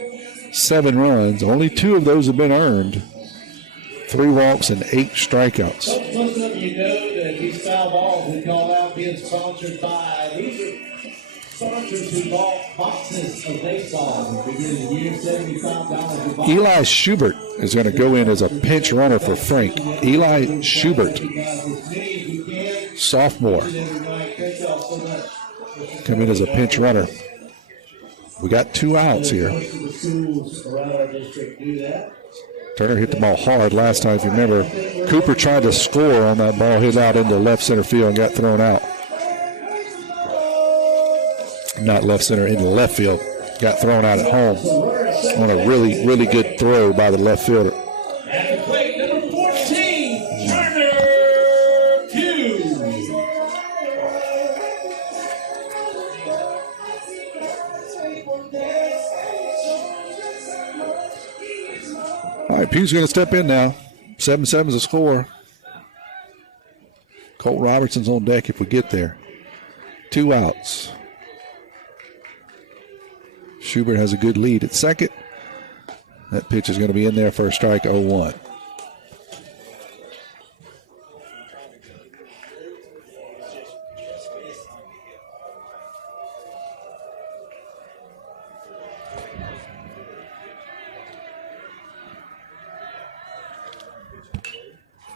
7 runs. Only 2 of those have been earned. 3 walks and 8 strikeouts. Most of you know that these foul balls we call out being sponsored by, these are sponsors who bought boxes of baseball beginning of the year, $75 a box. Eli Schubert is going to go in as a pinch runner for Frank. Eli Schubert, sophomore, come in as a pinch runner. We got 2 outs here. Turner hit the ball hard last time, if you remember. Cooper tried to score on that ball, hit out into left center field and got thrown out. Not left center, into left field. Got thrown out at home on a really, really good throw by the left fielder. At the plate, number 14, Turner Pugh. All right, Pugh's going to step in now. 7-7 is the score. Colt Robertson's on deck if we get there. 2 outs. Schubert has a good lead at second. That pitch is going to be in there for a strike, 0-1.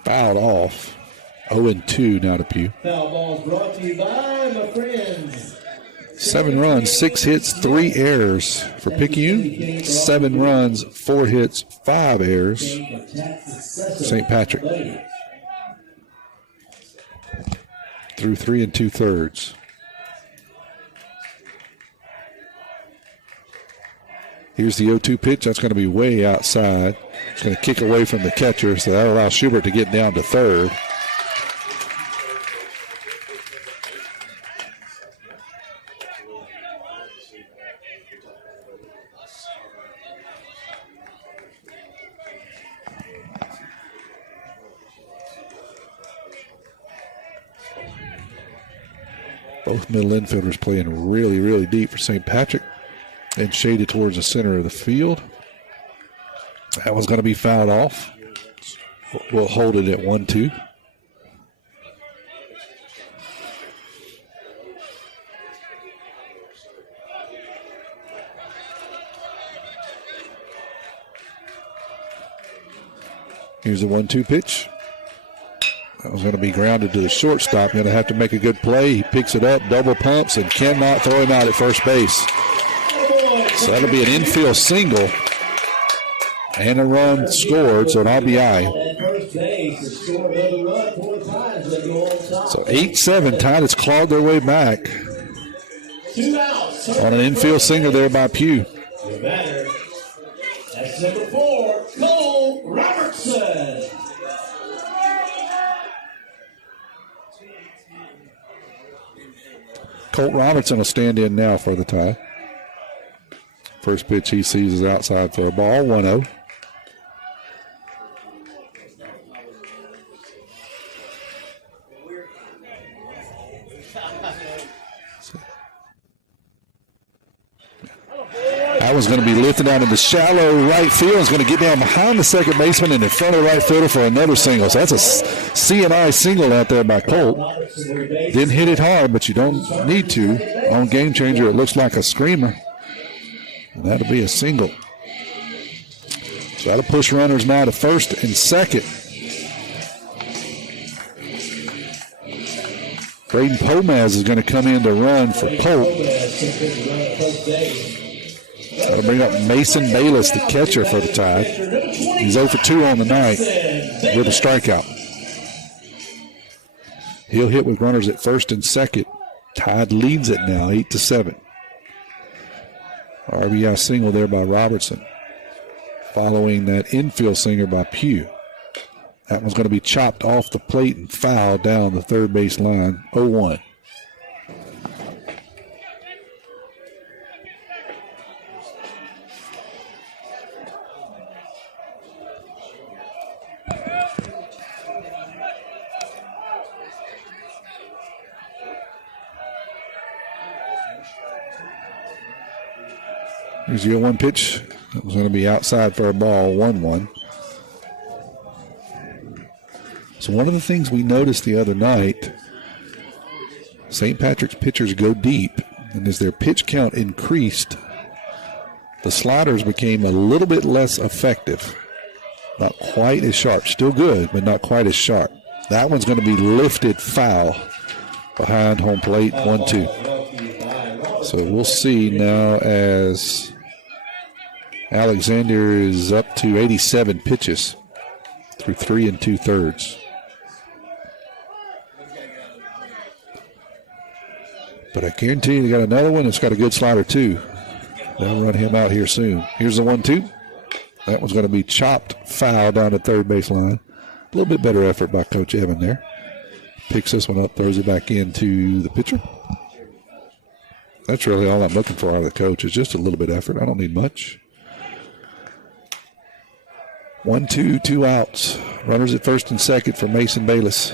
Fouled off. 0-2 now to Pugh. Foul balls brought to you by my friends. 7 runs, 6 hits, 3 errors for Picayune. 7 runs, 4 hits, 5 errors. St. Patrick through 3 2/3. Here's the 0-2 pitch. That's going to be way outside. It's going to kick away from the catcher, so that allows Schubert to get down to third. Both middle infielders playing really, really deep for St. Patrick and shaded towards the center of the field. That one's going to be fouled off. We'll hold it at 1-2. Here's the 1-2 pitch. That was going to be grounded to the shortstop. Going to have to make a good play. He picks it up, double pumps, and cannot throw him out at first base. So that'll be an infield single and a run scored, so an RBI. So 8-7, Tigers clawed their way back on an infield single there by Pugh. That's number 4, Cole Robertson. Colt Robertson will stand in now for the tie. First pitch he sees is outside for a ball, 1-0. That was going to be lifted out in the shallow right field. It's going to get down behind the second baseman and in front of the right fielder for another single. So that's a C&I single out there by Colt. Didn't hit it hard, but you don't need to. On Game Changer, it looks like a screamer. And that'll be a single. So that'll push runners now to first and second. Braden Pomaz is going to come in to run for Pope. That'll bring up Mason Bayless, the catcher for the Tide. He's 0 for 2 on the night with a strikeout. He'll hit with runners at first and second. Tide leads it now, 8-7. RBI single there by Robertson, following that infield single by Pugh. That one's going to be chopped off the plate and fouled down the third base line, 0-1. Here's the 0-1 pitch. That was going to be outside for a ball, 1-1. So one of the things we noticed the other night, St. Patrick's pitchers go deep, and as their pitch count increased, the sliders became a little bit less effective. Not quite as sharp. Still good, but not quite as sharp. That one's going to be lifted foul behind home plate, 1-2. So we'll see now as Alexander is up to 87 pitches through 3 2/3. But I guarantee you they got another one that's got a good slider too. They'll run him out here soon. Here's the 1-2. That one's going to be chopped foul down the third base line. A little bit better effort by Coach Evan there. Picks this one up, throws it back into the pitcher. That's really all I'm looking for out of the coach is just a little bit of effort. I don't need much. 1-2, 2 outs. Runners at first and second for Mason Bayless.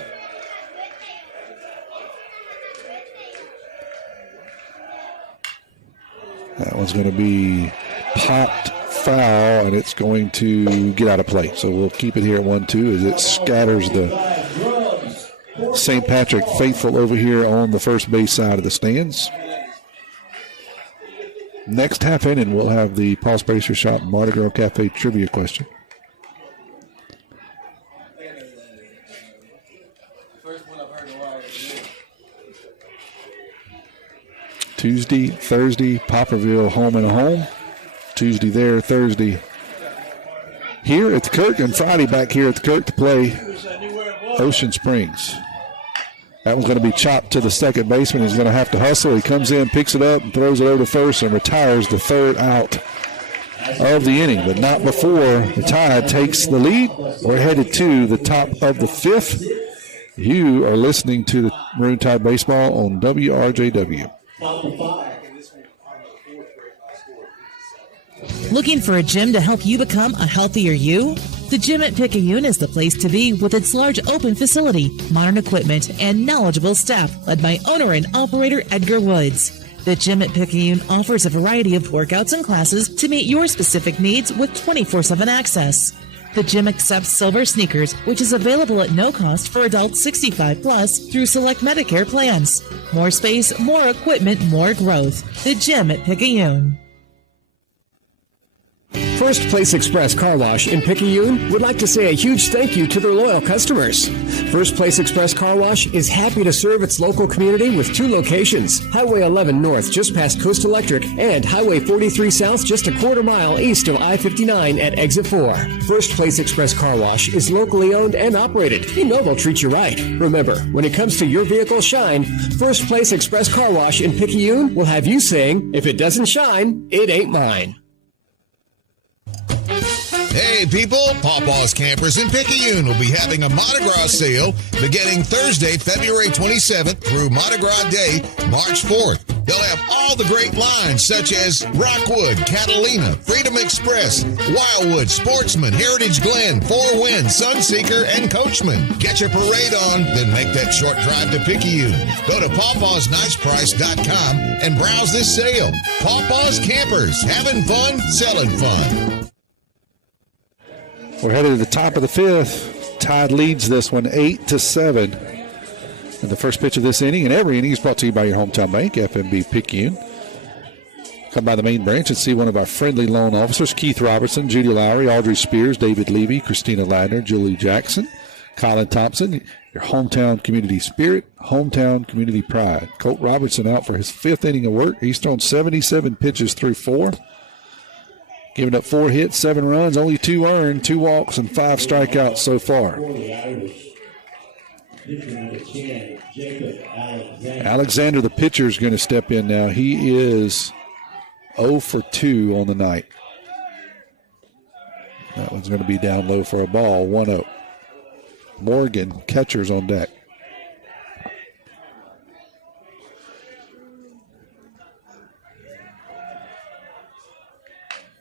That one's going to be popped foul, and it's going to get out of play. So we'll keep it here at 1-2 as it scatters the St. Patrick faithful over here on the first base side of the stands. Next half inning, we'll have the Paul Spacer Shop Mardi Gras Cafe trivia question. Tuesday, Thursday, Poplarville home and home. Tuesday there, Thursday here at the Kirk, and Friday back here at the Kirk to play Ocean Springs. That one's going to be chopped to the second baseman. He's going to have to hustle. He comes in, picks it up, and throws it over to first and retires the third out of the inning, but not before the Tide takes the lead. We're headed to the top of the fifth. You are listening to the Maroon Tide Baseball on WRJW. Looking for a gym to help you become a healthier you? The gym at Picayune is the place to be with its large open facility, modern equipment, and knowledgeable staff led by owner and operator Edgar Woods. The gym at Picayune offers a variety of workouts and classes to meet your specific needs with 24/7 access. The gym accepts silver sneakers, which is available at no cost for adults 65 plus through select Medicare plans. More space, more equipment, more growth. The gym at Picayune. First Place Express Car Wash in Picayune would like to say a huge thank you to their loyal customers. First Place Express Car Wash is happy to serve its local community with 2 locations, Highway 11 North just past Coast Electric and Highway 43 South just a quarter mile east of I-59 at Exit 4. First Place Express Car Wash is locally owned and operated. You know they'll treat you right. Remember, when it comes to your vehicle's shine, First Place Express Car Wash in Picayune will have you saying, if it doesn't shine, it ain't mine. Hey people, Pawpaw's Campers in Picayune will be having a Mardi Gras sale beginning Thursday, February 27th through Mardi Gras Day, March 4th. They'll have all the great lines such as Rockwood, Catalina, Freedom Express, Wildwood, Sportsman, Heritage Glen, Four Winds, Sunseeker, and Coachman. Get your parade on, then make that short drive to Picayune. Go to pawpawsniceprice.com and browse this sale. Pawpaw's Campers, having fun, selling fun. We're headed to the top of the fifth. Tide leads this one 8-7. And the first pitch of this inning, and every inning, is brought to you by your hometown bank, FMB Picayune. Come by the main branch and see one of our friendly loan officers, Keith Robertson, Judy Lowry, Audrey Spears, David Levy, Christina Ladner, Julie Jackson, Colin Thompson. Your hometown community spirit, hometown community pride. Colt Robertson out for his 5th inning of work. He's thrown 77 pitches through 4. Giving up 4 hits, 7 runs, only 2 earned, 2 walks, and 5 strikeouts so far. Alexander, the pitcher, is going to step in now. He is 0 for 2 on the night. That one's going to be down low for a ball, 1-0. Morgan, catcher's on deck.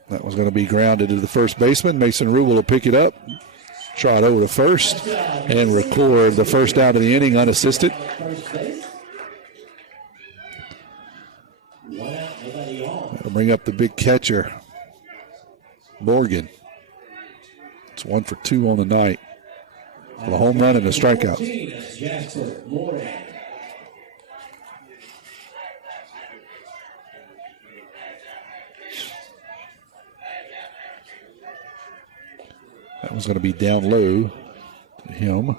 That was going to be grounded to the first baseman. Mason Rubel will pick it up, trot over to first, and record the first out of the inning unassisted. That'll bring up the big catcher, Morgan. It's 1 for 2 on the night. For a home run and a strikeout. That was going to be down low to him.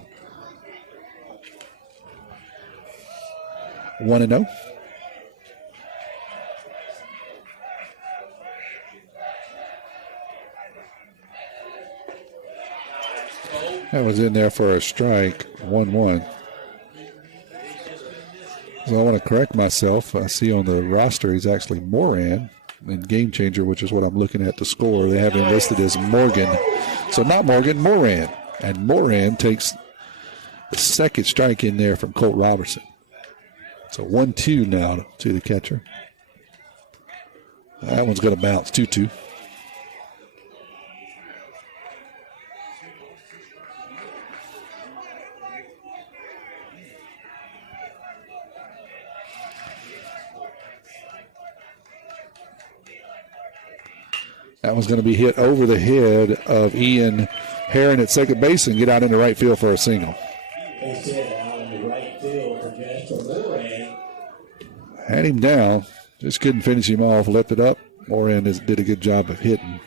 1-0. That was in there for a strike, 1-1. So I want to correct myself. I see on the roster he's actually Moran in Game Changer, which is what I'm looking at the score. They have him listed as Morgan. So not Morgan, Moran. And Moran takes the second strike in there from Colt Robertson. So 1-2 now to the catcher. That one's going to bounce 2-2. That one's going to be hit over the head of Ian Herron at second base and get out into right field for a single. Had him down, just couldn't finish him off, left it up. Moran did a good job of hitting.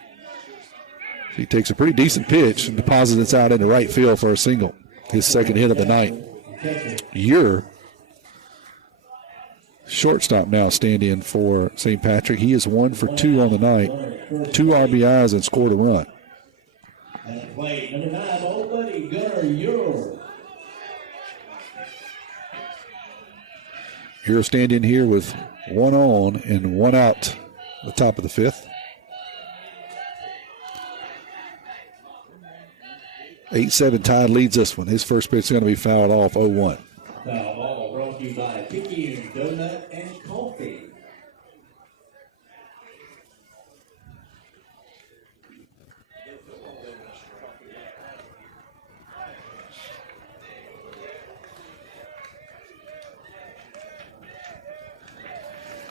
He takes a pretty decent pitch and deposits it out into right field for a single. His second hit of the night. Your shortstop now standing for St. Patrick. He is 1 for 2 on the night. 2 RBIs and scored a run. And play number 9, old buddy Gunnar Euro. Euro standing here with 1 on and 1 out at the top of the 5th. 8-7 Tide leads this one. His first pitch is going to be fouled off 0-1. Foul ball brought to you by Picayune Donut and Coffee.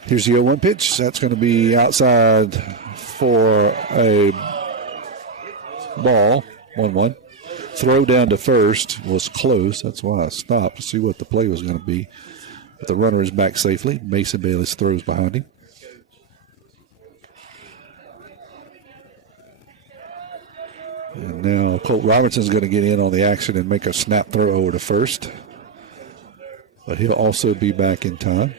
Here's the 0-1 pitch. That's going to be outside for a ball, 1-1. Throw down to first was close. That's why I stopped to see what the play was going to be. But the runner is back safely. Mason Bayless throws behind him. And now Colt Robertson's going to get in on the action and make a snap throw over to first. But he'll also be back in time.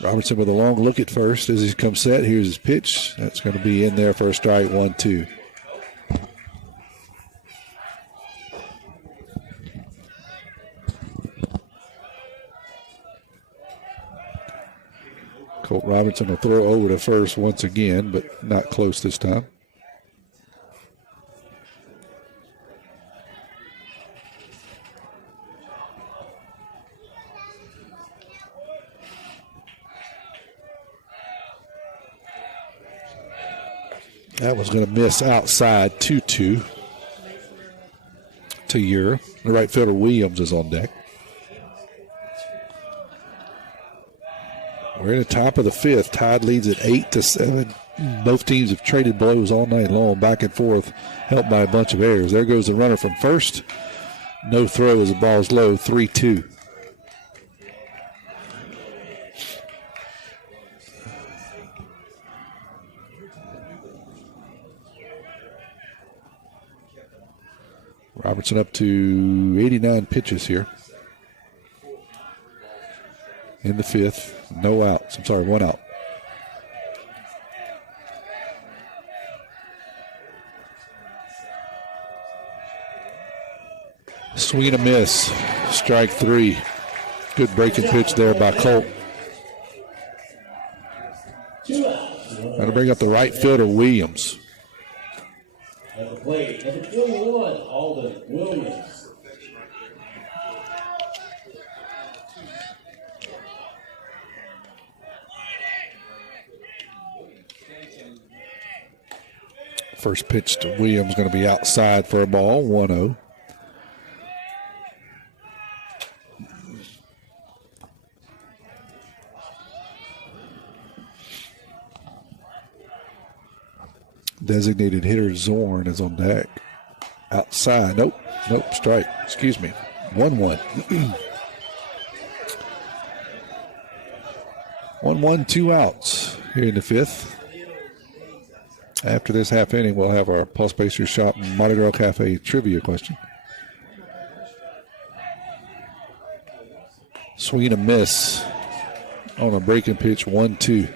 Robertson with a long look at first as he comes set. Here's his pitch. That's going to be in there for a strike, 1-2. Colt Robertson will throw over to first once again, but not close this time. That was going to miss outside 2-2 to Ure. The right fielder Williams is on deck. We're in the top of the 5th. Tide leads at 8-7. Both teams have traded blows all night long, back and forth, helped by a bunch of errors. There goes the runner from first. No throw as the ball's low, 3-2. Robertson up to 89 pitches here. in the fifth. No outs. I'm sorry, one out. Swing and a miss. Strike three. Good breaking pitch there by Colt. That'll bring up the right fielder, Williams. At the plate, number 21, Alden Williams. First pitch to Williams going to be outside for a ball, 1-0. Designated hitter Zorn is on deck. Outside. Nope, strike. Excuse me. 1-1. 1-1, 2 outs here in the fifth. After this half inning, we'll have our Pulse Pacers Shop Mardi Gras Cafe trivia question. Swing and a miss on a breaking pitch, 1-2.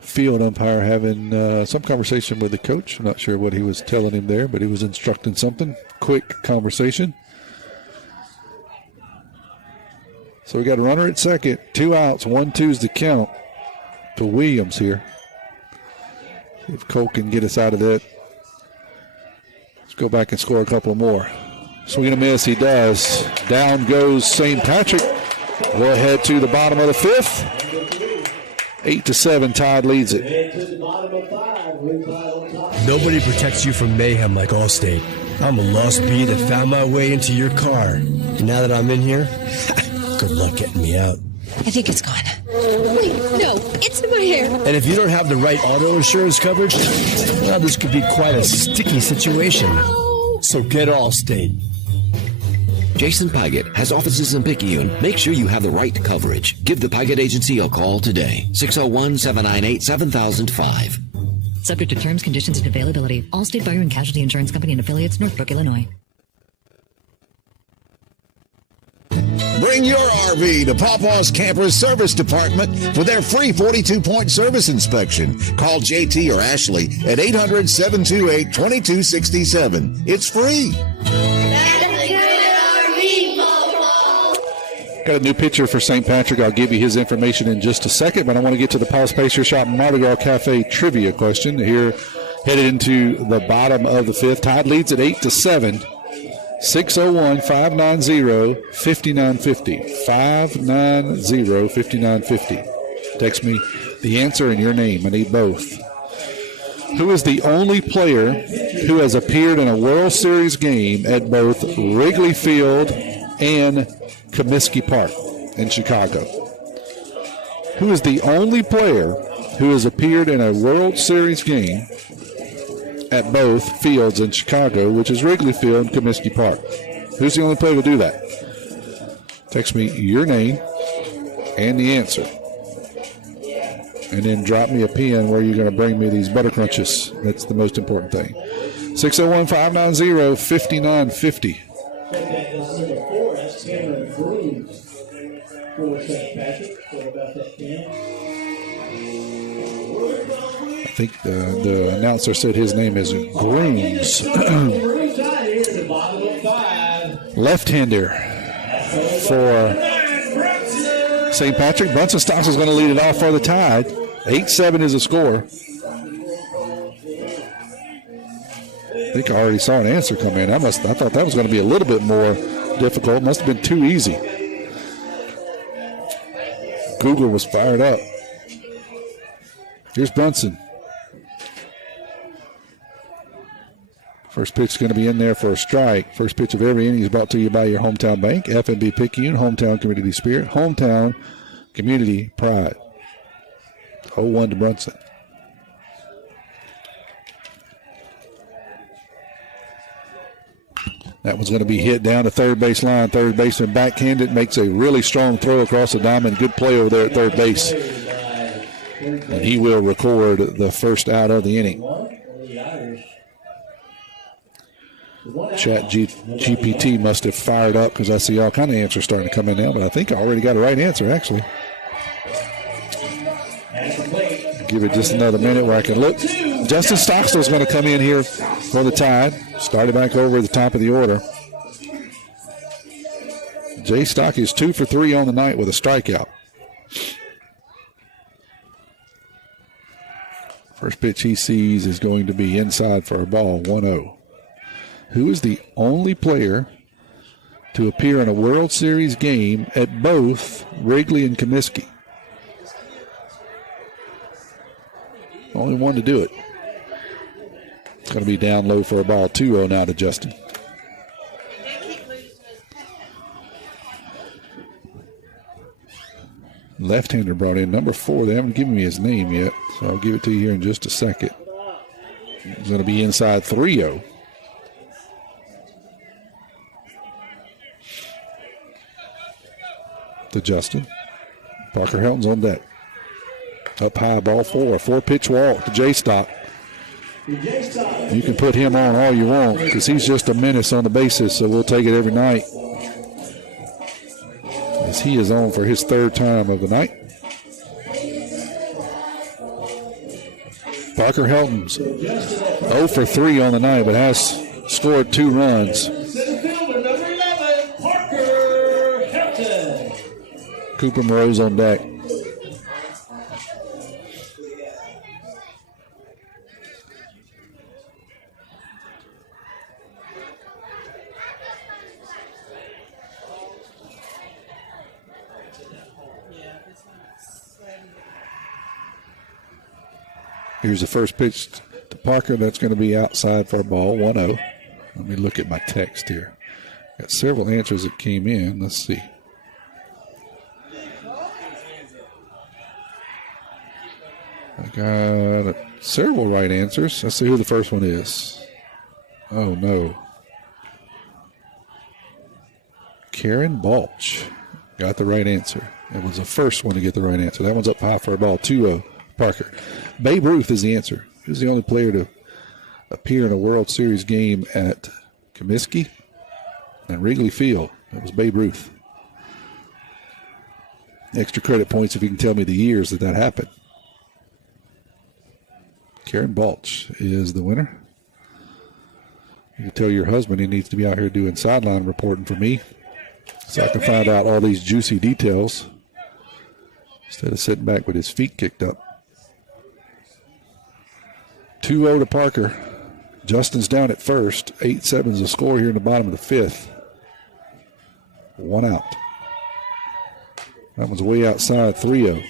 Field umpire having some conversation with the coach. I'm not sure what he was telling him there, but he was instructing something. Quick conversation. So we got a runner at second. 2 outs. 1-2 is the count to Williams here. See if Cole can get us out of that. Let's go back and score a couple more. Swing and a miss. He does. Down goes St. Patrick. We'll head to the bottom of the fifth. 8-7, Todd leads it. Nobody protects you from mayhem like Allstate. I'm a lost bee that found my way into your car. And now that I'm in here, good luck getting me out. I think it's gone. Wait, no, it's in my hair. And if you don't have the right auto insurance coverage, well, this could be quite a sticky situation. So get Allstate. Jason Paget has offices in Picayune. Make sure you have the right coverage. Give the Paget Agency a call today. 601-798-7005. Subject to terms, conditions, and availability. Allstate Fire and Casualty Insurance Company and affiliates, Northbrook, Illinois. Bring your RV to Pawpaw's Campers Service Department for their free 42-point service inspection. Call JT or Ashley at 800-728-2267. It's free. Got a new pitcher for St. Patrick. I'll give you his information in just a second, but I want to get to the Pulse Pacer Shop Mardi Gras Cafe trivia question. Here, headed into the bottom of the fifth. Todd leads at 8-7. 601-590-5950. 590-5950. Text me the answer and your name. I need both. Who is the only player who has appeared in a World Series game at both Wrigley Field and Comiskey Park in Chicago? Who is the only player who has appeared in a World Series game at both fields in Chicago, which is Wrigley Field and Comiskey Park? Who's the only player to do that? Text me your name and the answer. And then drop me a pin where you're going to bring me these butter crunches. That's the most important thing. 601-590-5950. That's Cameron Grooms for St. Patrick. So about that 10. I think the announcer said his name is Grooms. Left-hander for St. Patrick. Brunson Stocks is going to lead it off for the Tide. 8-7 is the score. I think I already saw an answer come in. I thought that was going to be a little bit more difficult. Must have been too easy. Google was fired up. Here's Brunson. First pitch is going to be in there for a strike. First pitch of every inning is brought to you by your hometown bank, FNB Picayune, hometown community spirit, hometown community pride. 0-1 to Brunson. That one's going to be hit down the third base line. Third baseman backhanded, makes a really strong throw across the diamond. Good play over there at third base. And he will record the first out of the inning. GPT must have fired up because I see all kind of answers starting to come in now, but I think I already got a right answer, actually. Give it just another minute where I can look. Justin Stockstill is going to come in here for the Tide. Started back over at the top of the order. Jay Stock is 2 for 3 on the night with a strikeout. First pitch he sees is going to be inside for a ball, 1-0. Who is the only player to appear in a World Series game at both Wrigley and Comiskey? Only one to do it. It's going to be down low for a ball, 2-0 now to Justin. Left-hander brought in, number 4. They haven't given me his name yet, so I'll give it to you here in just a second. It's going to be inside, 3-0. To Justin. Parker Helton's on deck. Up high, ball 4. A 4-pitch walk to Jay Stock. You can put him on all you want because he's just a menace on the bases, so we'll take it every night. As he is on for his third time of the night. Parker Helton's 0 for 3 on the night, but has scored 2 runs. Cooper Moreau's on deck. Here's the first pitch to Parker. That's going to be outside for a ball, 1-0. Let me look at my text here. Got several answers that came in. Let's see. I got several right answers. Let's see who the first one is. Oh, no. Karen Balch got the right answer. It was the first one to get the right answer. That one's up high for a ball, 2-0. Parker. Babe Ruth is the answer. Who's the only player to appear in a World Series game at Comiskey and Wrigley Field? That was Babe Ruth. Extra credit points if you can tell me the years that happened. Karen Balch is the winner. You can tell your husband he needs to be out here doing sideline reporting for me so I can find out all these juicy details instead of sitting back with his feet kicked up. 2-0 to Parker. Justin's down at first. 8-7 is the score here in the bottom of the 5th. 1 out. That one's way outside, 3-0.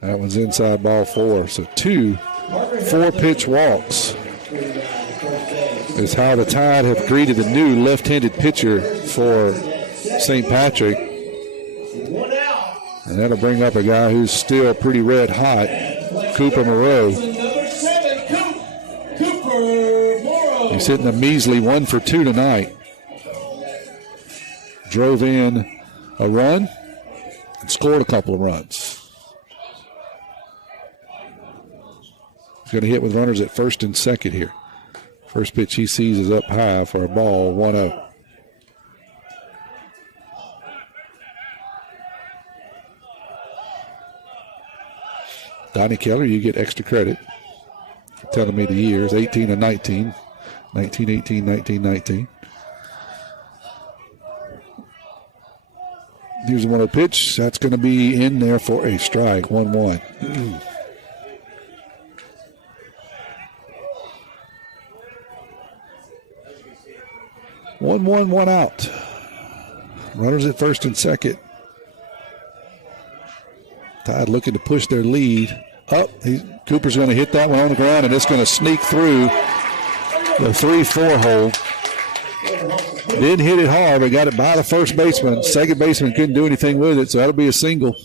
That one's inside, ball 4. So 2 4-pitch walks is how the Tide have greeted the new left-handed pitcher for St. Patrick. And that'll bring up a guy who's still pretty red hot, Cooper Moreau. He's hitting a measly 1 for 2 tonight. Drove in a run and scored a couple of runs. He's going to hit with runners at first and second here. First pitch he sees is up high for a ball, 1-0. Donnie Keller, you get extra credit for telling me the years, 18 and 19, 1918, 1919. Here's the 1-0 pitch. That's going to be in there for a strike, 1-1. 1-1, 1 out. Runners at first and second. Tide looking to push their lead up. Cooper's going to hit that one on the ground, and it's going to sneak through the 3-4 hole. Didn't hit it hard, but got it by the first baseman. Second baseman couldn't do anything with it, so that'll be a single.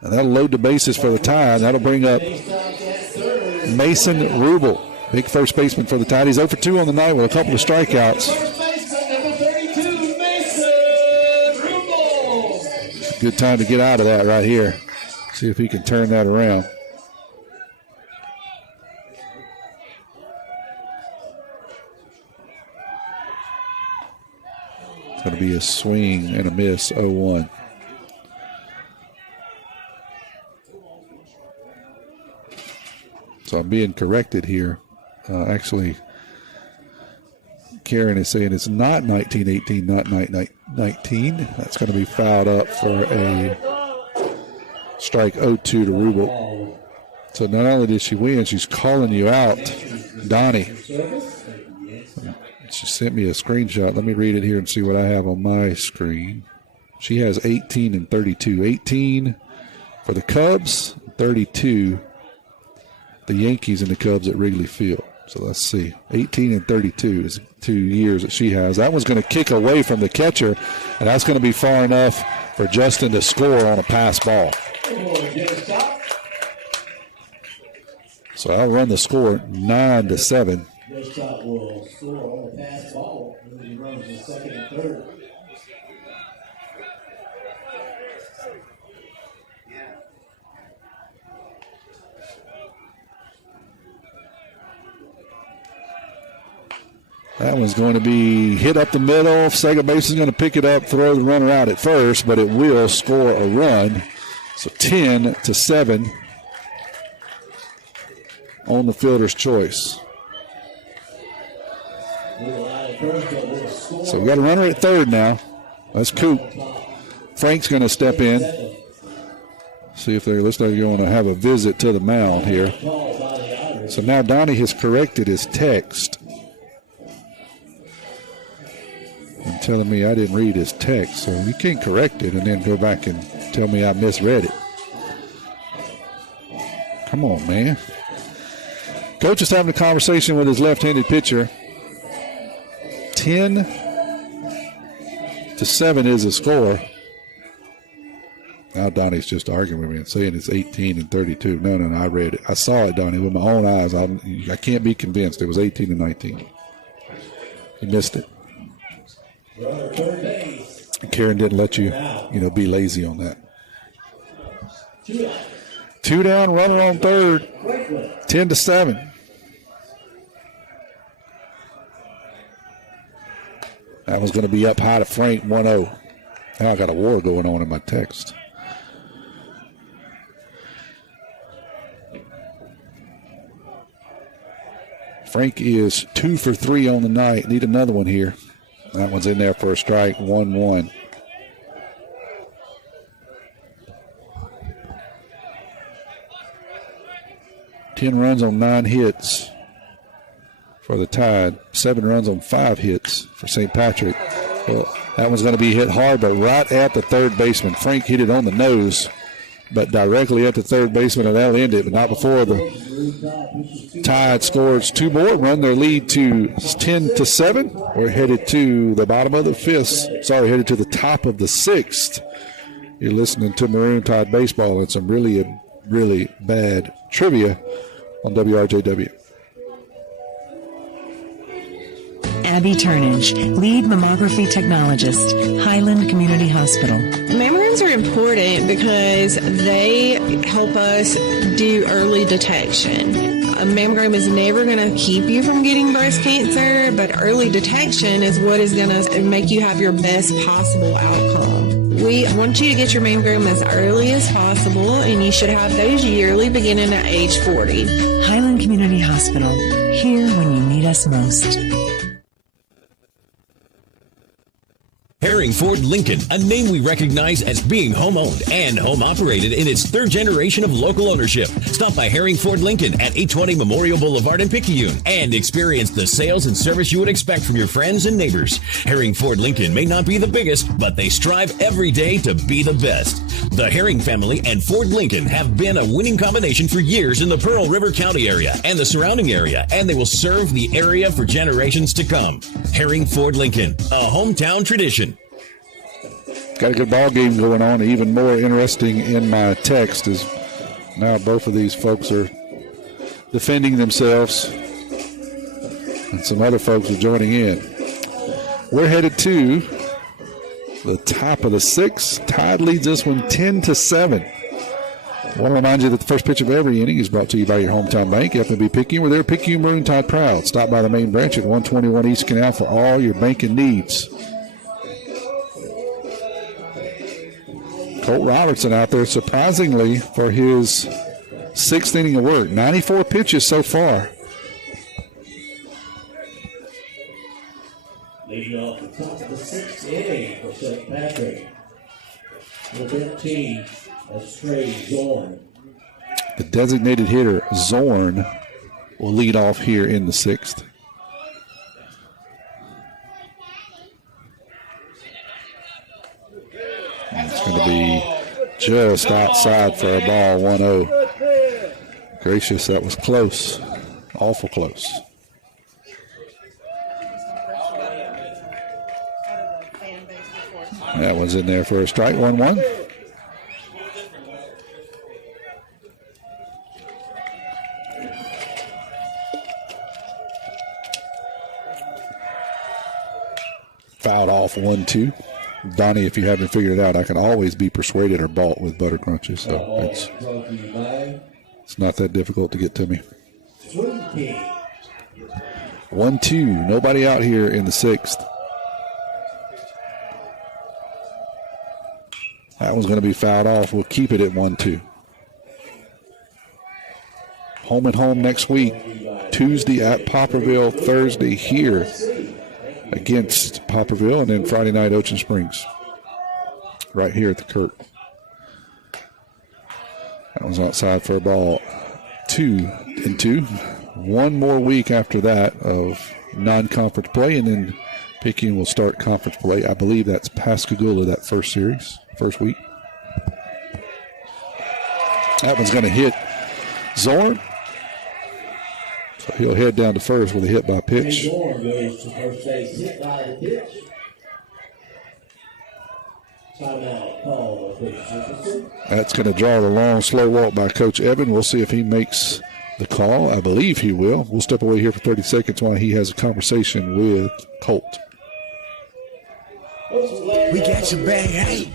And that'll load the bases for the tie. That'll bring up Mason Rubel, big first baseman for the Tide. He's 0 for 2 on the night with a couple of strikeouts. Good time to get out of that right here. See if he can turn that around. It's going to be a swing and a miss, 0-1. So I'm being corrected here. Actually, Karen is saying it's not 1918, not 19. That's going to be fouled up for a strike 0-2 to Rubel. So not only did she win, she's calling you out, Donnie. She sent me a screenshot. Let me read it here and see what I have on my screen. She has 18 and 32. 18 for the Cubs, 32 the Yankees and the Cubs at Wrigley Field. So let's see. 18 and 32 is 2 years that she has. That one's going to kick away from the catcher, and that's going to be far enough for Justin to score on a pass ball. So I'll run the score 9-7. Shot will score on the pass ball. He runs the second and third. That one's going to be hit up the middle. Second base is going to pick it up, throw the runner out at first, but it will score a run. So 10-7 on the fielder's choice. So we got a runner at third now. That's Coop. Frank's going to step in. See if they're going to have a visit to the mound here. So now Donnie has corrected his text. And telling me I didn't read his text. So you can't correct it and then go back and tell me I misread it. Come on, man. Coach is having a conversation with his left-handed pitcher. 10-7 is the score. Now Donnie's just arguing with me and saying it's 18 and 32. No, I read it. I saw it, Donnie, with my own eyes. I can't be convinced. It was 18 and 19. He missed it. Karen didn't let you, be lazy on that. 2 down, runner on third. 10-7. That was going to be up high to Frank, 1-0. Now I got a war going on in my text. Frank is 2 for 3 on the night. Need another one here. That one's in there for a strike, 1-1. Ten runs on 9 hits for the Tide. 7 runs on 5 hits for St. Patrick. Well, that one's going to be hit hard, but right at the third baseman. Frank hit it on the nose, but directly at the third baseman, and that'll end it, but not before the Tide scores 2 more, run their lead to 10-7. We're headed to the bottom of the 5th. Sorry, headed to the top of the 6th. You're listening to Maroon Tide Baseball and some really, really bad trivia on WRJW. Abby Turnage, lead mammography technologist, Highland Community Hospital. Mammograms are important because they help us do early detection. A mammogram is never going to keep you from getting breast cancer, but early detection is what is going to make you have your best possible outcome. We want you to get your mammogram as early as possible, and you should have those yearly beginning at age 40. Highland Community Hospital, here when you need us most. Herring Ford Lincoln, a name we recognize as being home-owned and home-operated in its 3rd generation of local ownership. Stop by Herring Ford Lincoln at 820 Memorial Boulevard in Picayune and experience the sales and service you would expect from your friends and neighbors. Herring Ford Lincoln may not be the biggest, but they strive every day to be the best. The Herring family and Ford Lincoln have been a winning combination for years in the Pearl River County area and the surrounding area, and they will serve the area for generations to come. Herring Ford Lincoln, a hometown tradition. Got a good ball game going on. Even more interesting in my text is now both of these folks are defending themselves, and some other folks are joining in. We're headed to the top of the sixth. Tide leads this one 10-7. I want to remind you that the first pitch of every inning is brought to you by your hometown bank, FNB Picayune. We're there, Picayune Maroon Tide proud. Stop by the main branch at 121 East Canal for all your banking needs. Colt Robertson out there, surprisingly, for his sixth inning of work. 94 pitches so far. Leading off the top of the sixth inning for St. Patrick. Number 15, that's Trey Zorn. The designated hitter, Zorn, will lead off here in the sixth. And it's going to be just outside for a ball, 1-0. Gracious, that was close. Awful close. That one's in there for a strike, 1-1. Fouled off, 1-2. Donnie, if you haven't figured it out, I can always be persuaded or bought with butter crunches, so it's not that difficult to get to me. 1-2, nobody out here in the sixth. That one's going to be fouled off. We'll keep it at 1-2. Home and home next week. Tuesday at Poplarville, Thursday here against Poplarville, and then Friday night Ocean Springs. Right here at the Kirk. That one's outside for a ball. 2-2. One more week after that of non-conference play, and then Picayune will start conference play. I believe that's Pascagoula, that first series. First week. That one's going to hit Zorn. So he'll head down to first with a hit by pitch. Zorn goes to first base, hit by the pitch. Timeout call by Coach Jefferson. That's going to draw the long, slow walk by Coach Evan. We'll see if he makes the call. I believe he will. We'll step away here for 30 seconds while he has a conversation with Colt. We got your bag, hey.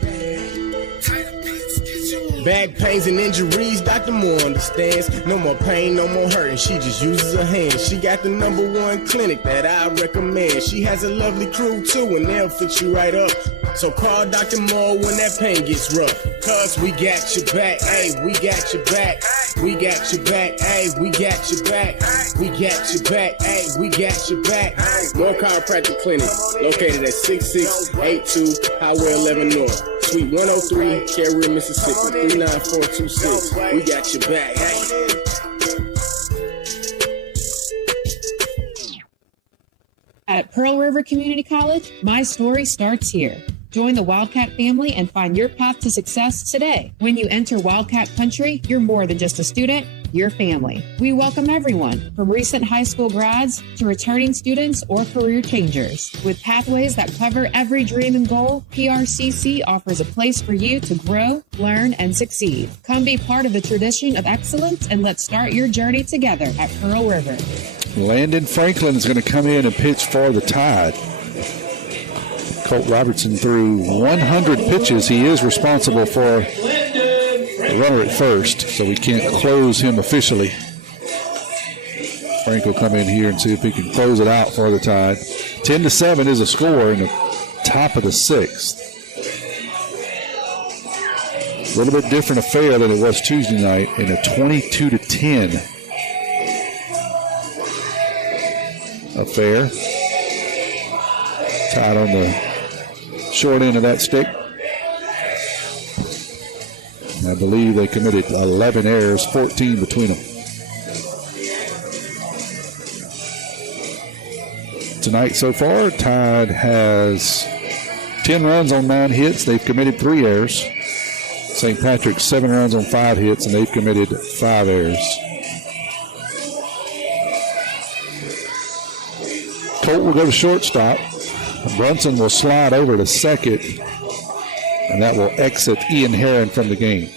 Back pains and injuries, Dr. Moore understands. No more pain, no more hurting. She just uses her hands. She got the #1 clinic that I recommend. She has a lovely crew too, and they'll fix you right up. So call Dr. Moore when that pain gets rough. Cause we got your back, hey, we got your back. We got your back, hey, we got your back. We got your back, hey, we got your back. Moore Chiropractic Clinic, located at 6682 Highway 11 North. Suite 103, Carrier, Mississippi, 39426. We got your back. At Pearl River Community College, my story starts here. Join the Wildcat family and find your path to success today. When you enter Wildcat Country, you're more than just a student, you're family. We welcome everyone, from recent high school grads to returning students or career changers. With pathways that cover every dream and goal, PRCC offers a place for you to grow, learn, and succeed. Come be part of the tradition of excellence, and let's start your journey together at Pearl River. Landon Franklin is going to come in and pitch for the Tide. Colt Robertson threw 100 pitches. He is responsible for the runner at first, so we can't close him officially. Frank will come in here and see if he can close it out for the Tide. 10-7 is a score in the top of the sixth. A little bit different affair than it was Tuesday night in a 22-10 affair. Tide on the short end of that stick. And I believe they committed 11 errors, 14 between them. Tonight so far, Tide has 10 runs on 9 hits. They've committed 3 errors. St. Patrick's 7 runs on 5 hits, and they've committed 5 errors. Colt will go to shortstop. Brunson will slide over to second, and that will exit Ian Herron from the game.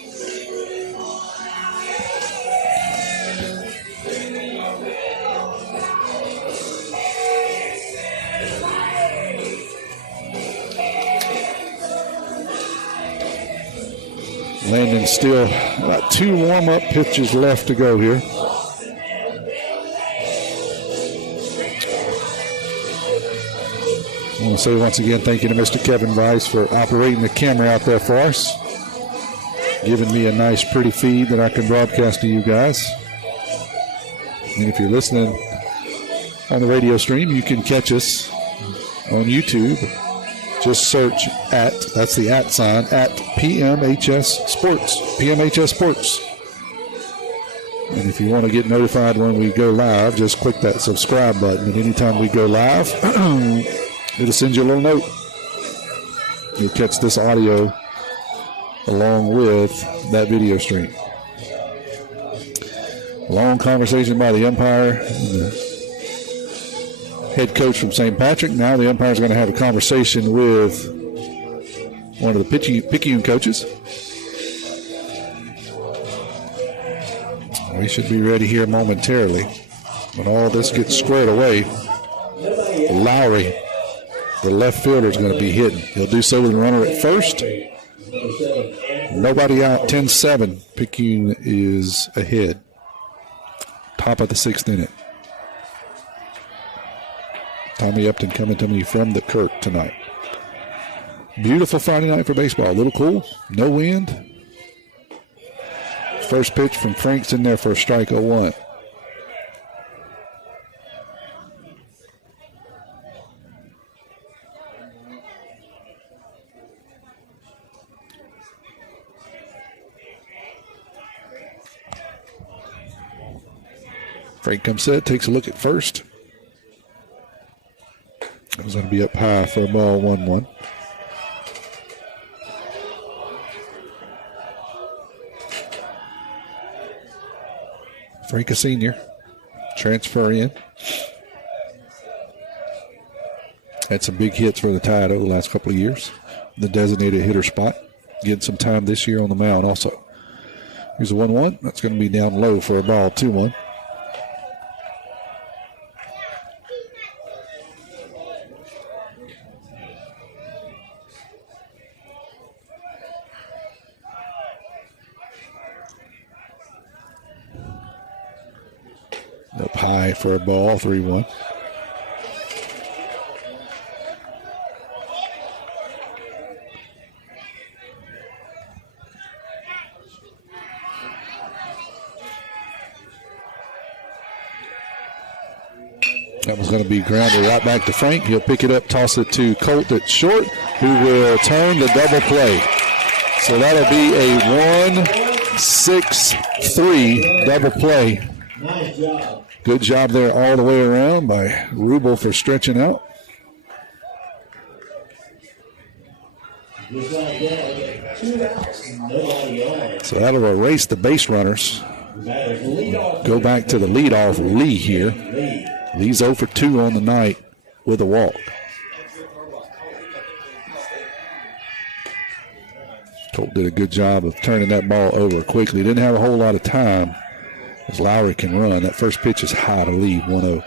Landon still about 2 warm-up pitches left to go here. I want to say once again thank you to Mr. Kevin Weiss for operating the camera out there for us, giving me a nice pretty feed that I can broadcast to you guys. And if you're listening on the radio stream, you can catch us on YouTube. Just search that's the @ sign, at PMHS Sports, PMHS Sports. And if you want to get notified when we go live, just click that subscribe button. And anytime we go live, it'll send you a little note. You'll catch this audio along with that video stream. Long conversation by the umpire and the head coach from St. Patrick. Now the umpire is going to have a conversation with one of the Picayune coaches. We should be ready here momentarily. When all this gets squared away, Lowry, the left fielder, is going to be hitting. He'll do so with the runner at first. Nobody out, 10-7. Picayune is ahead. Top of the 6th inning. Tommy Upton coming to me from the Kirk tonight. Beautiful Friday night for baseball. A little cool, no wind. First pitch from Frank's in there for a strike, 0-1. Frank comes set, takes a look at first. That was going to be up high for a ball, 1-1. Frank, a senior, transfer in. Had some big hits for the Tide over the last couple of years. The designated hitter spot. Getting some time this year on the mound also. Here's a 1-1. That's going to be down low for a ball, 2-1. Up high for a ball, 3-1. That was going to be grounded right back to Frank. He'll pick it up, toss it to Colt at short, who will turn the double play. So that'll be a 1-6-3 double play. Nice job. Good job there all the way around by Rubel for stretching out. Just like that, 2 outs, nobody on. So that'll erase the base runners. Go back to the leadoff Lee here. Lee's 0 for 2 on the night with a walk. Colt did a good job of turning that ball over quickly. Didn't have a whole lot of time as Lowry can run. That first pitch is high to Lee, 1-0.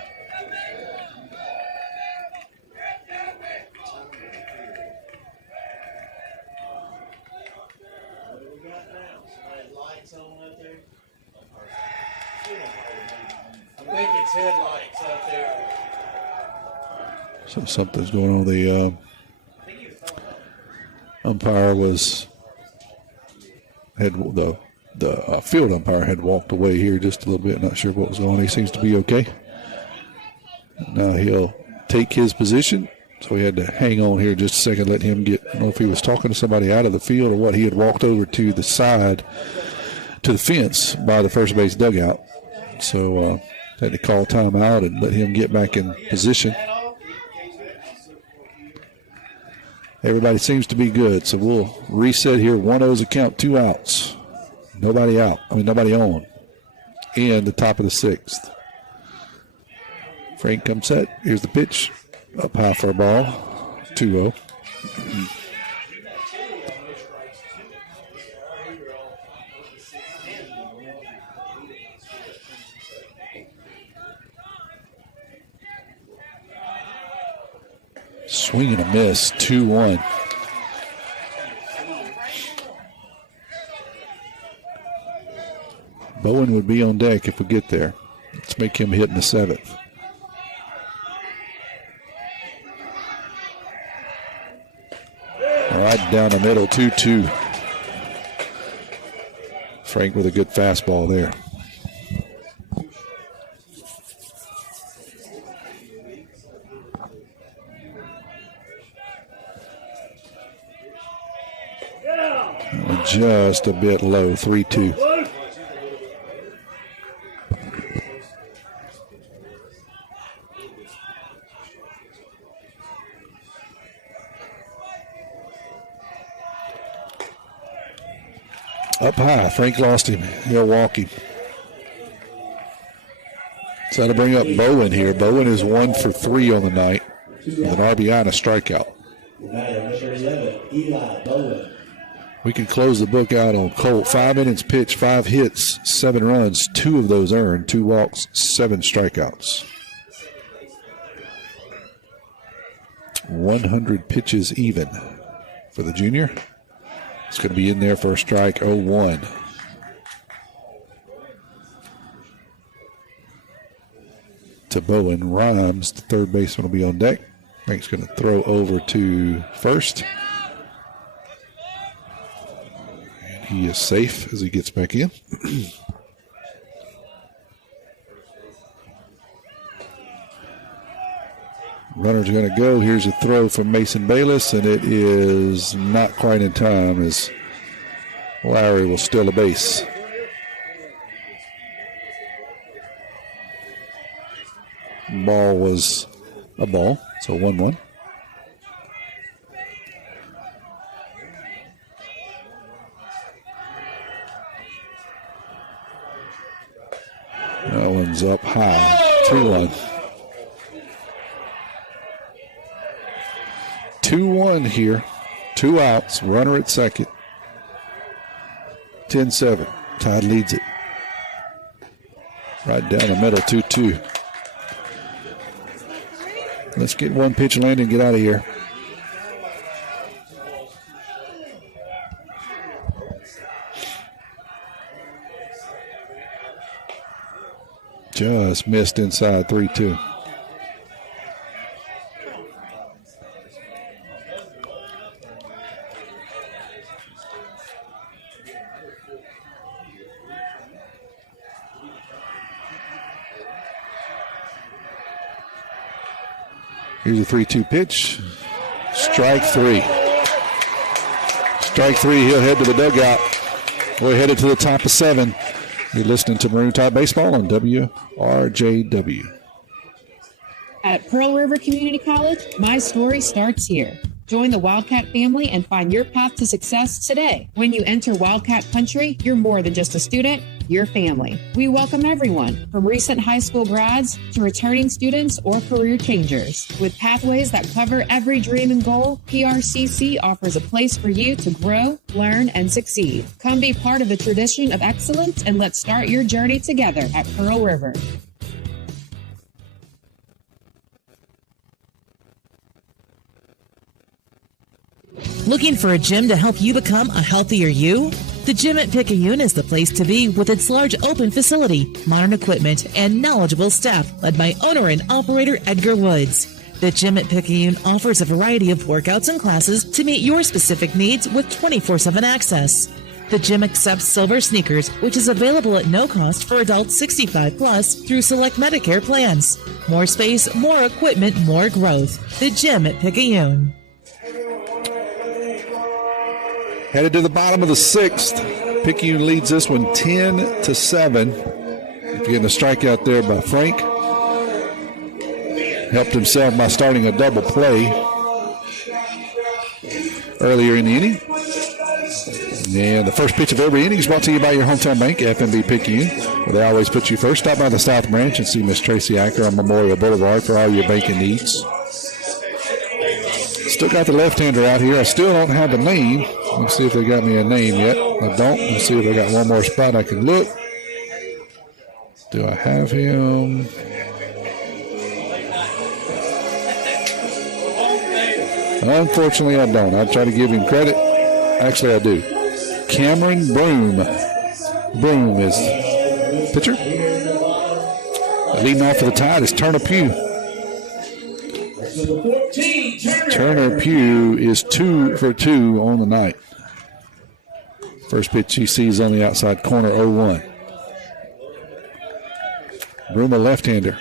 I think it's headlights out there. So something's going on. The umpire the field umpire had walked away here just a little bit. Not sure what was going on. He seems to be okay. Now he'll take his position. So he had to hang on here just a second, let him get, I don't know if he was talking to somebody out of the field or what. He had walked over to the side, to the fence by the first base dugout. So had to call timeout and let him get back in position. Everybody seems to be good, so we'll reset here. 1-0's a count, 2 outs. Nobody out. Nobody on. And the top of the 6th. Frank comes set. Here's the pitch. Up high for a ball. 2-0. Swing and a miss. 2-1. Bowen would be on deck if we get there. Let's make him hit in the 7th. Right down the middle, 2-2. Frank with a good fastball there. Just a bit low, 3-2. Up high, Frank lost him. Milwaukee. So that'll bring up Bowen here. Bowen is 1 for 3 on the night with an RBI and a strikeout. We can close the book out on Colt. 5 innings pitched, 5 hits, 7 runs, 2 of those earned, 2 walks, 7 strikeouts. 100 pitches even for the junior. It's going to be in there for a strike, 0-1. To Bowen. Rhymes, the third baseman, will be on deck. Frank's going to throw over to first. And he is safe as he gets back in. Runner's going to go. Here's a throw from Mason Bayless, and it is not quite in time as Lowry will steal a base. Ball was a ball, so 1-1. That one's up high, 2-1. 2-1 here. 2 outs. Runner at second. 10-7. Tide leads it. Right down the middle, 2-2. Let's get one pitch landed and get out of here. Just missed inside, 3-2. Here's a 3-2 pitch. Strike 3. Strike 3. He'll head to the dugout. We're headed to the top of 7. You're listening to Maroon Tide Baseball on WRJW. At Pearl River Community College, my story starts here. Join the Wildcat family and find your path to success today. When you enter Wildcat Country, you're more than just a student, you're family. We welcome everyone, from recent high school grads to returning students or career changers. With pathways that cover every dream and goal, PRCC offers a place for you to grow, learn, and succeed. Come be part of the tradition of excellence, and let's start your journey together at Pearl River. Looking for a gym to help you become a healthier you? The gym at Picayune is the place to be with its large open facility, modern equipment, and knowledgeable staff led by owner and operator Edgar Woods. The gym at Picayune offers a variety of workouts and classes to meet your specific needs with 24/7 access. The gym accepts silver sneakers, which is available at no cost for adults 65 plus through select Medicare plans. More space, more equipment, more growth. The gym at Picayune. Headed to the bottom of the 6th. Picayune leads this one 10-7. Getting a strikeout there by Frank. Helped himself by starting a double play. earlier in the inning. And the first pitch of every inning is brought to you by your hometown bank, FNB Picayune, where they always put you first. Stop by the South Branch and see Miss Tracy Acker on Memorial Boulevard for all your banking needs. Still got the left-hander out here. I still don't have the name. Let's see if they got me a name yet. I don't. Let's see if I got one more spot I can look. Do I have him? Unfortunately, I don't. I'll try to give him credit. Actually, I do. Cameron Broom. Broom is pitcher. Leading off for the Tide is Turner Pugh. Turner Pugh is 2 for 2 on the night. First pitch he sees on the outside corner, 0-1. Broom, a left-hander.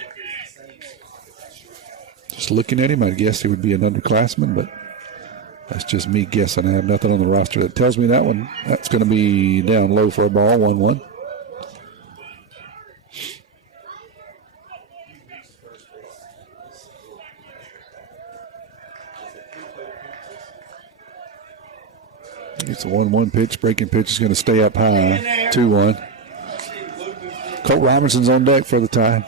Just looking at him, I guess he would be an underclassman, but that's just me guessing. I have nothing on the roster that tells me that one. That's going to be down low for a ball, 1-1. It's a 1-1 pitch. Breaking pitch is going to stay up high, 2-1. Colt Robinson's on deck for the Tide.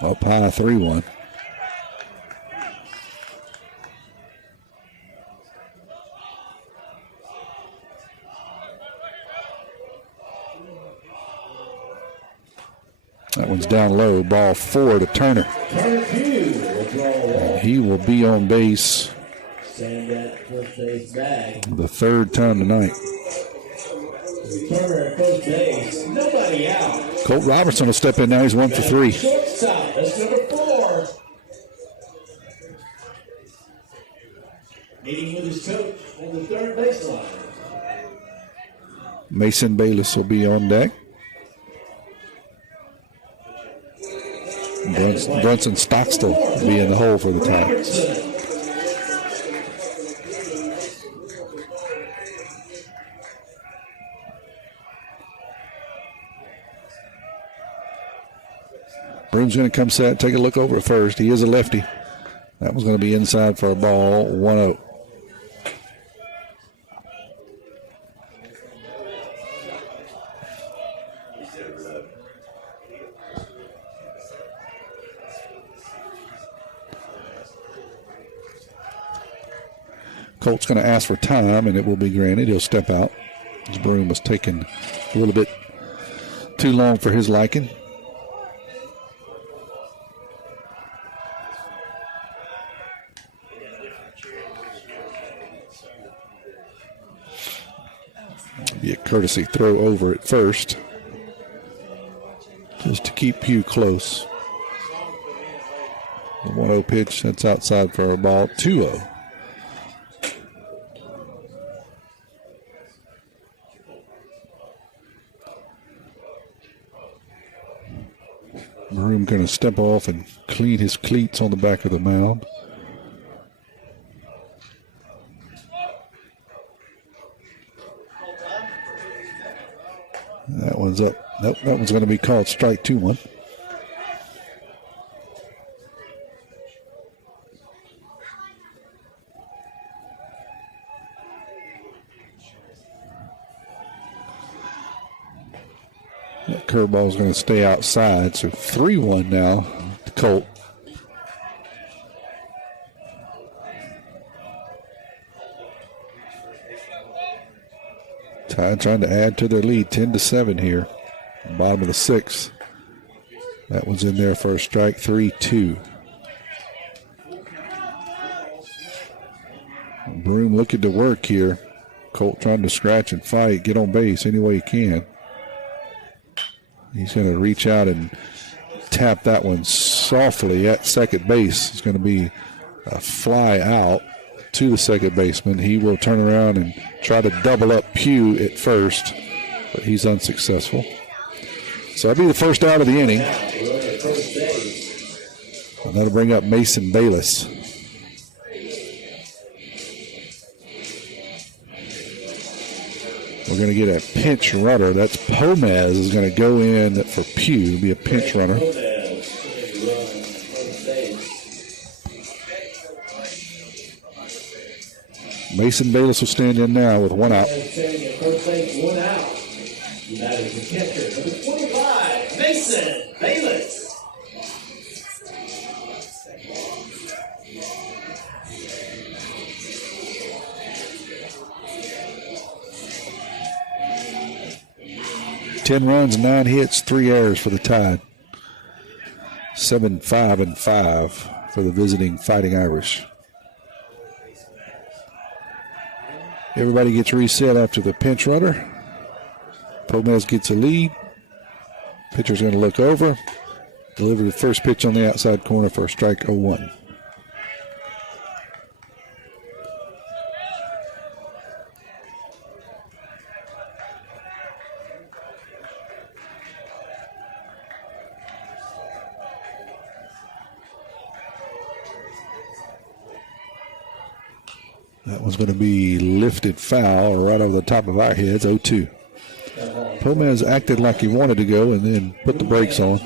Up high, 3-1. That one's down low. Ball 4 to Turner. He will be on base the third time tonight. Turner at first base. Nobody out. Colt Robertson will step in now. He's 1 for 3. Shortstop. That's number 4. Meeting with his coach on the third baseline. Mason Bayless will be on deck. Brunson Stockstill will be in the hole for the Tide. Broom's going to come set, take a look over at first. He is a lefty. That was going to be inside for a ball, 1-0. Colt's going to ask for time, and it will be granted. He'll step out. His Broom was taking a little bit too long for his liking. Be a courtesy throw over at first, just to keep Pugh close. The 1-0 pitch, that's outside for a ball, 2-0. Broom going to step off and clean his cleats on the back of the mound. That one's up. Nope, that one's going to be called strike 2-1. That curveball is going to stay outside, so 3-1 now to Colt. Tide trying to add to their lead, 10-7 here. Bottom of the 6th. That one's in there for a strike, 3-2. Broom looking to work here. Colt trying to scratch and fight, get on base any way he can. He's going to reach out and tap that one softly at second base. It's going to be a fly out to the second baseman. He will turn around and try to double up Pugh at first, but he's unsuccessful. So that'll be the first out of the inning. And that'll bring up Mason Bayless. We're going to get a pinch runner. That's Pomez is going to go in for Pugh, be a pinch runner. Mason Bayless will stand in now with one out. First base, one out. United the catcher, number 25, Mason Bayless. Ten runs, 9 hits, 3 errors for the Tide. 7-5-5 for the visiting Fighting Irish. Everybody gets reset after the pinch runner. Pomez gets a lead. Pitcher's going to look over. Deliver the first pitch on the outside corner for a strike 0-1. That one's going to be lifted foul right over the top of our heads, 0-2. Pomez acted like he wanted to go and then put the brakes on.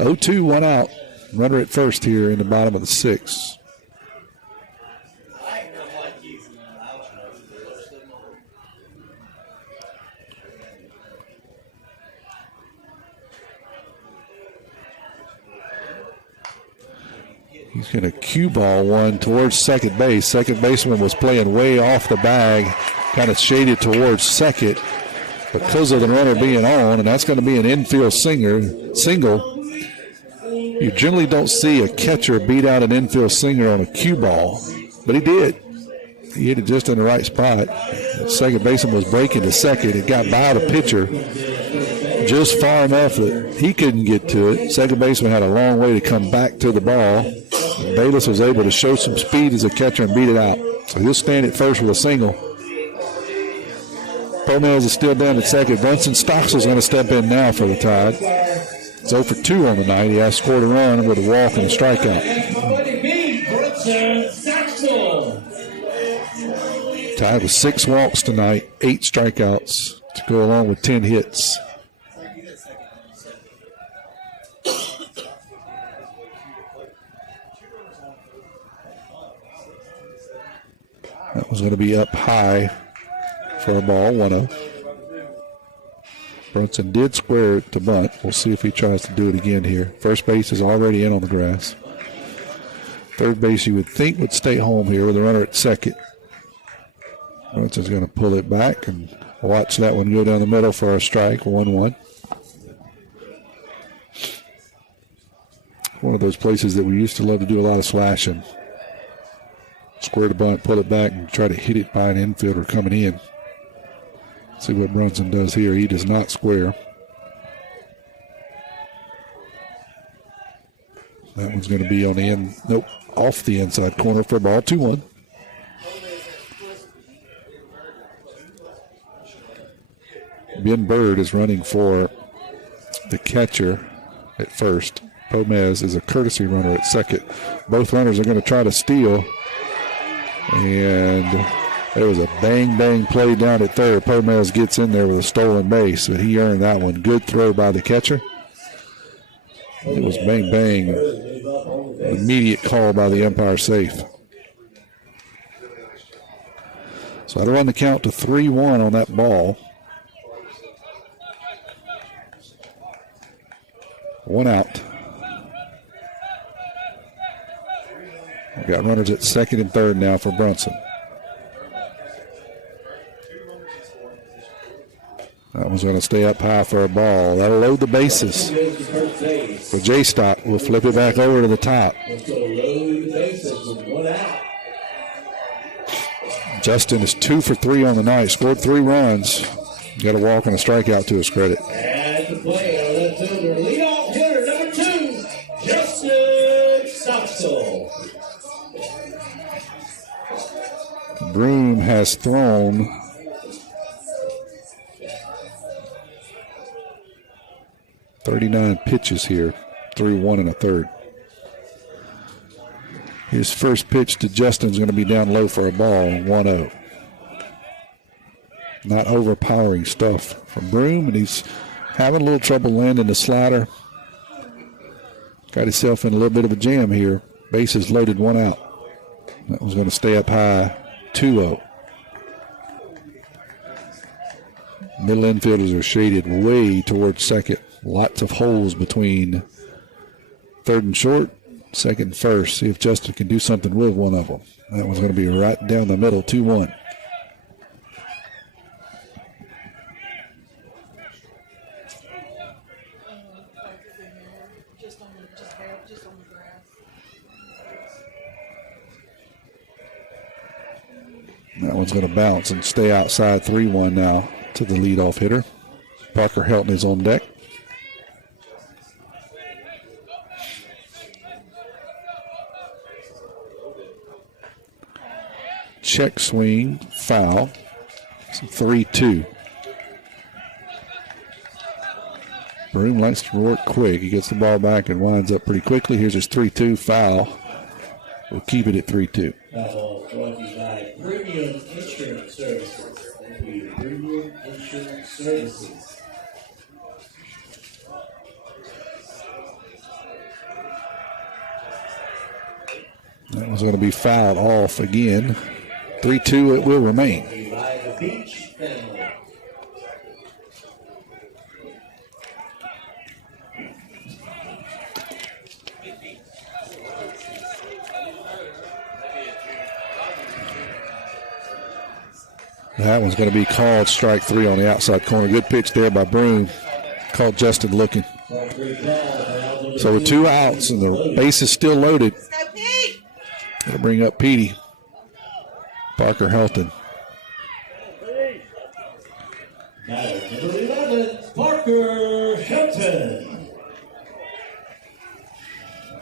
0-2, 1 out. Runner at first here in the bottom of the 6th. He's going to cue ball one towards second base. Second baseman was playing way off the bag, kind of shaded towards second because of the runner being on, and that's going to be an infield single. You generally don't see a catcher beat out an infield single on a cue ball, but he did. He hit it just in the right spot. The second baseman was breaking to second. It got by the pitcher just far enough that he couldn't get to it. Second baseman had a long way to come back to the ball. Bayless was able to show some speed as a catcher and beat it out. So he'll stand at first with a single. Pomez is still down at second. Brunson Stocks is going to step in now for the Tide. It's 0 for 2 on the night. He has scored a run with a walk and a strikeout. Tide with 6 walks tonight, 8 strikeouts to go along with 10 hits. That was going to be up high for a ball, 1-0. Brunson did square it to bunt. We'll see if he tries to do it again here. First base is already in on the grass. Third base you would think would stay home here with a runner at second. Brunson's going to pull it back and watch that one go down the middle for a strike, 1-1. One of those places that we used to love to do a lot of slashing. Square the bunt, pull it back, and try to hit it by an infielder coming in. See what Brunson does here. He does not square. That one's going to be on the off the inside corner for a ball, 2-1. Ben Bird is running for the catcher at first. Pomez is a courtesy runner at second. Both runners are going to try to steal. And there was a bang play down at third. Pomez gets in there with a stolen base, but he earned that one. Good throw by the catcher. It was bang. Immediate call by the umpire, safe. So I'd run the count to 3-1 on that ball. 1 out. We've got runners at second and third now for Brunson. That one's going to stay up high for a ball. That'll load the bases for J-Stock. We'll flip it back over to the top. Justin is 2 for 3 on the night. Scored 3 runs. Got a walk and a strikeout to his credit. At the plate, left fielder, leadoff hitter, number 2, Justin Stockstill. Broom has thrown .39 pitches here, 3-1 and a third. His first pitch to Justin's going to be down low for a ball, 1-0. Not overpowering stuff from Broom, and he's having a little trouble landing the slider. got himself in a little bit of a jam here. Bases loaded, one out. That was going to stay up high, 2-0. Middle infielders are shaded way towards second. Lots of holes between third and short, second and first. See if Justin can do something with one of them. That one's going to be right down the middle, 2-1. That one's going to bounce and stay outside, 3-1 now to the leadoff hitter. Parker Helton is on deck. Check swing, foul. 3-2. Broom likes to work quick. He gets the ball back and winds up pretty quickly. Here's his 3-2 foul. We'll keep it at 3-2. Brought to you by Premium Insurance Services. Thank you, Premium Insurance Services. That was going to be fouled off again. 3-2 it will remain. By the Beach family. That one's going to be called strike 3 on the outside corner. Good pitch there by Broom. Called Justin looking. So with 2 outs and the base is still loaded. It'll bring up Petey. Parker Helton. Number 11, Parker Helton.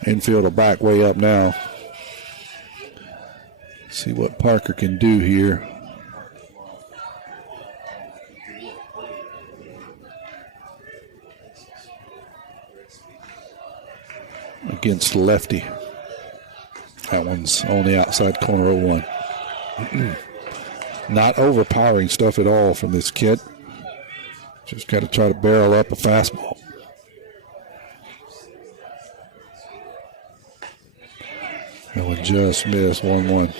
Infield will back way up now. See what Parker can do here. Against lefty. That one's on the outside corner, 0-1. Not overpowering stuff at all from this kid. Just got to try to barrel up a fastball. That one just missed, 1-1.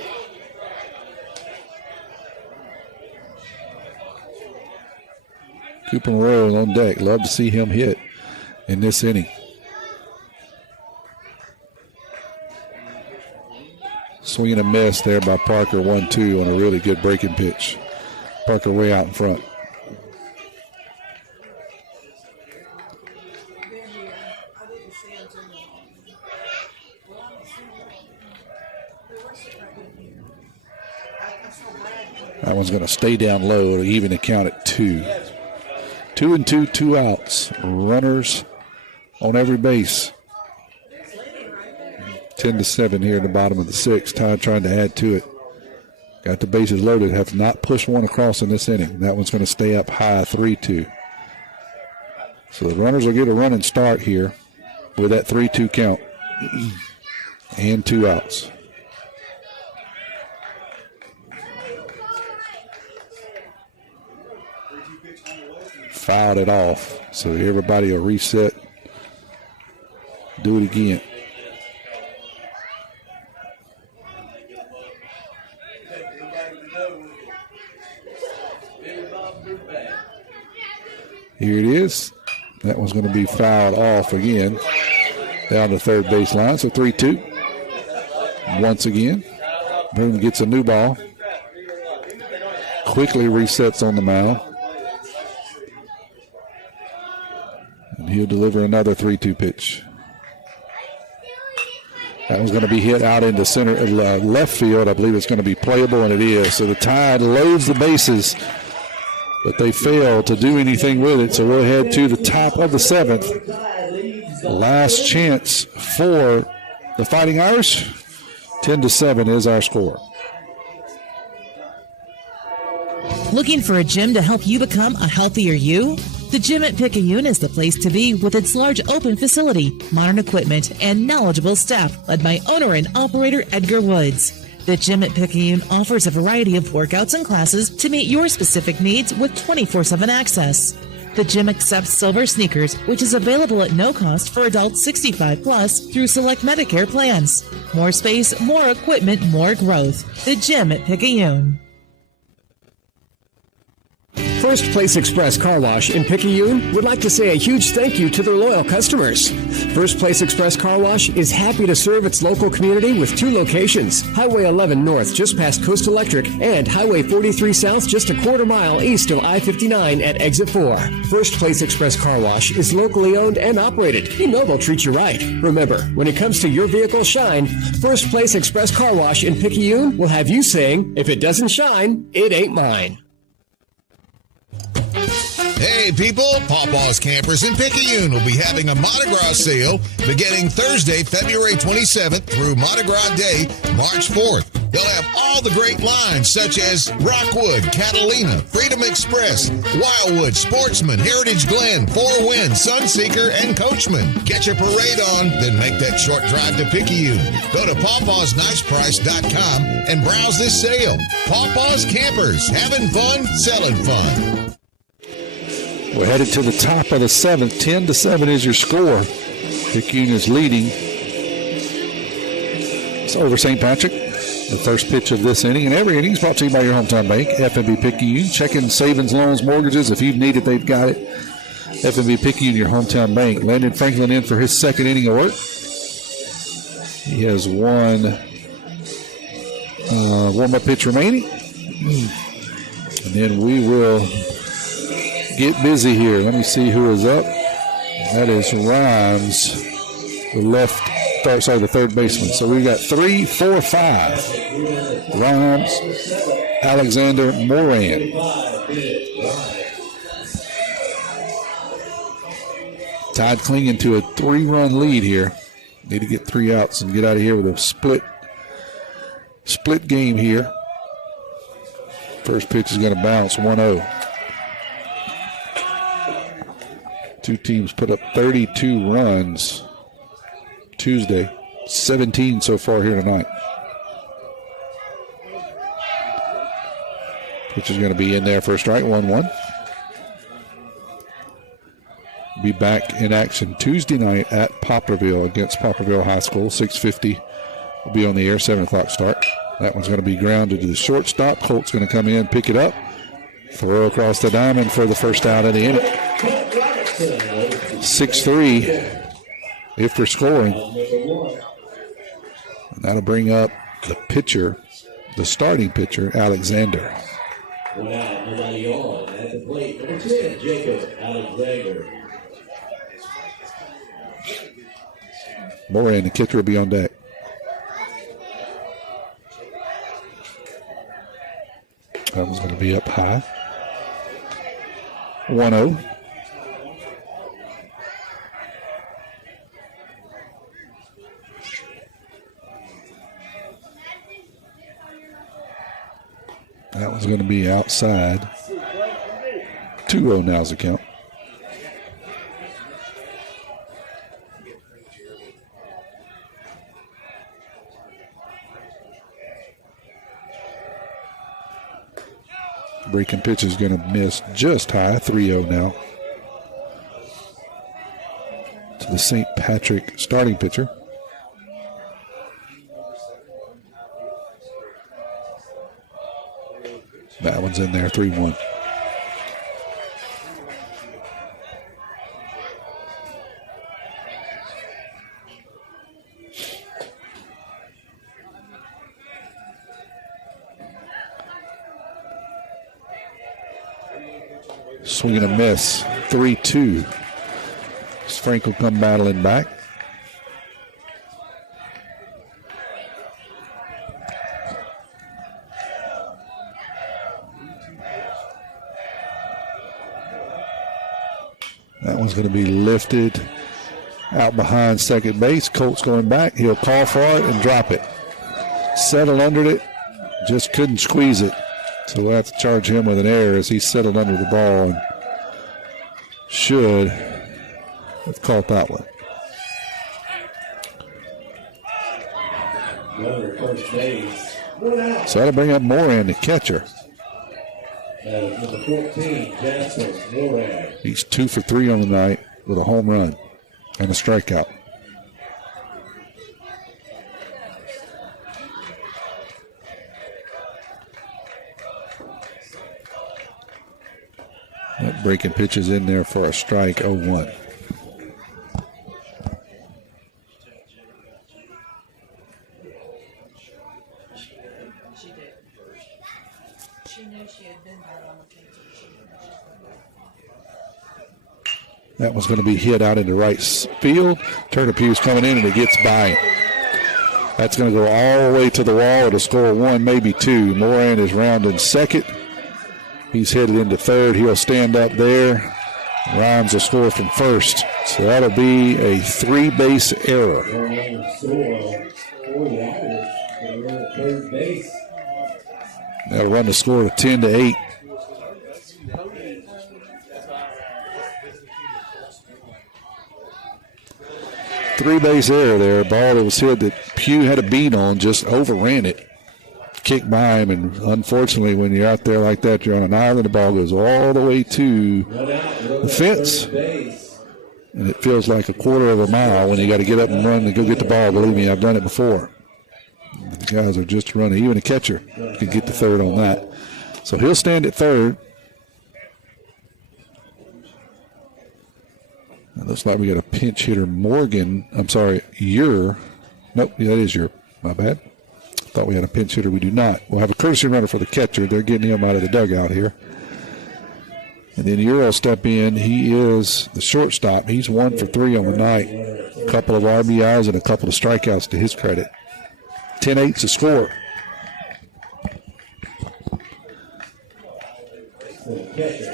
Cooper Moreau is on deck. Love to see him hit in this inning. Swing and a miss there by Parker, 1-2 on a really good breaking pitch. Parker way out in front. That one's going to stay down low to even the count at 2. 2-2, 2 outs. Runners on every base. 10-7 here in the bottom of the 6th. Tide trying to add to it. Got the bases loaded. Have not pushed one across in this inning. That one's going to stay up high, 3-2. So the runners will get a running start here with that 3-2 count. And 2 outs. Fouled it off. So everybody will reset. Do it again. Here it is. That one's going to be fouled off again. Down the third baseline. So 3-2. Once again. Broom gets a new ball. Quickly resets on the mound. And he'll deliver another 3-2 pitch. That one's going to be hit out into center left field. I believe it's going to be playable, and it is. So the Tide loads the bases, but they fail to do anything with it. So we'll head to the top of the 7th. Last chance for the Fighting Irish. 10-7 is our score. Looking for a gym to help you become a healthier you? The Gym at Picayune is the place to be with its large open facility, modern equipment, and knowledgeable staff led by owner and operator Edgar Woods. The Gym at Picayune offers a variety of workouts and classes to meet your specific needs with 24/7 access. The gym accepts silver sneakers, which is available at no cost for adults 65 plus through select Medicare plans. More space, more equipment, more growth. The gym at Picayune. First Place Express Car Wash in Picayune would like to say a huge thank you to their loyal customers. First Place Express Car Wash is happy to serve its local community with 2 locations, Highway 11 North just past Coast Electric and Highway 43 South just a quarter mile east of I-59 at Exit 4. First Place Express Car Wash is locally owned and operated. You know they'll treat you right. Remember, when it comes to your vehicle's shine, First Place Express Car Wash in Picayune will have you saying, if it doesn't shine, it ain't mine. Hey people, Pawpaw's Campers in Picayune will be having a Mardi Gras sale beginning Thursday, February 27th through Mardi Gras Day, March 4th. They'll have all the great lines such as Rockwood, Catalina, Freedom Express, Wildwood, Sportsman, Heritage Glen, Four Winds, Sunseeker, and Coachman. Get your parade on, then make that short drive to Picayune. Go to pawpawsniceprice.com and browse this sale. Pawpaw's Campers, having fun, selling fun. We're headed to the top of the 7th. 10-7 is your score. Picayune is leading. It's over St. Patrick. The first pitch of this inning, and every inning is brought to you by your hometown bank, FNB Picayune. Checking, savings, loans, mortgages. If you need it, they've got it. FNB Picayune, your hometown bank. Landon Franklin in for his second inning of work. He has one warm-up pitch remaining. And then we will get busy here. Let me see who is up. That is Rhymes, the third baseman. So we got 3, 4, 5. Rhymes, Alexander, Moran. Tide clinging to a 3-run lead here. Need to get 3 outs and get out of here with a split game here. First pitch is going to bounce 1-0. Two teams put up 32 runs Tuesday, 17 so far here tonight. Pitch is going to be in there for a strike, 1-1. Be back in action Tuesday night at Poplarville against Poplarville High School. 6:50 will be on the air, 7 o'clock start. That one's going to be grounded to the shortstop. Colt's going to come in, pick it up, throw across the diamond for the first out of the inning. 6-3 if they're scoring. And that'll bring up the pitcher, the starting pitcher, Alexander. Nobody on at the plate. Number 10, Jacob Alexander. Moran, the catcher, will be on deck. That one's going to be up high. 1-0. That one's going to be outside. 2-0 now's the count. Breaking pitch is going to miss just high. 3-0 now. To the St. Patrick starting pitcher. That one's in there, 3-1. Swing and a miss, 3-2. Frank will come battling back. That one's going to be lifted out behind second base. Colt's going back. He'll call for it and drop it. Settled under it. Just couldn't squeeze it. So we'll have to charge him with an error as he settled under the ball and should have caught that one. So that'll bring up Moran, the catcher. Number 14, Jasper Moran. He's 2 for 3 on the night with a home run and a strikeout. That breaking pitch is in there for a strike, 0-1. That one's going to be hit out into right field. Turnerpue's coming in and it gets by him. That's going to go all the way to the wall to score 1, maybe 2. Moran is rounding second. He's headed into third. He'll stand up there. Rhymes will score from first. So that'll be a 3-base error. That'll run the score to 10-8. Three-base error there. Ball that was hit that Pugh had a beat on, just overran it. Kicked by him, and unfortunately, when you're out there like that, you're on an island. The ball goes all the way to the fence, and it feels like a quarter of a mile when you got to get up and run to go get the ball. Believe me, I've done it before. The guys are just running. Even a catcher can get to third on that. So he'll stand at third. It looks like we got a pinch hitter, Morgan. I'm sorry, Nope, that is my bad. Thought we had a pinch hitter. We do not. We'll have a courtesy runner for the catcher. They're getting him out of the dugout here. And then Ure will step in. He is the shortstop. He's 1 for 3 on the night. A couple of RBIs and a couple of strikeouts to his credit. 10-8's the score.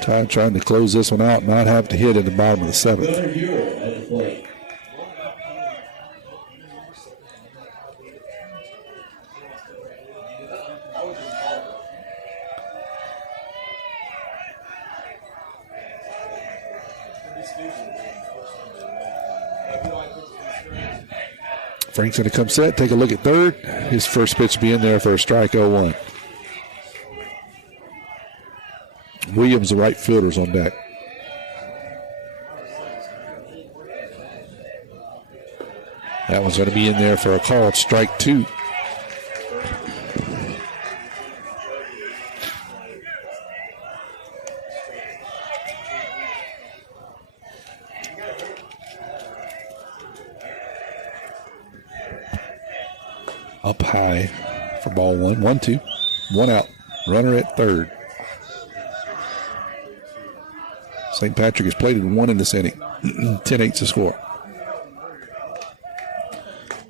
Todd trying to close this one out and not have to hit in the bottom of the 7th. Frank's going to come set, take a look at third. His first pitch will be in there for a strike, 0-1. Williams, the right fielder's on deck. That one's going to be in there for a called strike 2. Up high for ball 1. 1-2. 1 out. Runner at third. St. Patrick has played in 1 in this inning. 10-8's the score.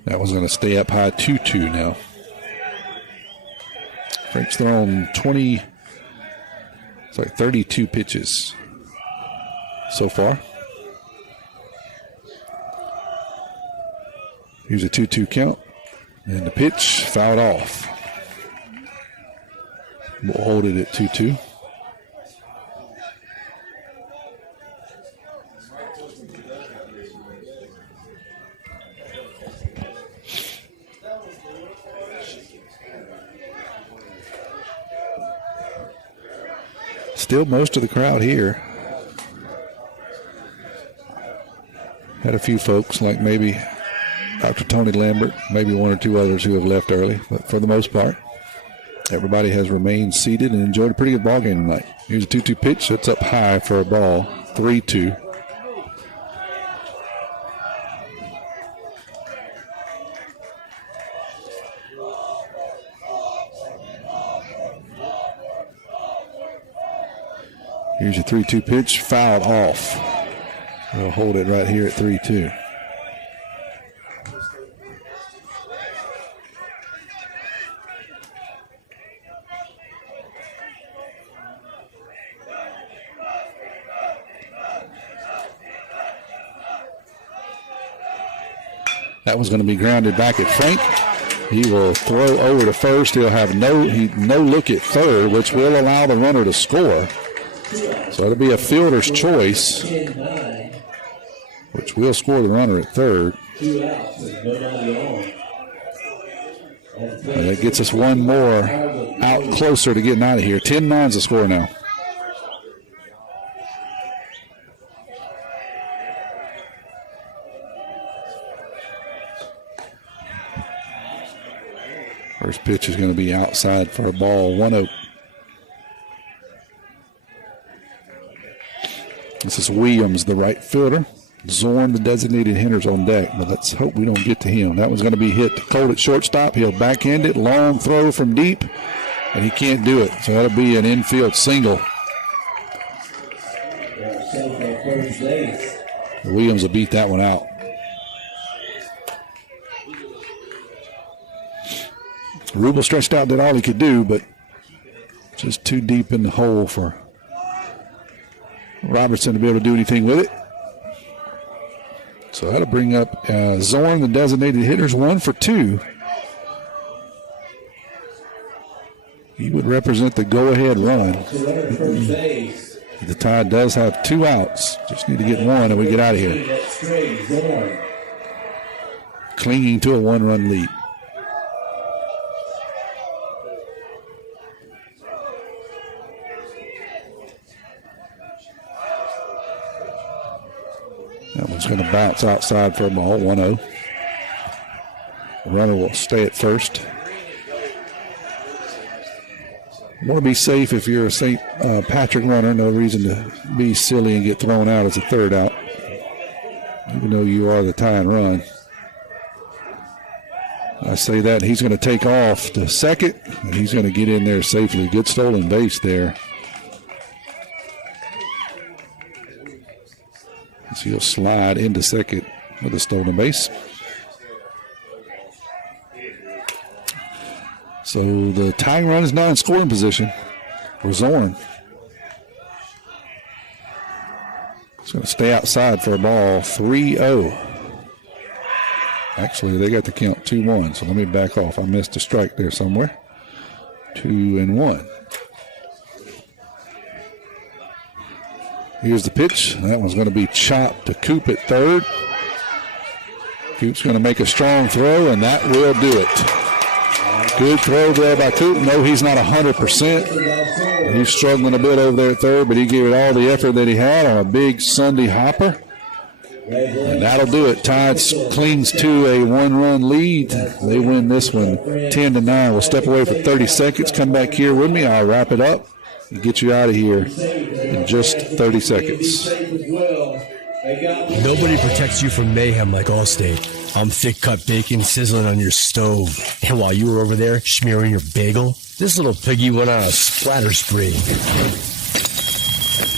That one's going to stay up high 2-2 now. Frank's thrown 32 pitches so far. Here's a 2-2 count. And the pitch fouled off. We'll hold it at 2-2. Still most of the crowd here. Had a few folks like maybe Dr. Tony Lambert, maybe 1 or 2 others who have left early, but for the most part, everybody has remained seated and enjoyed a pretty good ball game tonight. Here's a 2-2 pitch. That's up high for a ball. 3-2. Here's a 3-2 pitch. Fouled off. We'll hold it right here at 3-2. That one's going to be grounded back at Frank. He will throw over to first. He'll have no look at third, which will allow the runner to score. So it'll be a fielder's choice, which will score the runner at third. And that gets us one more out closer to getting out of here. 10-9's the score now. First pitch is going to be outside for a ball, 1-0. This is Williams, the right fielder. Zorn, the designated hitter's on deck, but let's hope we don't get to him. That one's going to be hit cold at shortstop. He'll backhand it, long throw from deep, and he can't do it. So that'll be an infield single. Williams will beat that one out. Rubel stretched out, did all he could do, but just too deep in the hole for Robertson to be able to do anything with it. So that'll bring up Zorn, the designated hitters, 1 for 2. He would represent the go-ahead run. The Tide does have 2 outs. Just need to get 1 and we get out of here. Clinging to a 1-run lead. That one's going to bounce outside for a ball, 1-0. The runner will stay at first. Want to be safe if you're a St. Patrick runner. No reason to be silly and get thrown out as a third out, even though you are the tie and run. I say that, he's going to take off to second, and he's going to get in there safely. Good stolen base there. So he'll slide into second with a stolen base. So the tying run is now in scoring position for Zorn. He's going to stay outside for a ball, 3-0. Actually, they got the count 2-1, so let me back off. I missed a strike there somewhere. 2-1. Here's the pitch. That one's going to be chopped to Coop at third. Coop's going to make a strong throw, and that will do it. Good throw there by Coop. No, he's not 100%. He's struggling a bit over there at third, but he gave it all the effort that he had on a big Sunday hopper. And that'll do it. Tide clings to a 1-run lead. They win this one 10-9. We'll step away for 30 seconds. Come back here with me. I'll wrap it up and get you out of here in just 30 seconds. Nobody protects you from mayhem like Allstate. I'm thick-cut bacon sizzling on your stove. And while you were over there smearing your bagel, this little piggy went on a splatter spree.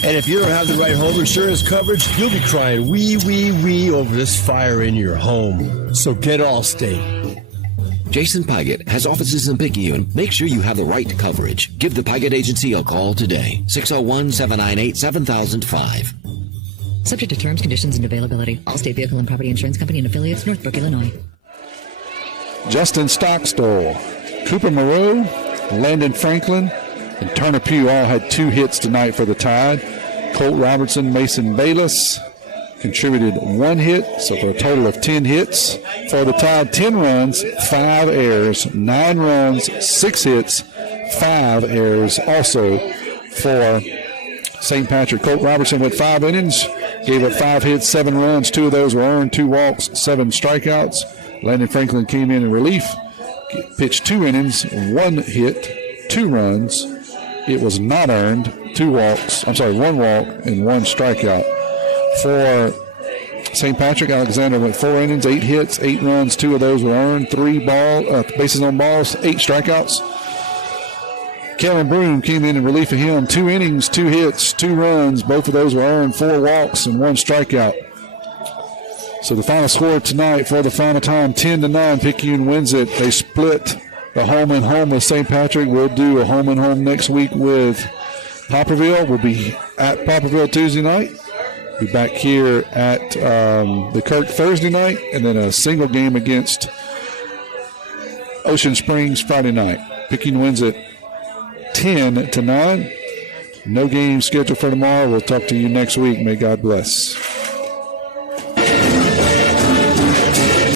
And if you don't have the right home insurance coverage, you'll be crying wee, wee, wee over this fire in your home. So get Allstate. Jason Paget has offices in Picayune. Make sure you have the right coverage. Give the Paget Agency a call today. 601-798-7005. Subject to terms, conditions, and availability. Allstate Vehicle and Property Insurance Company and affiliates, Northbrook, Illinois. Justin Stockstall, Cooper Moreau, Landon Franklin, and Turner Pugh all had 2 hits tonight for the Tide. Colt Robertson, Mason Bayless contributed 1 hit, so for a total of 10 hits for the Tide. 10 runs, 5 errors, 9 runs, 6 hits, 5 errors. Also for St. Patrick, Colt Robertson went 5 innings, gave up 5 hits, 7 runs. 2 of those were earned, 2 walks, 7 strikeouts. Landon Franklin came in relief, pitched 2 innings, 1 hit, 2 runs. It was not earned, 1 walk and 1 strikeout. For St. Patrick, Alexander went 4 innings, 8 hits, 8 runs. 2 of those were earned, 3 bases on balls, 8 strikeouts. Kellen Broom came in relief of him, 2 innings, 2 hits, 2 runs. Both of those were earned, 4 walks and 1 strikeout. So the final score tonight for the final time, 10-9. Picayune wins it. They split the home and home with St. Patrick. We'll do a home and home next week with Poplarville. We'll be at Poplarville Tuesday night. Be back here at the Kirk Thursday night, and then a single game against Ocean Springs Friday night. Picayune wins it 10-9. No game scheduled for tomorrow. We'll talk to you next week. May God bless.